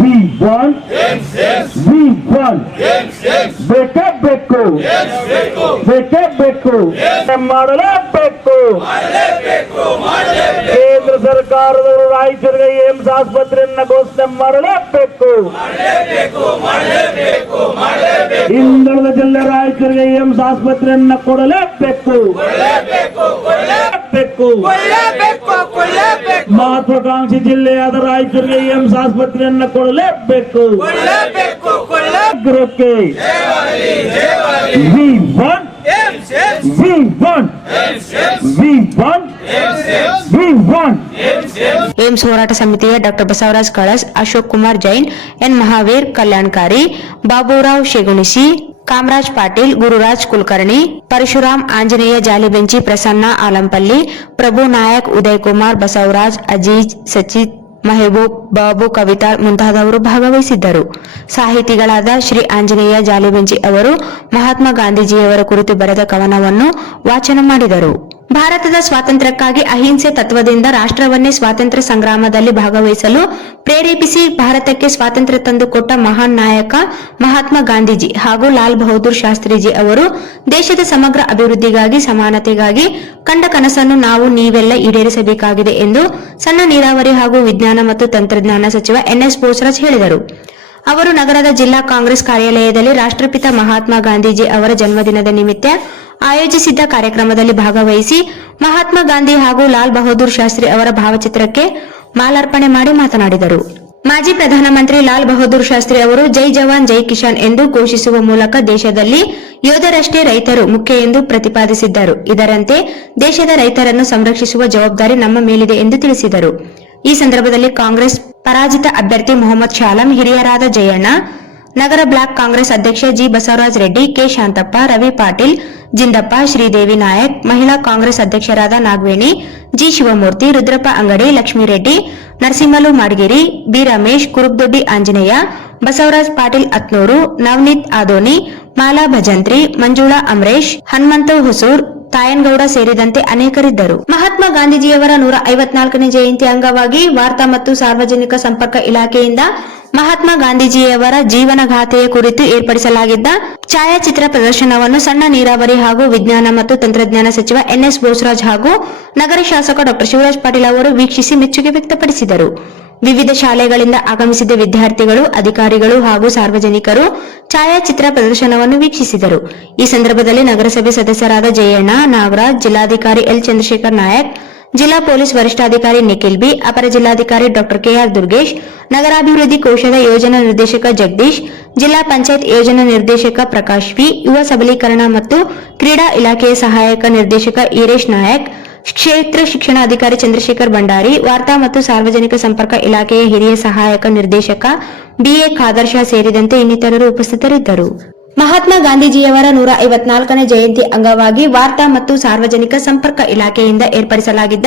we want, we want, ಬೇಕೇ ಬೇಕು, ಬೇಕೇ ಬೇಕು, ಮಾಡಲೇಬೇಕು. ಕೇಂದ್ರ ಸರ್ಕಾರದವರು ರಾಯಚೂರಿಗೆ ಏಮ್ಸ್ ಆಸ್ಪತ್ರೆಯನ್ನ ಘೋಷಣೆ ಮಾಡಲೇಬೇಕು. ಹಿಂದುಳಿದ ಜಿಲ್ಲೆ ರಾಯಚೂರಿಗೆ ಏಮ್ಸ್ ಆಸ್ಪತ್ರೆಯನ್ನ ಕೊಡಲೇಬೇಕು. ಮಹತ್ವಾಕಾಂಕ್ಷಿ ಜಿಲ್ಲೆಯಾದ ರಾಯಚೂರಿಗೆ ಏಮ್ಸ್ ಆಸ್ಪತ್ರೆಯನ್ನ ಕೊಡಲೇಬೇಕು. ಗೃಹಕ್ಕೆ we want, we want, we want, we want. AIIMS ಹೋರಾಟ ಸಮಿತಿಯ ಡಾಕ್ಟರ್ ಬಸವರಾಜ್ ಕಳಸ್, ಅಶೋಕ್ ಕುಮಾರ್ ಜೈನ್, ಎನ್ ಮಹಾವೀರ್ ಕಲ್ಯಾಣಕಾರಿ, ಬಾಬುರಾವ್ ಶೇಗುಣಿಸಿ, ಕಾಮರಾಜ್ ಪಾಟೀಲ್, ಗುರುರಾಜ್ ಕುಲಕರ್ಣಿ, ಪರಶುರಾಮ್ ಆಂಜನೇಯ ಜಾಲಿಬೆಂಚಿ, ಪ್ರಸನ್ನ ಆಲಂಪಲ್ಲಿ, ಪ್ರಭು ನಾಯಕ್, ಉದಯ್ ಕುಮಾರ್, ಬಸವರಾಜ್, ಅಜೀಜ್, ಸಚಿತ್, ಮೆಹಬೂಬ್, ಬಾಬು, ಕವಿತಾ ಮುಂತಾದವರು ಭಾಗವಹಿಸಿದ್ದರು. ಸಾಹಿತಿಗಳಾದ ಶ್ರೀ ಆಂಜನೇಯ ಜಾಲಿಬೆಂಚಿ ಅವರು ಮಹಾತ್ಮ ಗಾಂಧೀಜಿಯವರ ಕುರಿತು ಬರೆದ ಕವನವನ್ನು ವಾಚನ ಮಾಡಿದರು. ಭಾರತದ ಸ್ವಾತಂತ್ರ್ಯಕ್ಕಾಗಿ ಅಹಿಂಸೆ ತತ್ವದಿಂದ ರಾಷ್ಟ್ರವನ್ನೇ ಸ್ವಾತಂತ್ರ್ಯ ಸಂಗ್ರಾಮದಲ್ಲಿ ಭಾಗವಹಿಸಲು ಪ್ರೇರೇಪಿಸಿ ಭಾರತಕ್ಕೆ ಸ್ವಾತಂತ್ರ್ಯ ತಂದುಕೊಟ್ಟ ಮಹಾನ್ ನಾಯಕ ಮಹಾತ್ಮ ಗಾಂಧೀಜಿ ಹಾಗೂ ಲಾಲ್ ಬಹದ್ದೂರ್ ಶಾಸ್ತ್ರಿಜಿ ಅವರು ದೇಶದ ಸಮಗ್ರ ಅಭಿವೃದ್ಧಿಗಾಗಿ, ಸಮಾನತೆಗಾಗಿ ಕಂಡ ಕನಸನ್ನು ನಾವು ನೀವೆಲ್ಲ ಈಡೇರಿಸಬೇಕಾಗಿದೆ ಎಂದು ಸಣ್ಣ ನೀರಾವರಿ ಹಾಗೂ ವಿಜ್ಞಾನ ಮತ್ತು ತಂತ್ರಜ್ಞಾನ ಸಚಿವ ಎನ್ಎಸ್ ಬೋಸರಾಜ್ ಹೇಳಿದರು. ಅವರು ನಗರದ ಜಿಲ್ಲಾ ಕಾಂಗ್ರೆಸ್ ಕಾರ್ಯಾಲಯದಲ್ಲಿ ರಾಷ್ಟ್ರಪಿತ ಮಹಾತ್ಮ ಗಾಂಧೀಜಿ ಅವರ ಜನ್ಮದಿನದ ನಿಮಿತ್ತ ಆಯೋಜಿಸಿದ್ದ ಕಾರ್ಯಕ್ರಮದಲ್ಲಿ ಭಾಗವಹಿಸಿ ಮಹಾತ್ಮ ಗಾಂಧಿ ಹಾಗೂ ಲಾಲ್ ಬಹದ್ದೂರ್ ಶಾಸ್ತ್ರಿ ಅವರ ಭಾವಚಿತ್ರಕ್ಕೆ ಮಾಲಾರ್ಪಣೆ ಮಾಡಿ ಮಾತನಾಡಿದರು. ಮಾಜಿ ಪ್ರಧಾನಮಂತ್ರಿ ಲಾಲ್ ಬಹದ್ದೂರ್ ಶಾಸ್ತ್ರಿ ಅವರು ಜೈ ಜವಾನ್ ಜೈ ಕಿಸಾನ್ ಎಂದು ಘೋಷಿಸುವ ಮೂಲಕ ದೇಶದಲ್ಲಿ ಯೋಧರಷ್ಟೇ ರೈತರು ಮುಖ್ಯ ಎಂದು ಪ್ರತಿಪಾದಿಸಿದ್ದರು. ಇದರಂತೆ ದೇಶದ ರೈತರನ್ನು ಸಂರಕ್ಷಿಸುವ ಜವಾಬ್ದಾರಿ ನಮ್ಮ ಮೇಲಿದೆ ಎಂದು ತಿಳಿಸಿದರು. ಈ ಸಂದರ್ಭದಲ್ಲಿ ಕಾಂಗ್ರೆಸ್ ಪರಾಜಿತ ಅಭ್ಯರ್ಥಿ ಮೊಹಮ್ಮದ್ ಶಾಲಂ, ಹಿರಿಯರಾದ ಜಯಣ್ಣ, ನಗರ ಬ್ಲಾಕ್ ಕಾಂಗ್ರೆಸ್ ಅಧ್ಯಕ್ಷ ಜಿ ಬಸವರಾಜ ರೆಡ್ಡಿ, ಕೆ ಶಾಂತಪ್ಪ, ರವಿ ಪಾಟೀಲ್, ಜಿಂದಪ್ಪ, ಶ್ರೀದೇವಿ ನಾಯಕ್, ಮಹಿಳಾ ಕಾಂಗ್ರೆಸ್ ಅಧ್ಯಕ್ಷರಾದ ನಾಗವೇಣಿ, ಜಿ ಶಿವಮೂರ್ತಿ, ರುದ್ರಪ್ಪ ಅಂಗಡಿ, ಲಕ್ಷ್ಮೀರೆಡ್ಡಿ, ನರಸಿಂಹಲು ಮಾಡಗಿರಿ, ಬಿ ರಮೇಶ್, ಕುರುಬ್ದೊಡ್ಡಿ ಆಂಜನೇಯ, ಬಸವರಾಜ್ ಪಾಟೀಲ್ ಅತ್ನೂರು, ನವನೀತ್ ಆದೋನಿ, ಮಾಲಾ ಭಜಂತ್ರಿ, ಮಂಜುಳಾ ಅಮರೇಶ್, ಹನುಮಂತ ಹೊಸೂರ್, ತಾಯನಗೌಡ ಸೇರಿದಂತೆ ಅನೇಕರಿದ್ದರು. ಮಹಾತ್ಮ ಗಾಂಧೀಜಿಯವರ 154ನೇ ಜಯಂತಿ ಅಂಗವಾಗಿ ವಾರ್ತಾ ಮತ್ತು ಸಾರ್ವಜನಿಕ ಸಂಪರ್ಕ ಇಲಾಖೆಯಿಂದ ಮಹಾತ್ಮ ಗಾಂಧೀಜಿಯವರ ಜೀವನಗಾಥೆಯ ಕುರಿತು ಏರ್ಪಡಿಸಲಾಗಿದ್ದ ಛಾಯಾಚಿತ್ರ ಪ್ರದರ್ಶನವನ್ನು ಸಣ್ಣ ನೀರಾವರಿ ಹಾಗೂ ವಿಜ್ಞಾನ ಮತ್ತು ತಂತ್ರಜ್ಞಾನ ಸಚಿವ ಎನ್ಎಸ್ ಬೋಸರಾಜ್ ಹಾಗೂ ನಗರ ಶಾಸಕ ಡಾಕ್ಟರ್ ಶಿವರಾಜ್ ಪಾಟೀಲ್ ಅವರು ವೀಕ್ಷಿಸಿ ಮೆಚ್ಚುಗೆ ವ್ಯಕ್ತಪಡಿಸಿದರು. ವಿವಿಧ ಶಾಲೆಗಳಿಂದ ಆಗಮಿಸಿದ ವಿದ್ಯಾರ್ಥಿಗಳು, ಅಧಿಕಾರಿಗಳು ಹಾಗೂ ಸಾರ್ವಜನಿಕರು ಛಾಯಾಚಿತ್ರ ಪ್ರದರ್ಶನವನ್ನು ವೀಕ್ಷಿಸಿದರು. ಈ ಸಂದರ್ಭದಲ್ಲಿ ನಗರಸಭೆ ಸದಸ್ಯರಾದ ಜಯಣ್ಣ, ನಾಗರಾಜ್, ಜಿಲ್ಲಾಧಿಕಾರಿ ಎಲ್ ಚಂದ್ರಶೇಖರ್ ನಾಯಕ್, ಜಿಲ್ಲಾ ಪೊಲೀಸ್ ವರಿಷ್ಠಾಧಿಕಾರಿ ನಿಖಿಲ್ ಬಿ, ಅಪರ ಜಿಲ್ಲಾಧಿಕಾರಿ ಡಾಕ್ಟರ್ ಕೆಆರ್ ದುರ್ಗೇಶ್, ನಗರಾಭಿವೃದ್ಧಿ ಕೋಶದ ಯೋಜನಾ ನಿರ್ದೇಶಕ ಜಗದೀಶ್, ಜಿಲ್ಲಾ ಪಂಚಾಯತ್ ಯೋಜನಾ ನಿರ್ದೇಶಕ ಪ್ರಕಾಶ್ ವಿ, ಯುವ ಸಬಲೀಕರಣ ಮತ್ತು ಕ್ರೀಡಾ ಇಲಾಖೆಯ ಸಹಾಯಕ ನಿರ್ದೇಶಕ ಈರೇಶ್ ನಾಯಕ್, ಕ್ಷೇತ್ರ ಶಿಕ್ಷಣಾಧಿಕಾರಿ ಚಂದ್ರಶೇಖರ್ ಭಂಡಾರಿ, ವಾರ್ತಾ ಮತ್ತು ಸಾರ್ವಜನಿಕ ಸಂಪರ್ಕ ಇಲಾಖೆಯ ಹಿರಿಯ ಸಹಾಯಕ ನಿರ್ದೇಶಕ ಬಿಎ ಖಾದರ್ ಶಾ ಸೇರಿದಂತೆ ಇನ್ನಿತರರು ಉಪಸ್ಥಿತರಿದ್ದರು. ಮಹಾತ್ಮ ಗಾಂಧೀಜಿಯವರ 154ನೇ ಜಯಂತಿ ಅಂಗವಾಗಿ ವಾರ್ತಾ ಮತ್ತು ಸಾರ್ವಜನಿಕ ಸಂಪರ್ಕ ಇಲಾಖೆಯಿಂದ ಏರ್ಪಡಿಸಲಾಗಿದ್ದ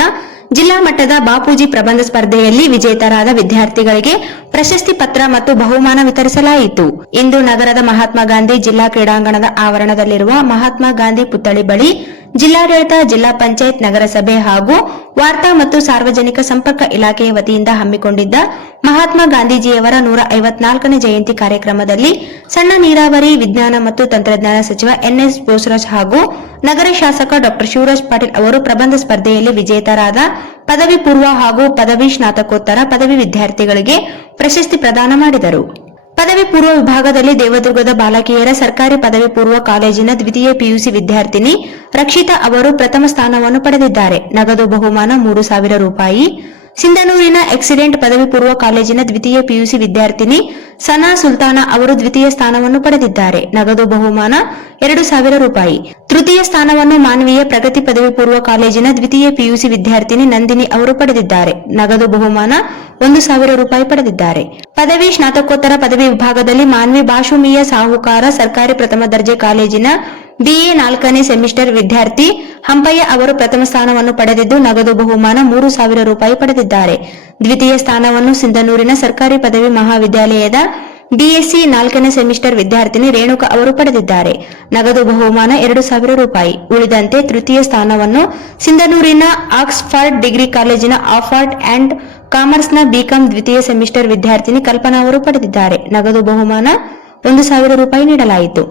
ಜಿಲ್ಲಾ ಮಟ್ಟದ ಬಾಪೂಜಿ ಪ್ರಬಂಧ ಸ್ಪರ್ಧೆಯಲ್ಲಿ ವಿಜೇತರಾದ ವಿದ್ಯಾರ್ಥಿಗಳಿಗೆ ಪ್ರಶಸ್ತಿ ಪತ್ರ ಮತ್ತು ಬಹುಮಾನ ವಿತರಿಸಲಾಯಿತು. ಇಂದು ನಗರದ ಮಹಾತ್ಮ ಗಾಂಧಿ ಜಿಲ್ಲಾ ಕ್ರೀಡಾಂಗಣದ ಆವರಣದಲ್ಲಿರುವ ಮಹಾತ್ಮ ಗಾಂಧಿ ಪುತ್ಥಳಿ ಬಳಿ ಜಿಲ್ಲಾಡಳಿತ, ಜಿಲ್ಲಾ ಪಂಚಾಯತ್, ನಗರಸಭೆ ಹಾಗೂ ವಾರ್ತಾ ಮತ್ತು ಸಾರ್ವಜನಿಕ ಸಂಪರ್ಕ ಇಲಾಖೆಯ ವತಿಯಿಂದ ಹಮ್ಮಿಕೊಂಡಿದ್ದ ಮಹಾತ್ಮ ಗಾಂಧೀಜಿಯವರ 154ನೇ ಜಯಂತಿ ಕಾರ್ಯಕ್ರಮದಲ್ಲಿ ಸಣ್ಣ ನೀರಾವರಿ, ವಿಜ್ಞಾನ ಮತ್ತು ತಂತ್ರಜ್ಞಾನ ಸಚಿವ ಎನ್ಎಸ್ ಬೋಸರಾಜ್ ಹಾಗೂ ನಗರ ಶಾಸಕ ಡಾ ಶಿವರಾಜ್ ಪಾಟೀಲ್ ಅವರು ಪ್ರಬಂಧ ಸ್ಪರ್ಧೆಯಲ್ಲಿ ವಿಜೇತರಾದ ಪದವಿ ಪೂರ್ವ ಹಾಗೂ ಪದವಿ ಸ್ನಾತಕೋತ್ತರ ಪದವಿ ವಿದ್ಯಾರ್ಥಿಗಳಿಗೆ ಪ್ರಶಸ್ತಿ ಪ್ರದಾನ ಮಾಡಿದರು. ಪದವಿ ಪೂರ್ವ ವಿಭಾಗದಲ್ಲಿ ದೇವದುರ್ಗದ ಬಾಲಕಿಯರ ಸರ್ಕಾರಿ ಪದವಿ ಪೂರ್ವ ಕಾಲೇಜಿನ ದ್ವಿತೀಯ ಪಿಯುಸಿ ವಿದ್ಯಾರ್ಥಿನಿ ರಕ್ಷಿತಾ ಅವರು ಪ್ರಥಮ ಸ್ಥಾನವನ್ನು ಪಡೆದಿದ್ದಾರೆ. ನಗದು ಬಹುಮಾನ 3,000 ರೂಪಾಯಿ. ಸಿಂಧನೂರಿನ ಎಕ್ಸಿಲೆಂಟ್ ಪದವಿ ಪೂರ್ವ ಕಾಲೇಜಿನ ದ್ವಿತೀಯ ಪಿಯುಸಿ ವಿದ್ಯಾರ್ಥಿನಿ ಸನಾ ಸುಲ್ತಾನ ಅವರು ದ್ವಿತೀಯ ಸ್ಥಾನವನ್ನು ಪಡೆದಿದ್ದಾರೆ. ನಗದು ಬಹುಮಾನ 2,000 ರೂಪಾಯಿ. ತೃತೀಯ ಸ್ಥಾನವನ್ನು ಮಾನವೀಯ ಪ್ರಗತಿ ಪದವಿ ಪೂರ್ವ ಕಾಲೇಜಿನ ದ್ವಿತೀಯ ಪಿಯುಸಿ ವಿದ್ಯಾರ್ಥಿನಿ ನಂದಿನಿ ಅವರು ಪಡೆದಿದ್ದಾರೆ. ನಗದು ಬಹುಮಾನ 1,000 ರೂಪಾಯಿ ಪಡೆದಿದ್ದಾರೆ. ಪದವಿ ಸ್ನಾತಕೋತ್ತರ ಪದವಿ ವಿಭಾಗದಲ್ಲಿ ಮಾನ್ವಿ ಬಾಷುಮಿಯ ಸಾಹುಕಾರ ಸರ್ಕಾರಿ ಪ್ರಥಮ ದರ್ಜೆ ಕಾಲೇಜಿನ ಬಿಎ 4ನೇ ಸೆಮಿಸ್ಟರ್ ವಿದ್ಯಾರ್ಥಿ ಹಂಪಯ್ಯ ಅವರು ಪ್ರಥಮ ಸ್ಥಾನವನ್ನು ಪಡೆದಿದ್ದು ನಗದು ಬಹುಮಾನ 3,000 ರೂಪಾಯಿ ಪಡೆದಿದ್ದಾರೆ. ದ್ವಿತೀಯ ಸ್ಥಾನವನ್ನು ಸಿಂಧನೂರಿನ ಸರ್ಕಾರಿ ಪದವಿ ಮಹಾವಿದ್ಯಾಲಯದ ಬಿಎಸ್ಸಿ 4ನೇ ಸೆಮಿಸ್ಟರ್ ವಿದ್ಯಾರ್ಥಿನಿ ರೇಣುಕಾ ಅವರು ಪಡೆದಿದ್ದಾರೆ. ನಗದು ಬಹುಮಾನ 2,000 ರೂಪಾಯಿ. ಉಳಿದಂತೆ ತೃತೀಯ ಸ್ಥಾನವನ್ನು ಸಿಂಧನೂರಿನ ಆಕ್ಸ್ಫರ್ಡ್ ಡಿಗ್ರಿ ಕಾಲೇಜಿನ ಆಫ್ ಆರ್ಟ್ ಅಂಡ್ ಕಾಮರ್ಸ್ನ ಬಿಕಾಂ ದ್ವಿತೀಯ ಸೆಮಿಸ್ಟರ್ ವಿದ್ಯಾರ್ಥಿನಿ ಕಲ್ಪನಾ ಅವರು ಪಡೆದಿದ್ದಾರೆ. ನಗದು ಬಹುಮಾನ 1,000 ರೂಪಾಯಿ ನೀಡಲಾಯಿತು.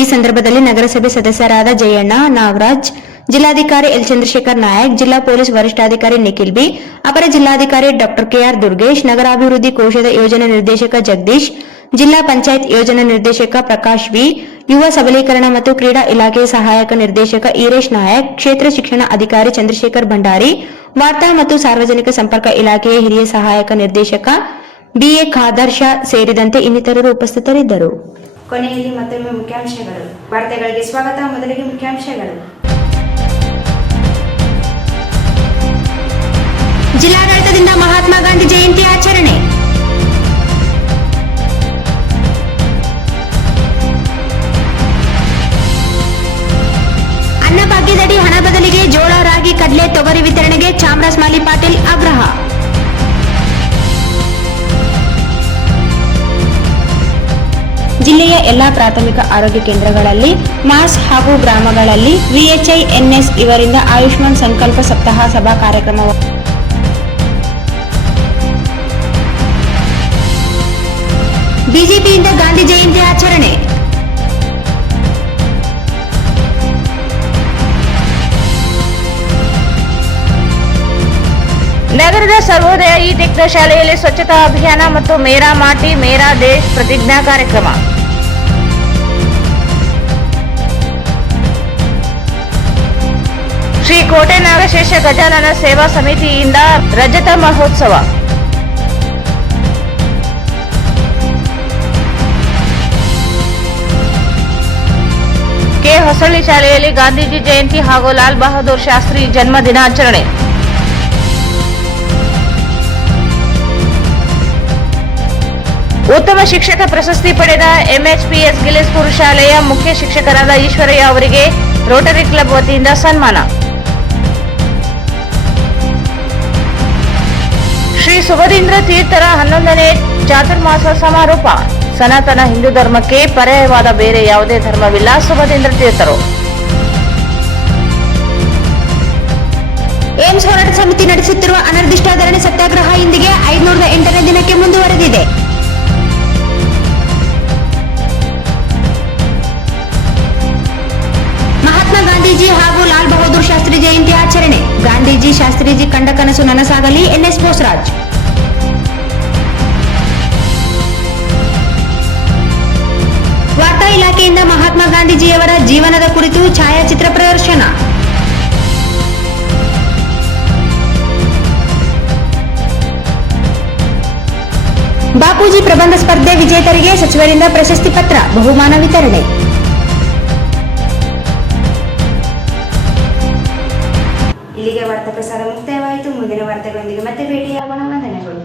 ಈ ಸಂದರ್ಭದಲ್ಲಿ ನಗರಸಭೆ ಸದಸ್ಯರಾದ ಜಯಣ್ಣ, ನಾಗರಾಜ್, ಜಿಲ್ಲಾಧಿಕಾರಿ ಎಲ್ ಚಂದ್ರಶೇಖರ್ ನಾಯಕ್, ಜಿಲ್ಲಾ ಪೊಲೀಸ್ ವರಿಷ್ಠಾಧಿಕಾರಿ ನಿಖಿಲ್ ಬಿ, ಅಪರ ಜಿಲ್ಲಾಧಿಕಾರಿ ಡಾ ಕೆಆರ್ ದುರ್ಗೇಶ್, ನಗರಾಭಿವೃದ್ಧಿ ಕೋಶದ ಯೋಜನಾ ನಿರ್ದೇಶಕ ಜಗದೀಶ್, ಜಿಲ್ಲಾ ಪಂಚಾಯತ್ ಯೋಜನಾ ನಿರ್ದೇಶಕ ಪ್ರಕಾಶ್ ವಿ, ಯುವ ಸಬಲೀಕರಣ ಮತ್ತು ಕ್ರೀಡಾ ಇಲಾಖೆ ಸಹಾಯಕ ನಿರ್ದೇಶಕ ಈರೇಶ್ ನಾಯಕ್, ಕ್ಷೇತ್ರ ಶಿಕ್ಷಣ ಅಧಿಕಾರಿ ಚಂದ್ರಶೇಖರ್ ಭಂಡಾರಿ, ವಾರ್ತಾ ಮತ್ತು ಸಾರ್ವಜನಿಕ ಸಂಪರ್ಕ ಇಲಾಖೆಯ ಹಿರಿಯ ಸಹಾಯಕ ನಿರ್ದೇಶಕ ಬಿಎ ಖಾದರ್ ಶಾ ಸೇರಿದಂತೆ ಇನ್ನಿತರರು ಉಪಸ್ಥಿತರಿದ್ದರು. ಕೊನೆಯಲ್ಲಿ ಮತ್ತೊಮ್ಮೆ ಮುಖ್ಯಾಂಶಗಳು. ವಾರ್ತೆಗಳಿಗೆ ಸ್ವಾಗತ. ಮೊದಲಿಗೆ ಮುಖ್ಯಾಂಶಗಳು. ಜಿಲ್ಲಾಡಳಿತದಿಂದ ಮಹಾತ್ಮ ಗಾಂಧಿ ಜಯಂತಿ ಆಚರಣೆ. ಅನ್ನಭಾಗ್ಯದಡಿ ಹಣ ಬದಲಿಗೆ ಜೋಳ, ರಾಗಿ, ಕಡ್ಲೆ, ತೊಗರಿ ವಿತರಣೆಗೆ ಚಾಮರಾಜ್ ಮಾಲಿ ಪಾಟೀಲ್ ಆಗ್ರಹ. ಜಿಲ್ಲೆಯ ಎಲ್ಲಾ ಪ್ರಾಥಮಿಕ ಆರೋಗ್ಯ ಕೇಂದ್ರಗಳಲ್ಲಿ ಮಾಸ್ ಹಾಗೂ ಗ್ರಾಮಗಳಲ್ಲಿ ವಿಎಚ್ಐಎನ್ಎಸ್ ಇವರಿಂದ ಆಯುಷ್ಮಾನ್ ಸಂಕಲ್ಪ ಸಪ್ತಾಹ ಸಭಾ ಕಾರ್ಯಕ್ರಮ. ಬಿಜೆಪಿಯಿಂದ ಗಾಂಧಿ ಜಯಂತಿ ಆಚರಣೆ. ನಗರದ ಸರ್ವೋದಯ ಈ ಟೆಕ್ನ ಶಾಲೆಯಲ್ಲಿ ಸ್ವಚ್ಛತಾ ಅಭಿಯಾನ ಮತ್ತು ಮೇರಾ ಮಾಟಿ ಮೇರಾ ದೇಶ್ ಪ್ರತಿಜ್ಞಾ ಕಾರ್ಯಕ್ರಮ. ಶ್ರೀ ಕೋಟೆ ನಾಗಶೇಷ ಗಜಾನನ ಸೇವಾ ಸಮಿತಿಯಿಂದ ರಜತ ಮಹೋತ್ಸವ. ಕೆ ಹೊಸಳ್ಳಿ ಶಾಲೆಯಲ್ಲಿ ಗಾಂಧೀಜಿ ಜಯಂತಿ ಹಾಗೂ ಲಾಲ್ ಬಹದ್ದೂರ್ ಶಾಸ್ತ್ರಿ ಜನ್ಮ ದಿನಾಚರಣೆ. ಉತ್ತಮ ಶಿಕ್ಷಕ ಪ್ರಶಸ್ತಿ ಪಡೆದ ಎಂಎಚ್ಪಿಎಸ್ ಗಿಲೇಸ್ಪುರ ಶಾಲೆಯ ಮುಖ್ಯ ಶಿಕ್ಷಕರಾದ ಈಶ್ವರಯ್ಯ ಅವರಿಗೆ ರೋಟರಿ ಕ್ಲಬ್ ವತಿಯಿಂದ ಸನ್ಮಾನ. ಶ್ರೀ ಸುಭದೀಂದ್ರ ತೀರ್ಥರ 11ನೇ ಚಾತುರ್ಮಾಸ ಸಮಾರೋಪ. ಸನಾತನ ಹಿಂದೂ ಧರ್ಮಕ್ಕೆ ಪರ್ಯಾಯವಾದ ಬೇರೆ ಯಾವುದೇ ಧರ್ಮವಿಲ್ಲ. ಸುಭದೀಂದ್ರ ತೀರ್ಥರು. ಏಮ್ಸ್ ಹೋರಾಟ ಸಮಿತಿ ನಡೆಸುತ್ತಿರುವ ಅನಿರ್ದಿಷ್ಟ ಧರಣಿ ಸತ್ಯಾಗ್ರಹ ಇಂದಿಗೆ 508ನೇ ದಿನಕ್ಕೆ ಮುಂದುವರೆದಿದೆ. ಮಹಾತ್ಮ ಗಾಂಧೀಜಿ ಹಾಗೂ ಲಾಲ್ ಬಹದ್ದೂರ್ ಶಾಸ್ತ್ರಿ ಜಯಂತಿ ಆಚರಣೆ. ಗಾಂಧೀಜಿ ಶಾಸ್ತ್ರೀಜಿ ಕಂಡ ಕನಸು ನನಸಾಗಲಿ. ಎನ್ಎಸ್ ಬೋಸರಾಜ್. ವಾರ್ತಾ ಇಲಾಖೆಯಿಂದ ಮಹಾತ್ಮ ಗಾಂಧೀಜಿಯವರ ಜೀವನದ ಕುರಿತು ಛಾಯಾಚಿತ್ರ ಪ್ರದರ್ಶನ. ಬಾಪೂಜಿ ಪ್ರಬಂಧ ಸ್ಪರ್ಧೆ ವಿಜೇತರಿಗೆ ಸಚಿವರಿಂದ ಪ್ರಶಸ್ತಿ ಪತ್ರ, ಬಹುಮಾನ ವಿತರಣೆ. ಇಲ್ಲಿಗೆ ವಾರ್ತಾ ಪ್ರಸಾರ ಮುಕ್ತಾಯವಾಯಿತು. ಮುಂದಿನ ವಾರ್ತೆಗಳೊಂದಿಗೆ ಮತ್ತೆ ಭೇಟಿಯಾಗೋಣ. ವಂದನೆಗಳು.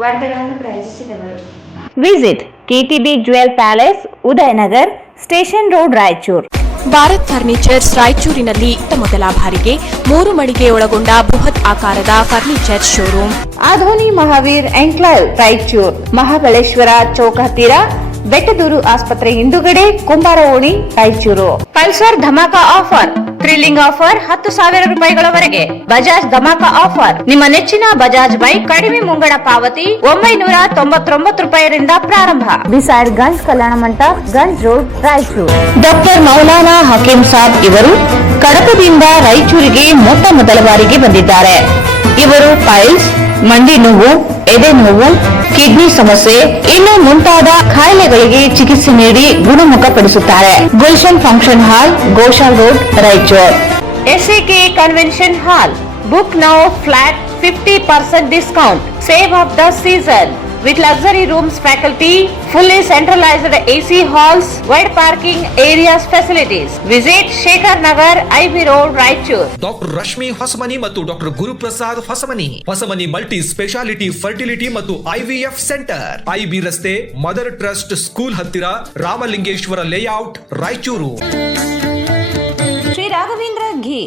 ವಾರ್ತೆಗಳನ್ನು ಪ್ರಯೋಜಿಸಿದವರು. Visit KTB jewel palace, Udayanagar, station road, Raichur. Bharat furnitures ರಾಯಚೂರಿನಲ್ಲಿ ಮೊದಲ ಬಾರಿಗೆ 3 ಮಳಿಗೆ ಒಳಗೊಂಡ ಬೃಹತ್ ಆಕಾರದ furniture showroom. Adoni Mahaveer enclave, Raichur. Mahabaleshwara ಚೌಕ್ ಹತ್ತಿರ, ಬೆಟ್ಟದೂರು ಆಸ್ಪತ್ರೆ ಹಿಂದುಗಡೆ, ಕುಂಬಾರ ಓಣಿ, ರಾಯಚೂರು. ಪಲ್ಸರ್ ಧಮಾಕ ಆಫರ್, ಥ್ರಿಲ್ಲಿಂಗ್ ಆಫರ್ 10,000 ರೂಪಾಯಿಗಳವರೆಗೆ. ಬಜಾಜ್ ಧಮಾಕ ಆಫರ್, ನಿಮ್ಮ ನೆಚ್ಚಿನ ಬಜಾಜ್ ಬೈಕ್ ಕಡಿಮೆ ಮುಂಗಡ ಪಾವತಿ 999 ರೂಪಾಯಿರಿಂದ ಪ್ರಾರಂಭ. Beside Ganj Kalyana Mantapa, Ganj road, Raichur. Doctor Maulana Hakeem Sab ಇವರು ಕಡಪದಿಂದ ರಾಯಚೂರಿಗೆ ಮೊದಲ ಬಾರಿಗೆ ಬಂದಿದ್ದಾರೆ. ಇವರು ಪೈಲ್ಸ್, ಮಂಡಿ ನೋವು, ಎದೆ ನೋವು, ಕಿಡ್ನಿ ಸಮಸ್ಯೆ ಇನ್ನು ಮುಂತಾದ ಕಾಯಿಲೆಗಳಿಗೆ ಚಿಕಿತ್ಸೆ ನೀಡಿ ಗುಣಮುಖಪಡಿಸುತ್ತಾರೆ. Gulshan function hall, Goshal road, Raichur. SAK convention hall, book now, flat 50% discount. Save of the season with luxury rooms, faculty, fully centralized AC halls, wide parking areas, facilities. Visit Shekhar Nagar, IB Road, Raichur. Doctor Rashmi Hosamani ಮತ್ತು doctor Guruprasad Hosamani multi speciality fertility ಮತ್ತು IVF ಸೆಂಟರ್, IB ರಸ್ತೆ, ಮದರ್ ಟ್ರಸ್ಟ್ ಸ್ಕೂಲ್ ಹತ್ತಿರ, ರಾಮಲಿಂಗೇಶ್ವರ ಲೇಔಟ್, ರಾಯಚೂರು. ಶ್ರೀ ರಾಘವೇಂದ್ರ ಘೀ